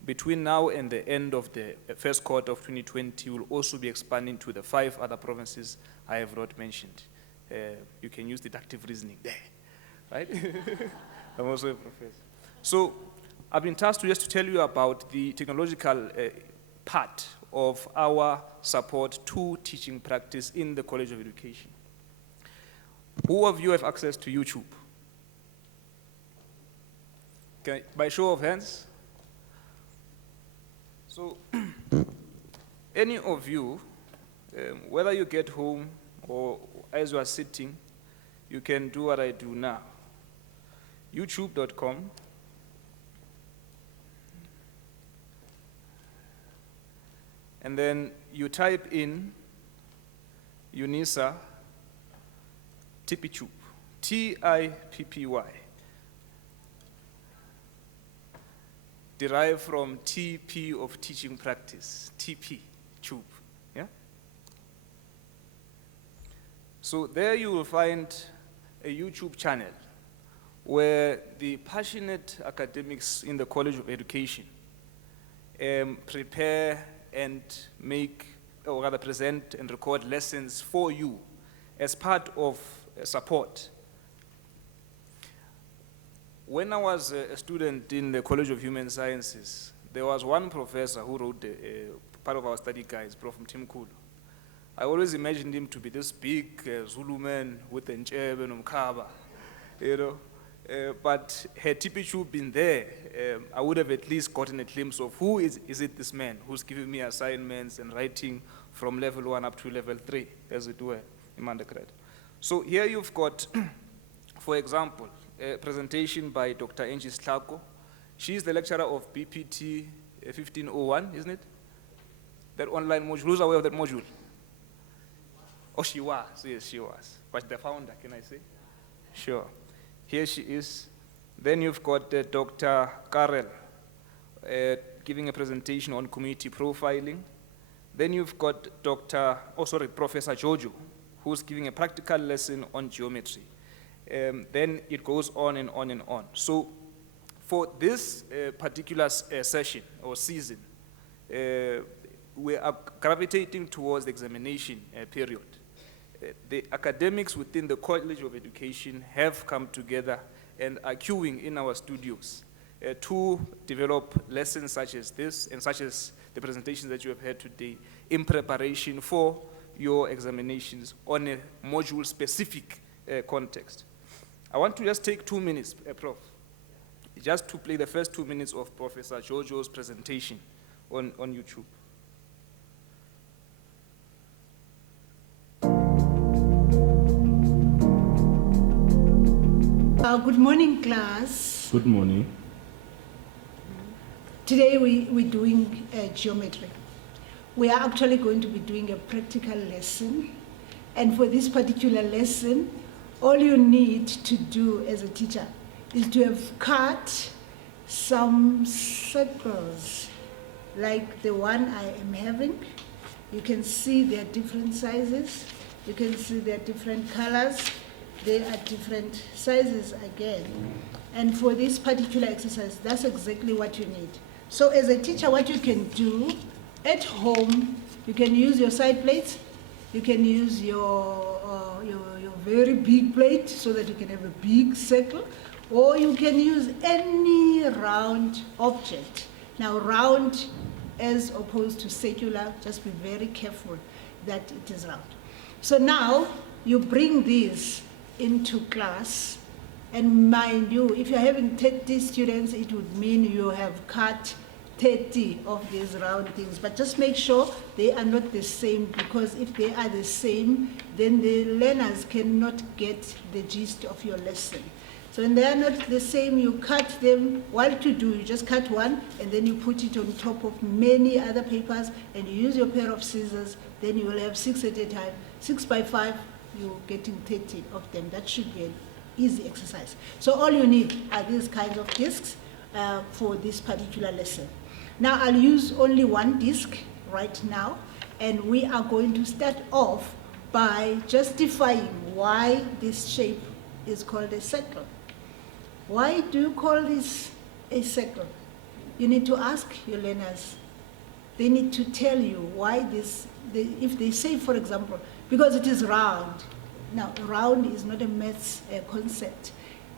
Between now and the end of the first quarter of 2020, we'll also be expanding to the 5 other provinces I have not mentioned. You can use deductive reasoning there, right? I'm also a professor. So I've been tasked just to tell you about the technological part of our support to teaching practice in the College of Education. Who of you have access to YouTube? Okay, by show of hands. So, any of you, whether you get home or as you are sitting, you can do what I do now. YouTube.com. And then you type in UNISA Tippy-Tube, T-I-P-P-Y. Derived from TP of teaching practice, TP, tube, yeah? So there you will find a YouTube channel where the passionate academics in the College of Education prepare and make, or rather present and record lessons for you as part of support. When I was a student in the College of Human Sciences, there was one professor who wrote part of our study guides, Prof. Mtimkulu. I always imagined him to be this big Zulu man with a nchebe and umkaba, you know. But had Tippy-Tube been there, I would have at least gotten a glimpse of who is it this man who's giving me assignments and writing from level 1 up to level 3, as it were, in undergrad. So here you've got, for example, a presentation by Dr. Angie Slako. She's the lecturer of BPT 1501, isn't it? That online module. Who's aware of that module? Oh, she was. Yes, she was. But the founder, can I say? Sure. Here she is. Then you've got Dr. Karel giving a presentation on community profiling. Then you've got Professor Jojo, who's giving a practical lesson on geometry. Then it goes on and on and on. So for this particular session or season, we are gravitating towards the examination period. The academics within the College of Education have come together and are queuing in our studios to develop lessons such as this and such as the presentations that you have heard today in preparation for your examinations on a module-specific context. I want to just take 2 minutes, Prof, just to play the first 2 minutes of Professor Jojo's presentation on YouTube. Good morning, class. Good morning. Today we're doing geometry. We are actually going to be doing a practical lesson. And for this particular lesson, all you need to do as a teacher is to have cut some circles like the one I am having. You can see they're different sizes. You can see they're different colors. They are different sizes again. And for this particular exercise, that's exactly what you need. So as a teacher, what you can do at home, you can use your side plates. You can use your very big plate so that you can have a big circle, or you can use any round object. Now round as opposed to circular, just be very careful that it is round. So now you bring these into class, and mind you, if you're having 30 students, it would mean you have cut 30 of these round things, but just make sure they are not the same, because if they are the same, then the learners cannot get the gist of your lesson. So when they are not the same, you cut them. What to do, you just cut one, and then you put it on top of many other papers, and you use your pair of scissors, then you will have 6 at a time. 6 by 5, you're getting 30 of them. That should be an easy exercise. So all you need are these kinds of discs for this particular lesson. Now I'll use only one disc right now, and we are going to start off by justifying why this shape is called a circle. Why do you call this a circle? You need to ask your learners. They need to tell you why this, if they say, for example, because it is round. Now, round is not a maths concept.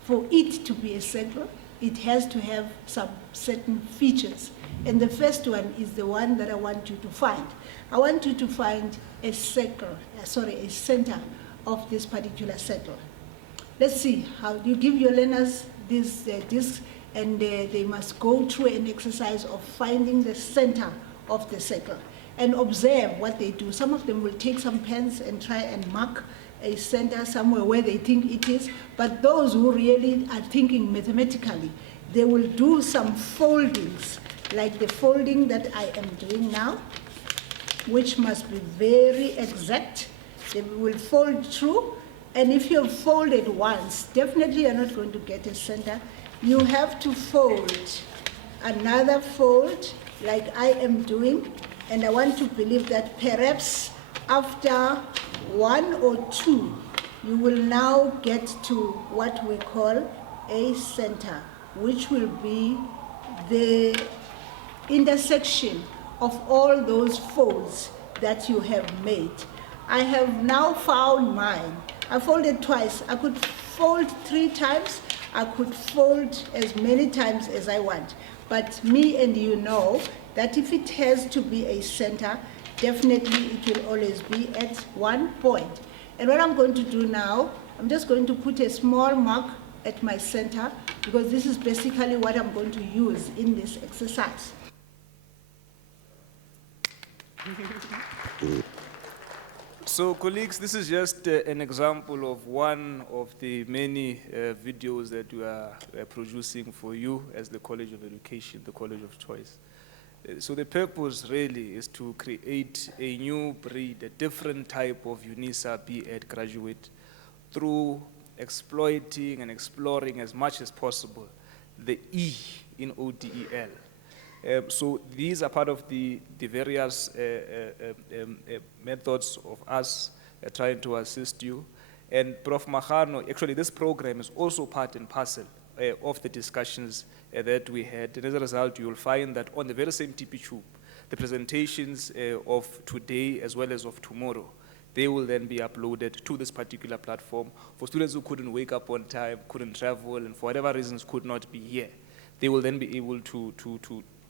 For it to be a circle, it has to have some certain features. And the first one is the one that I want you to find. I want you to find a circle, a center of this particular circle. Let's see how you give your learners this disc, and they must go through an exercise of finding the center of the circle and observe what they do. Some of them will take some pens and try and mark a center somewhere where they think it is, but those who really are thinking mathematically, they will do some foldings, like the folding that I am doing now, which must be very exact. They will fold through, and if you have folded once, definitely you're not going to get a center. You have to fold another fold like I am doing, and I want to believe that perhaps after 1 or 2, you will now get to what we call a center, which will be the intersection of all those folds that you have made. I have now found mine. I folded twice. I could fold 3 times. I could fold as many times as I want. But me and you know that if it has to be a center, definitely it will always be at one point. And what I'm going to do now, I'm just going to put a small mark at my center, because this is basically what I'm going to use in this exercise. So colleagues, this is just an example of one of the many videos that we are producing for you as the College of Education, the College of Choice. So the purpose really is to create a new breed, a different type of UNISA BEd graduate through exploiting and exploring as much as possible the E in ODEL. So these are part of the various methods of us trying to assist you. And Prof. Mahano, actually this program is also part and parcel of the discussions that we had. And as a result, you will find that on the very same TP Tube, the presentations of today as well as of tomorrow, they will then be uploaded to this particular platform for students who couldn't wake up on time, couldn't travel, and for whatever reasons could not be here. They will then be able to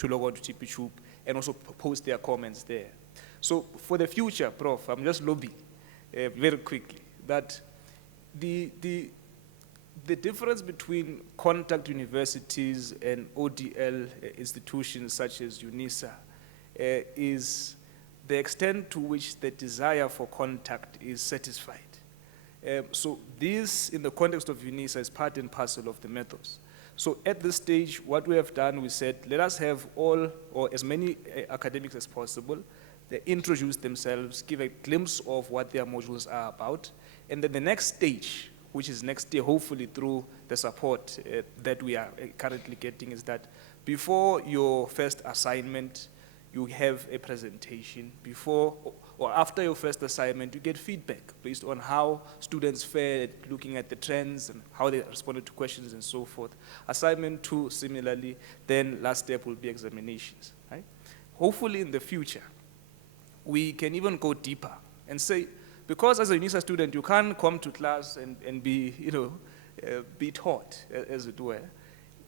log on to TP Tube and also post their comments there. So for the future, Prof, I'm just lobbying very quickly that the difference between contact universities and ODL institutions such as UNISA is the extent to which the desire for contact is satisfied. So this, in the context of UNISA, is part and parcel of the methods. So at this stage, what we have done, we said, let us have all or as many academics as possible. They introduce themselves, give a glimpse of what their modules are about, and then the next stage which is next year, hopefully through the support that we are currently getting, is that before your first assignment, you have a presentation. Before or after your first assignment, you get feedback based on how students fared, looking at the trends and how they responded to questions and so forth. Assignment 2, similarly, then last step will be examinations, right? Hopefully in the future, we can even go deeper and say, because as a UNISA student, you can't come to class and be, be taught, as it were.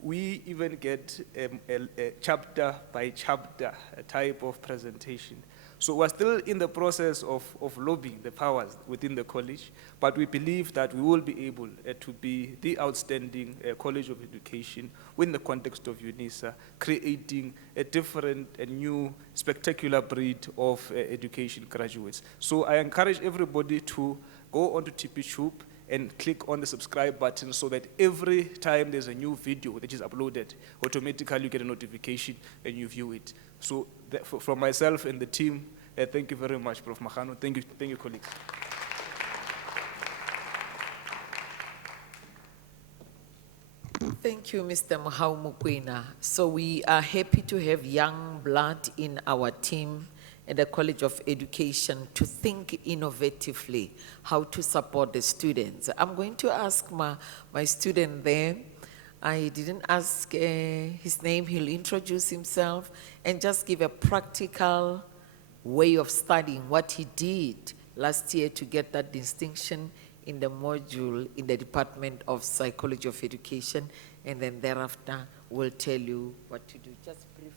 We even get a chapter by chapter type of presentation. So we're still in the process of lobbying the powers within the college, but we believe that we will be able to be the outstanding college of education within the context of UNISA, creating a different and new spectacular breed of education graduates. So I encourage everybody to go onto TPTube and click on the subscribe button so that every time there's a new video that is uploaded, automatically you get a notification and you view it. So from myself and the team, thank you very much, Prof. Mahano. Thank you, colleagues. Thank you, Mr. Mahau Mukwena. So we are happy to have young blood in our team at the College of Education to think innovatively how to support the students. I'm going to ask my student there. I didn't ask his name. He'll introduce himself and just give a practical way of studying what he did last year to get that distinction in the module in the Department of Psychology of Education, and then thereafter we'll tell you what to do. Just briefly.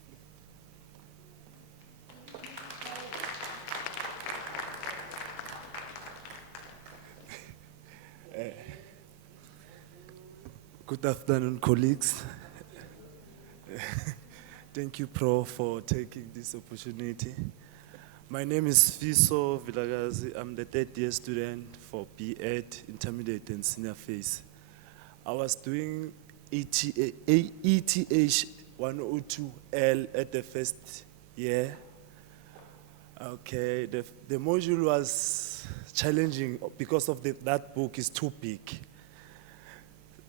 Good afternoon, colleagues. Thank you, Prof, for taking this opportunity. My name is Fiso Vilagazi. I'm the third-year student for ABET, Intermediate and Senior Phase. I was doing ETH 102L at the first year. Okay, the module was challenging because of that book is too big.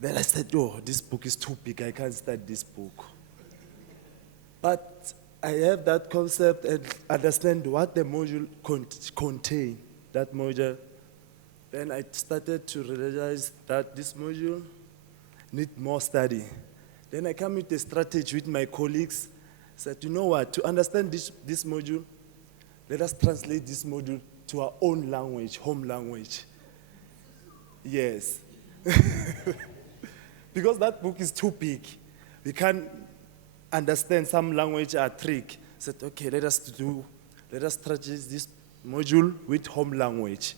Then I said, oh, this book is too big, I can't start this book. But I have that concept and understand what the module contains, that module. Then I started to realize that this module needs more study. Then I come with a strategy with my colleagues, said, you know what, to understand this module, let us translate this module to our own language, home language. Yes. Because that book is too big. We can't understand some language are trick. Said, okay, let us translate this module with home language.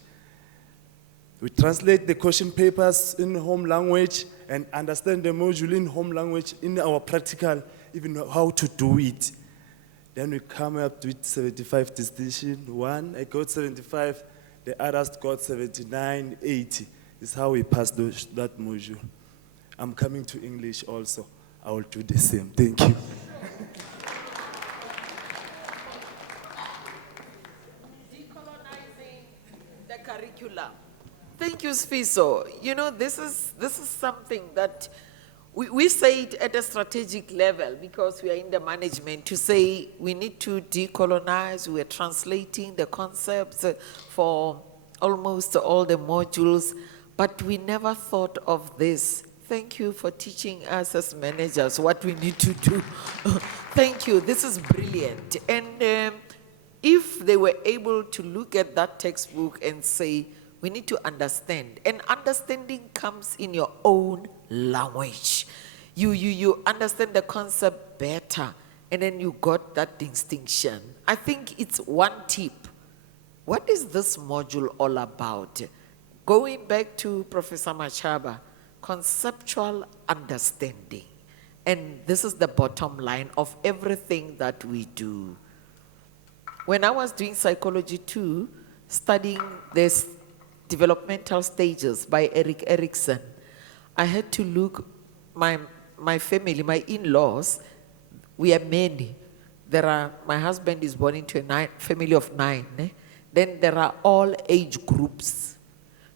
We translate the question papers in home language and understand the module in home language in our practical, even how to do it. Then we come up with 75 distinction. One, I got 75, the others got 79, 80. Is how we passed that module. I'm coming to English also. I will do the same. Thank you. Decolonizing the curriculum. Thank you, Sfiso. You know, this is something that we say it at a strategic level because we are in the management to say we need to decolonize. We are translating the concepts for almost all the modules, but we never thought of this. Thank you for teaching us as managers what we need to do. Thank you. This is brilliant. And if they were able to look at that textbook and say, we need to understand, and understanding comes in your own language. You understand the concept better, and then you got that distinction. I think it's one tip. What is this module all about? Going back to Professor Machaba, conceptual understanding. And this is the bottom line of everything that we do. When I was doing psychology too, studying this developmental stages by Erik Erikson, I had to look, my family, my in-laws, we are many. My husband is born into a family of 9. Then there are all age groups.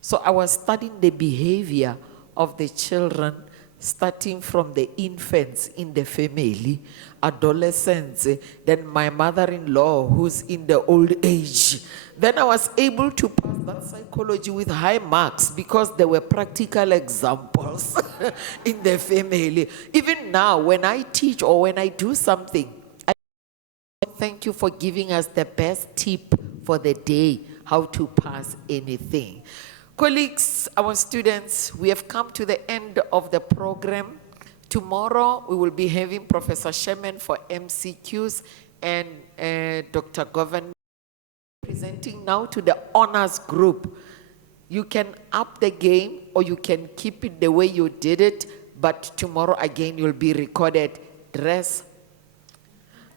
So I was studying the behavior of the children, starting from the infants in the family, adolescents, then my mother-in-law who's in the old age. Then I was able to pass that psychology with high marks because there were practical examples in the family. Even now, when I teach or when I do something, thank you for giving us the best tip for the day, how to pass anything. Colleagues, our students, we have come to the end of the program. Tomorrow, we will be having Professor Sherman for MCQs and Dr. Govan presenting now to the honors group. You can up the game or you can keep it the way you did it, but tomorrow again, you'll be recorded. Dress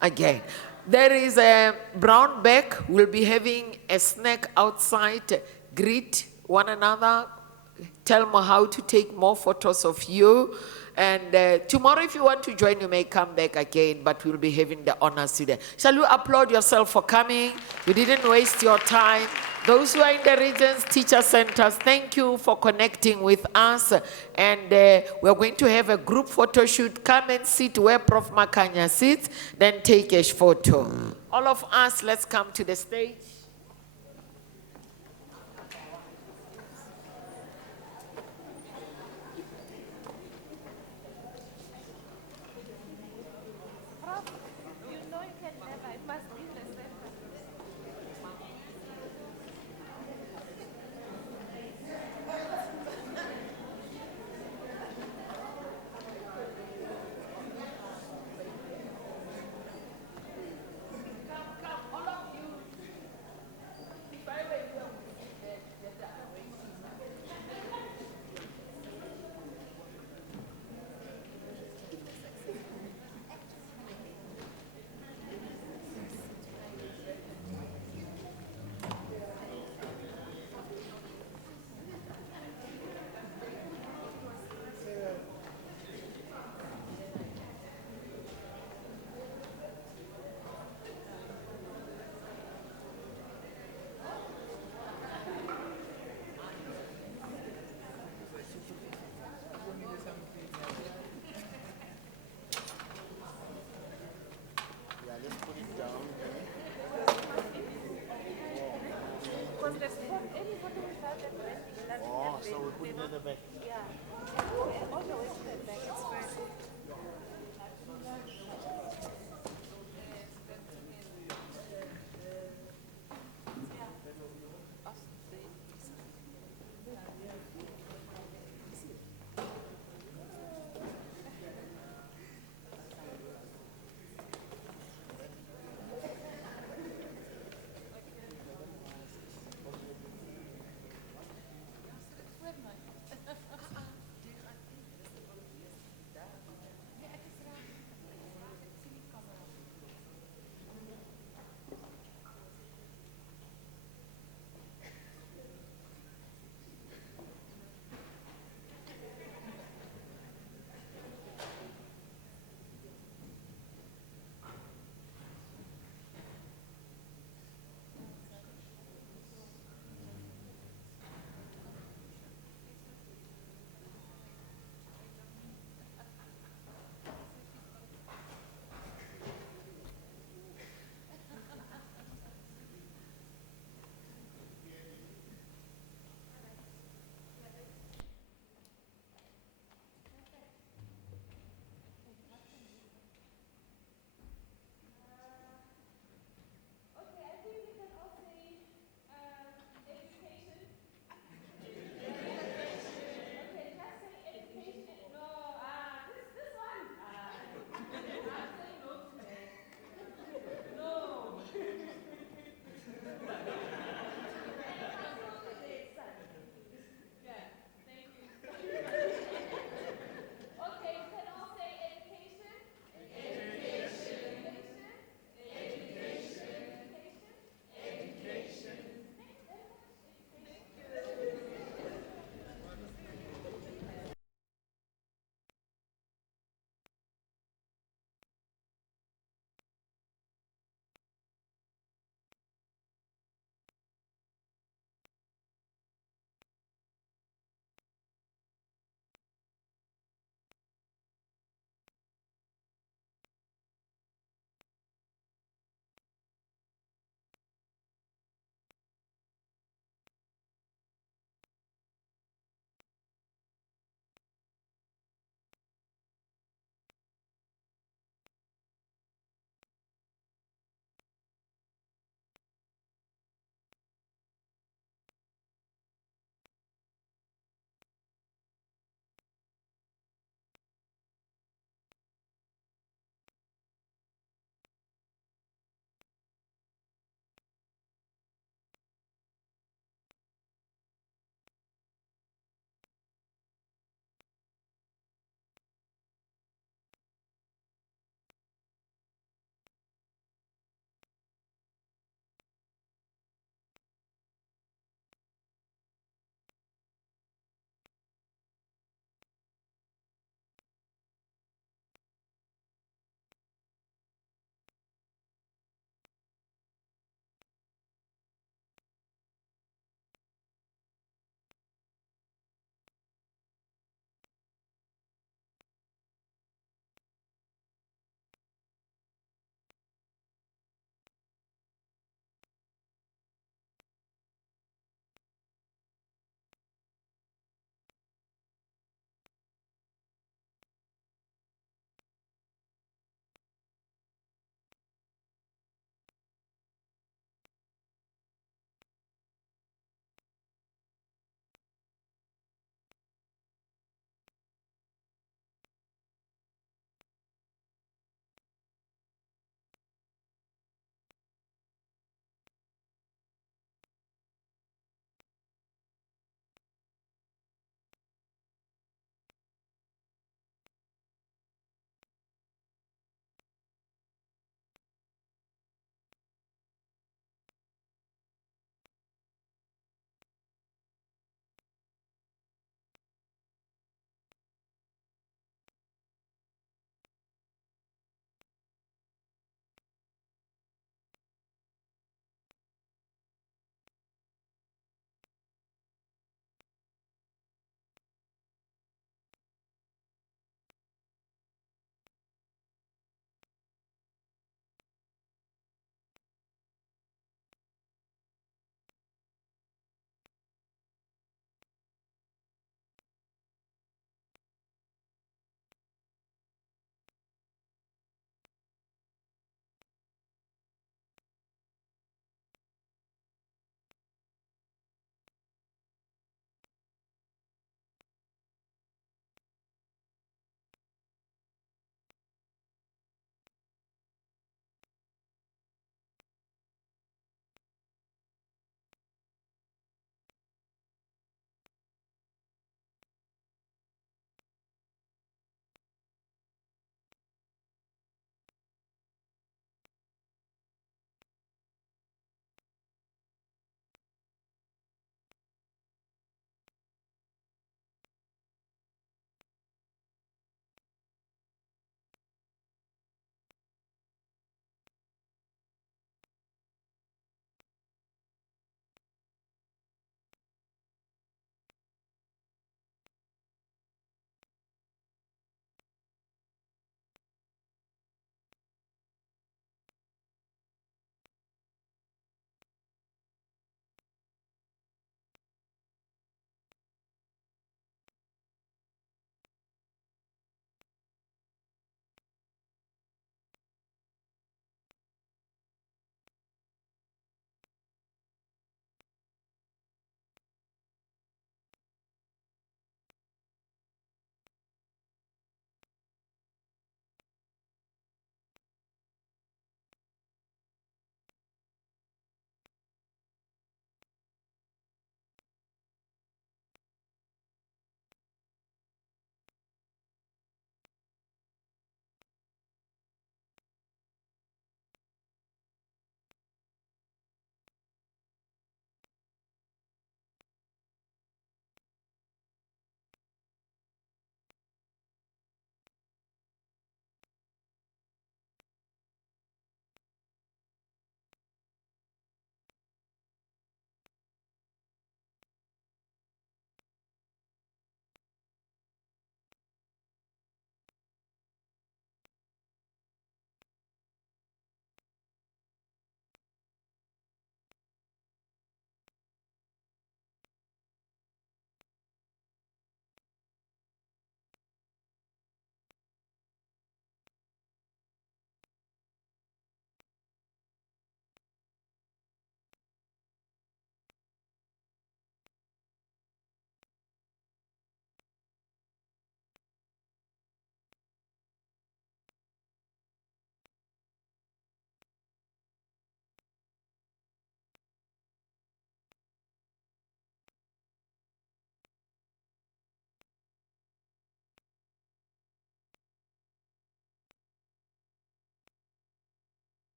again. There is a brown bag. We'll be having a snack outside. Greet one another. Tell me how to take more photos of you. And tomorrow, if you want to join, you may come back again, but we'll be having the honors today. Shall you applaud yourself for coming? You didn't waste your time. Those who are in the regions, teacher centers, thank you for connecting with us. And we're going to have a group photo shoot. Come and sit where Prof. Makanya sits, then take a photo. All of us, let's come to the stage.